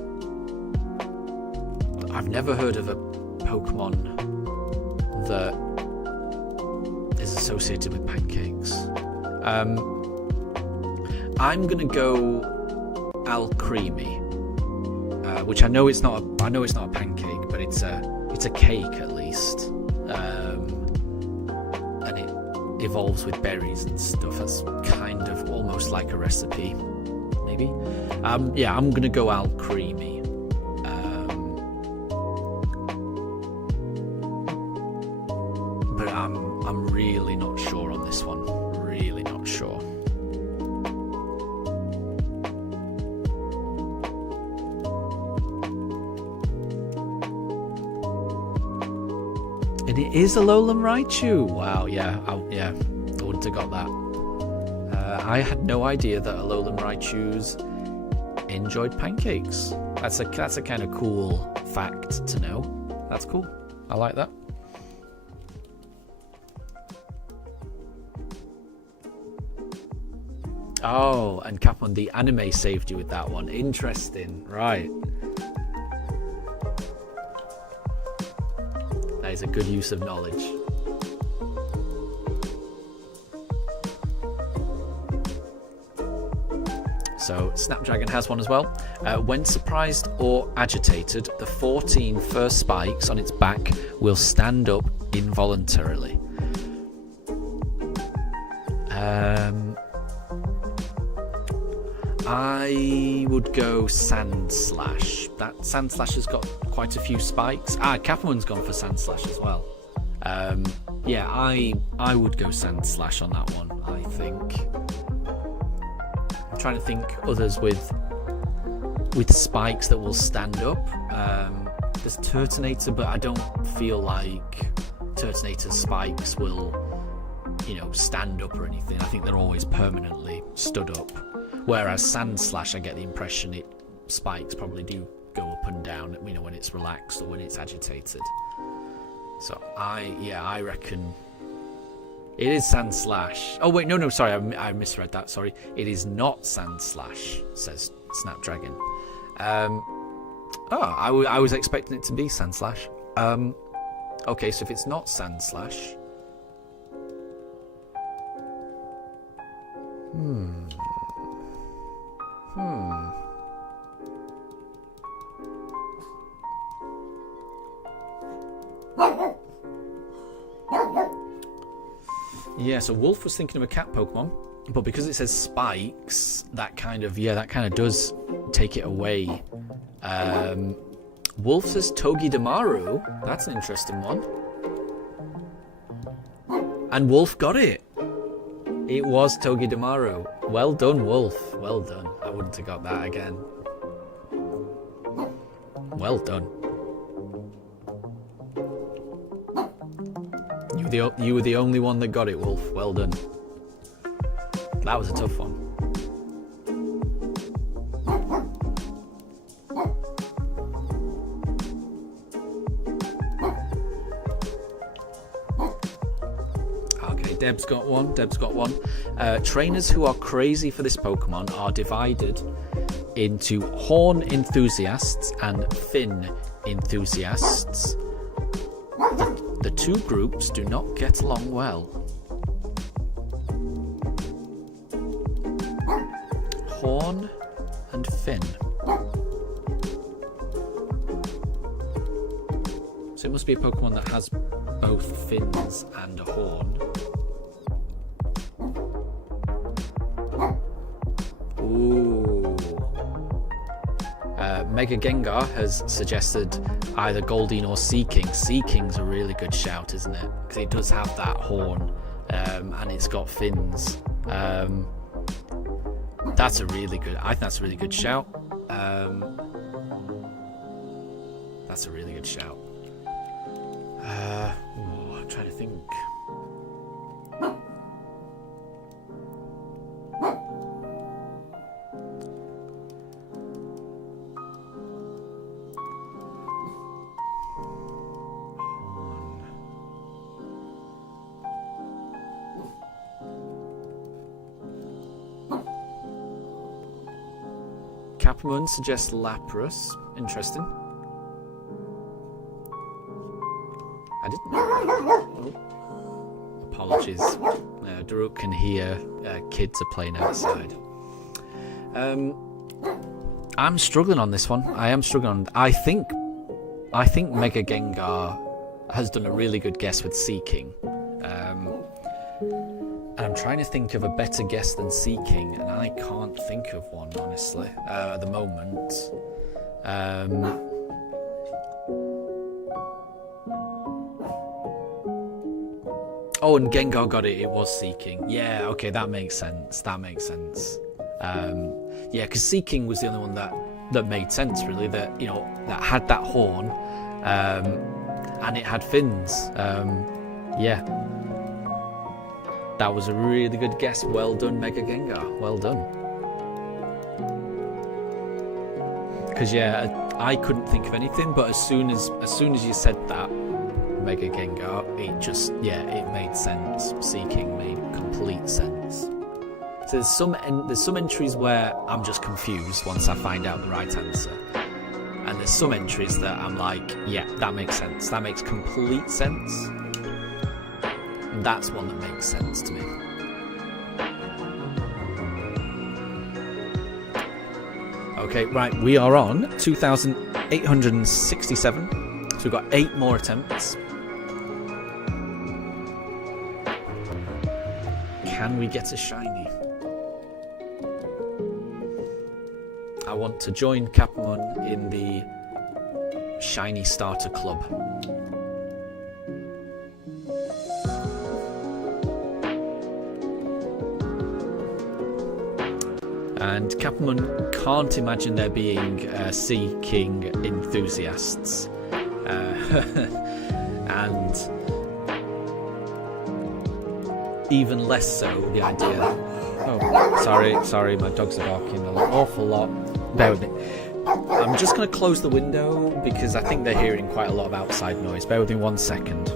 I've never heard of a Pokemon that is associated with pancakes. I'm gonna go Alcremie. which I know it's not. I know it's not a pancake, but it's a cake at least, and it evolves with berries and stuff. That's kind of almost like a recipe, maybe. Yeah, I'm gonna go out creamy. But I'm really not sure on this one. Really not sure. And it is a Alolan Raichu. Wow, yeah, I wouldn't have got that. I had no idea that Alolan Raichus enjoyed pancakes. That's a kind of cool fact to know. That's cool. I like that. Oh, and Capon, the anime saved you with that one. Interesting, right. That is a good use of knowledge. So Snapdragon has one as well. When surprised or agitated, the 14 first spikes on its back will stand up involuntarily. I would go Sand Slash. That Sand Slash has got quite a few spikes. Capmon's gone for Sand Slash as well. Yeah, I would go Sand Slash on that one, I think. I'm trying to think others with spikes that will stand up. There's Turtonator, but I don't feel like Turtonator's spikes will, stand up or anything. I think they're always permanently stood up. Whereas Sand Slash, I get the impression spikes probably do go up and down, when it's relaxed or when it's agitated. So I reckon it is Sand Slash. Oh wait, no, sorry, I misread that. Sorry, it is not Sand Slash, says Snapdragon. I was expecting it to be Sand Slash. Okay, so if it's not Sand Slash, Yeah, so Wolf was thinking of a cat Pokemon, but because it says spikes, that kind of does take it away. Wolf says Togedemaru. That's an interesting one. And Wolf got it. It was Togedemaru. Well done, Wolf. Well done. I wouldn't have got that again. Well done. You were the only one that got it, Wolf. Well done. That was a tough one. Okay, Deb's got one. Trainers who are crazy for this Pokemon are divided into horn enthusiasts and fin enthusiasts. The two groups do not get along well. Horn and fin. So it must be a Pokemon that has both fins and a horn. Ooh. Mega Gengar has suggested either Goldeen or Seaking. Seaking's a really good shout, isn't it? Because it does have that horn, and it's got fins. I think that's a really good shout. That's a really good shout. I'm trying to think. Capmon suggests Lapras. Interesting. I didn't know. Oh. Apologies. Daruk can hear kids are playing outside. I'm struggling on this one. I am struggling. I think Mega Gengar has done a really good guess with Seeking. I'm trying to think of a better guess than Seeking, and I can't think of one, honestly, at the moment. Oh, and Gengar got it. It was Seeking. Yeah, okay, that makes sense. Yeah, because Seeking was the only one that made sense, really. That that had that horn, and it had fins. Yeah, that was a really good guess. Well done, Mega Gengar. Well done. Because I couldn't think of anything, but as soon as you said that, Mega Gengar, it made sense. Seeking made complete sense. So there's some entries where I'm just confused once I find out the right answer, and there's some entries that I'm like, yeah, that makes sense. That makes complete sense. And that's one that makes sense to me. Okay, right, we are on 2,867. So we've got 8 more attempts. Can we get a shiny? I want to join Capmon in the Shiny Starter Club. And Capmon can't imagine there being Seeking enthusiasts. And even less so the idea. Oh, sorry, my dogs are barking an awful lot. Bear with me. I'm just going to close the window because I think they're hearing quite a lot of outside noise. Bear with me 1 second.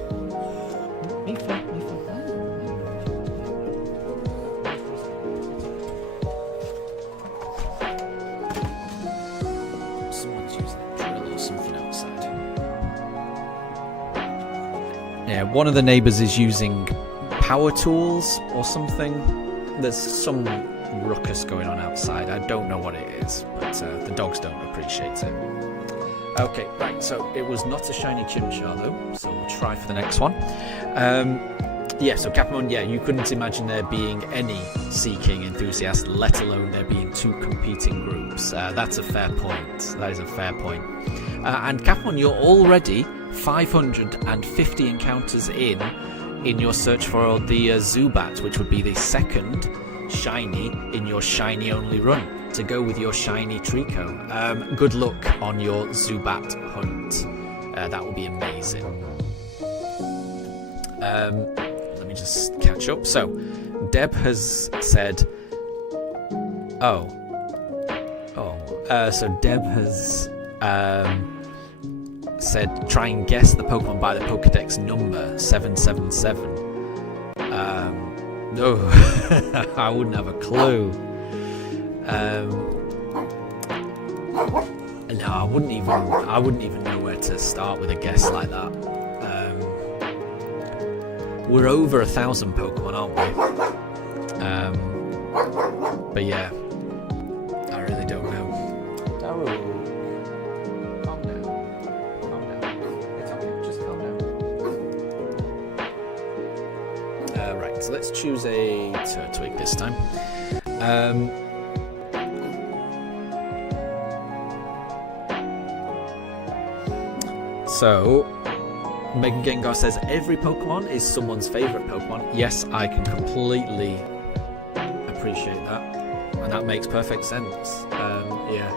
Someone's using a drill or something outside. Yeah, one of the neighbours is using power tools or something. There's some ruckus going on outside. I don't know what it is, but the dogs don't appreciate it. Okay, right, so it was not a shiny Chimchar though, so we'll try for the next one. Yeah, so Capmon, you couldn't imagine there being any Seeking enthusiasts, let alone there being 2 competing groups. That's a fair point. That is a fair point. And Capmon, you're already 550 encounters in your search for the Zubat, which would be the second shiny in your shiny only run to go with your shiny Trico. Good luck on your Zubat hunt. That will be amazing. Let me just catch up. So Deb has said so Deb has said try and guess the Pokemon by the Pokedex number 777. No, I wouldn't have a clue. No, I wouldn't even know where to start with a guess like that. We're over 1,000 Pokemon, aren't we? But yeah, I really don't know. Calm down. It's okay, just calm down. Right, so let's choose a Turtwig this time. So, Mega Gengar says every Pokemon is someone's favourite Pokemon. Yes, I can completely appreciate that, and that makes perfect sense. Yeah.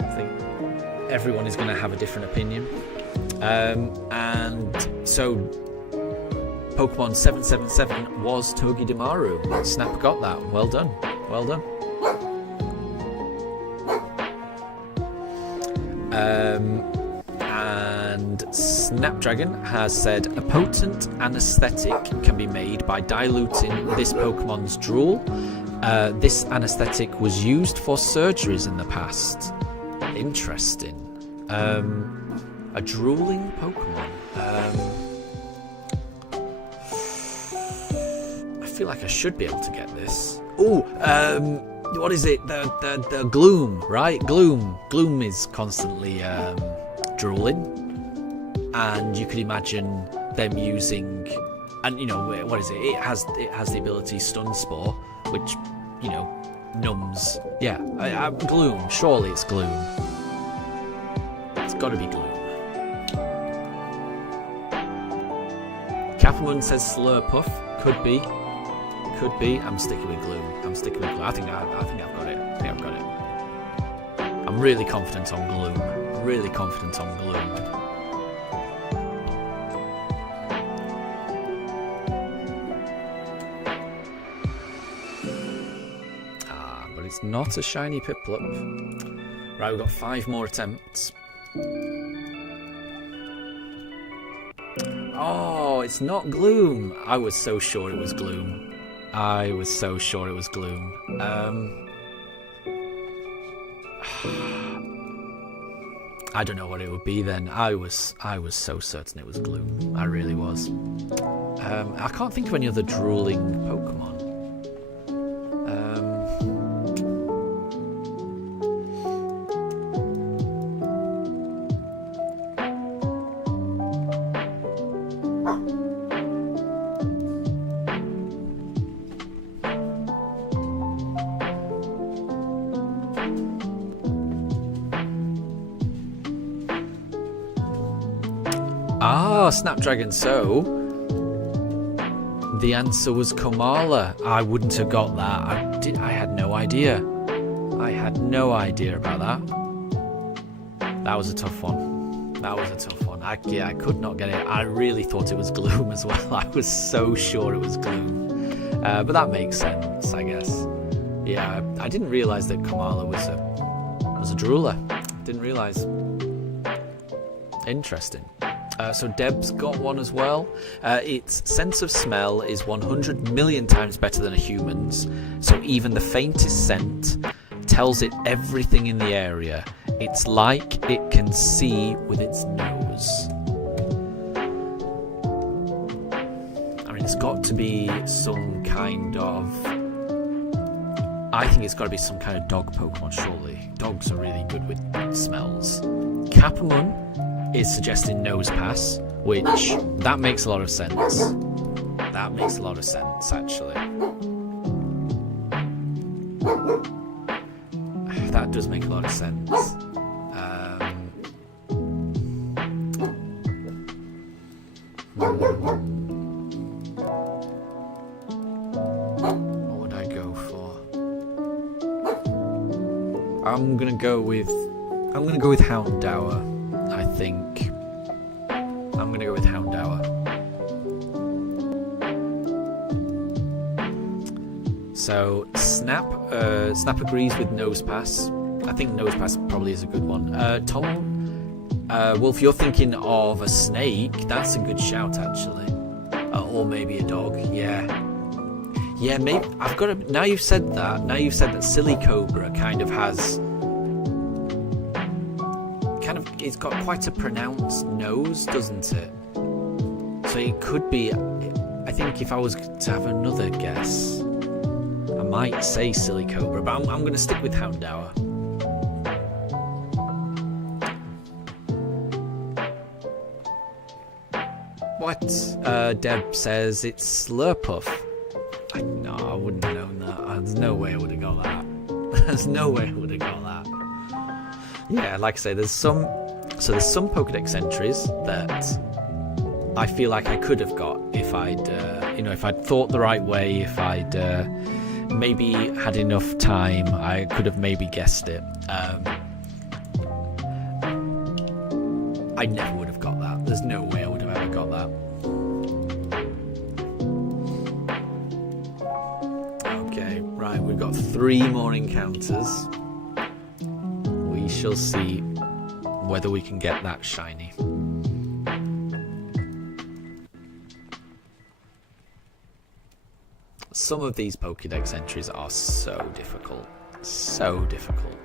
I think everyone is going to have a different opinion. And so Pokemon 777 was Togedemaru. Snap got that. Well done. Well done. And Snapdragon has said a potent anesthetic can be made by diluting this Pokemon's drool. This anesthetic was used for surgeries in the past. Interesting. A drooling Pokemon. I feel like I should be able to get this. Oh, what is it? The Gloom, right? Gloom is constantly drooling, and you could imagine them using, and you know, what is it? It has the ability Stun Spore, which, you know, numbs. Yeah, Gloom. Surely it's Gloom. It's got to be Gloom. Capelman says Slurpuff. Could be. I'm sticking with Gloom. I think I've got it. I'm really confident on Gloom. But it's not a shiny Piplup. Right, we've got 5 more attempts. Oh, it's not Gloom. I was so sure it was Gloom. I don't know what it would be then. I was so certain it was Gloom. I really was. I can't think of any other drooling Pokemon. Snapdragon, so the answer was Komala. I wouldn't have got that. I had no idea. About that. That was a tough one. I could not get it. I really thought it was Gloom as well. I was so sure it was Gloom. But that makes sense, I guess. Yeah, I didn't realise that Komala was a drooler. Didn't realise. Interesting. So Deb's got one as well. Its sense of smell is 100 million times better than a human's, so even the faintest scent tells it everything in the area. It's like it can see with its nose. I mean, it's got to be some kind of... I think it's got to be some kind of dog Pokemon, surely. Dogs are really good with smells. Capamon is suggesting Nosepass, which that makes a lot of sense. Actually. That does make a lot of sense. What would I go for? I'm gonna go with Houndour. I think I'm going to go with Houndour. So Snap agrees with Nosepass. I think Nosepass probably is a good one. Tom, Wolf, you're thinking of a snake. That's a good shout, actually. Or maybe a dog. Yeah, maybe. I've got to. Now you've said that Silly Cobra kind of has. It's got quite a pronounced nose, doesn't it? So it could be... I think if I was to have another guess, I might say Silly Cobra, but I'm going to stick with Houndour. What? Deb says it's Slurpuff. No, I wouldn't have known that. There's no way I would have got that. Yeah, like I say, there's some Pokédex entries that I feel like I could have got if I'd thought the right way, if I'd maybe had enough time, I could have maybe guessed it. I never would have got that. There's no way I would have ever got that. Okay, right, we've got 3 more encounters. We shall see whether we can get that shiny. Some of these Pokédex entries are so difficult. So difficult.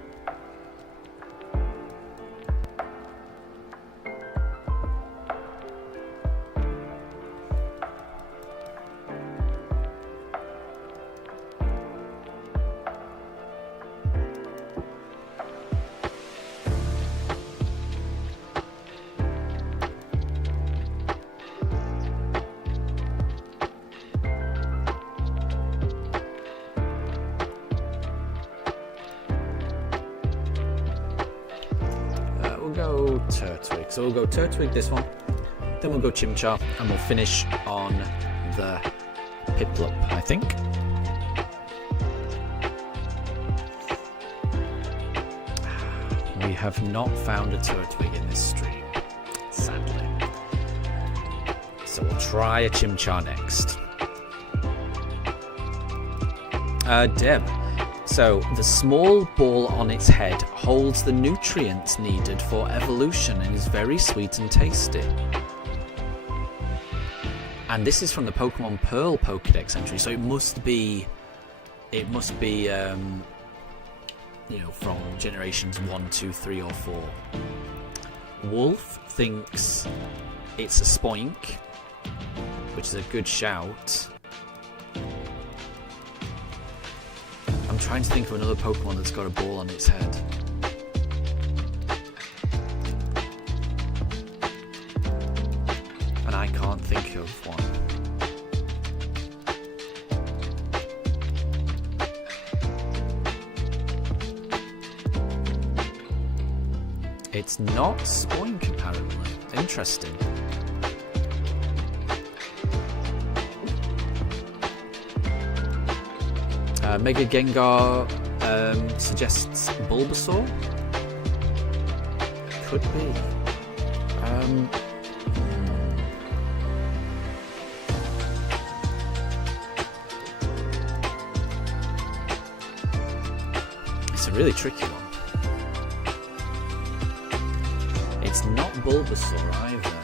Turtwig. So we'll go Turtwig this one, then we'll go Chimchar, and we'll finish on the Piplup, I think. We have not found a Turtwig in this stream, sadly. So we'll try a Chimchar next. Deb. So, the small ball on its head holds the nutrients needed for evolution and is very sweet and tasty. And this is from the Pokemon Pearl Pokédex entry, so it must be, you know, from generations 1, 2, 3, or 4. Wolf thinks it's a Spoink, which is a good shout. I'm trying to think of another Pokemon that's got a ball on its head. And I can't think of one. It's not Spoink, apparently. Interesting. Mega Gengar suggests Bulbasaur. Could be. It's a really tricky one. It's not Bulbasaur either.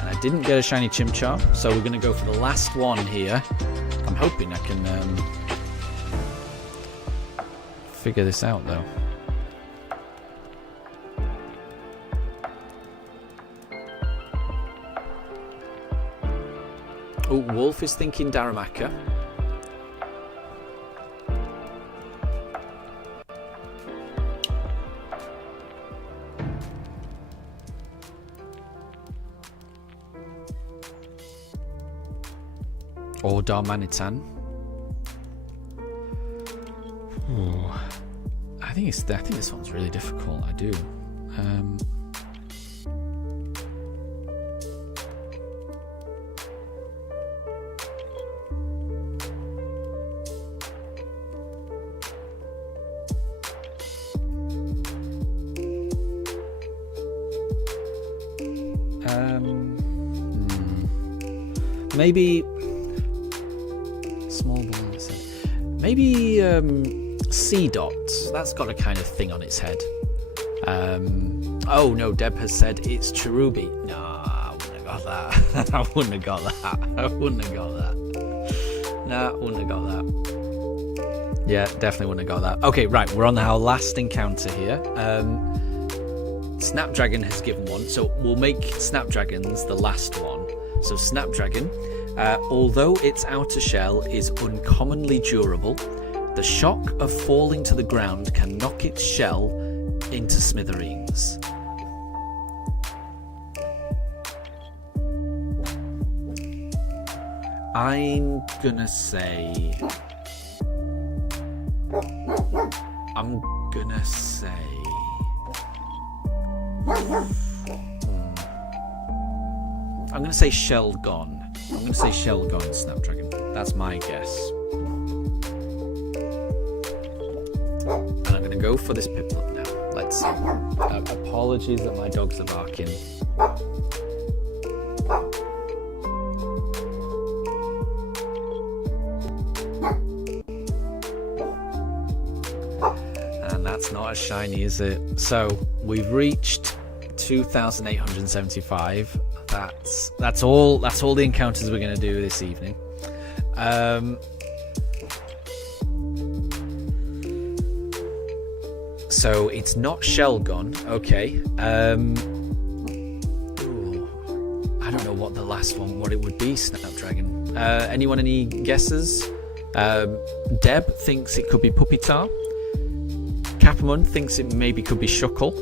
And I didn't get a shiny Chimchar, so we're going to go for the last one here. I'm hoping I can figure this out, though. Oh, Wolf is thinking Darumaka. Or Darmanitan. Ooh. I think this one's really difficult. I do. Maybe small ball on its head. Maybe C-Dot. That's got a kind of thing on its head. Oh no, Deb has said it's Cherubi. No, I wouldn't have got that. I wouldn't have got that. I wouldn't have got that. No, I wouldn't have got that. Yeah, definitely wouldn't have got that. Okay, right, we're on our last encounter here. Snapdragon has given one, so we'll make Snapdragon's the last one. So Snapdragon, although its outer shell is uncommonly durable, the shock of falling to the ground can knock its shell into smithereens. I'm gonna say... I'm gonna say shell gone. I'm gonna say shell gone, Snapdragon. That's my guess. And I'm gonna go for this Piplup now. Let's see. Apologies that my dogs are barking. And that's not a shiny, is it? So we've reached 2,875. That's all the encounters we're going to do this evening. So it's not Shelgon. Okay. Ooh, I don't know what the last one, what it would be, Snapdragon. Anyone any guesses? Deb thinks it could be Pupitar. Capamon thinks it maybe could be Shuckle.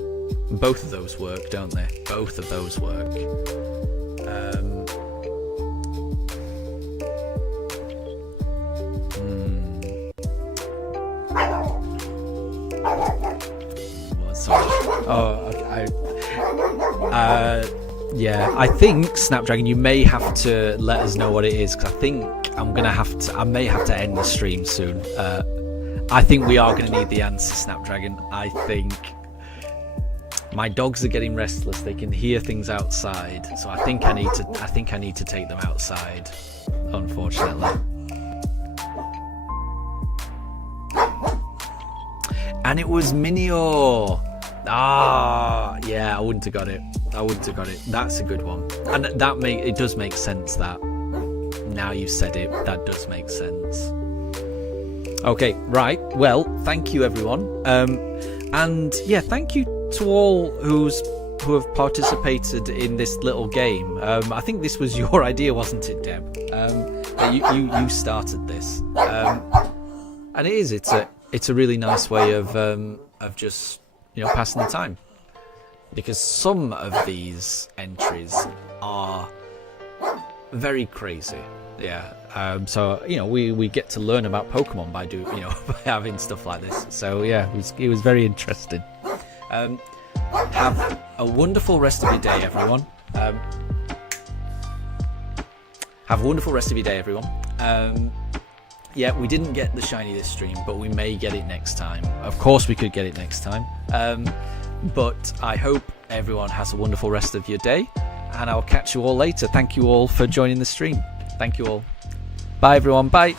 Both of those work, don't they? Both of those work. Yeah, I think Snapdragon, you may have to let us know what it is, because I think I may have to end the stream soon. I think we are going to need the answer, Snapdragon. I think my dogs are getting restless. They can hear things outside, so I think I need to take them outside, unfortunately. And it was Minio. Yeah, I wouldn't have got it. That's a good one, and it does make sense. That now you said it, that does make sense. Okay, right. Well, thank you, everyone. And yeah, thank you to all who have participated in this little game. I think this was your idea, wasn't it, Deb? You started this, and it's a really nice way of just passing the time, because some of these entries are very crazy. Yeah. So we get to learn about Pokemon by by having stuff like this. So yeah, it was very interesting. Have a wonderful rest of your day, everyone. Have a wonderful rest of your day, everyone. Yeah, we didn't get the shiny this stream, but we may get it next time. Of course, we could get it next time. But I hope everyone has a wonderful rest of your day, and I'll catch you all later. Thank you all for joining the stream. Thank you all. Bye, everyone. Bye.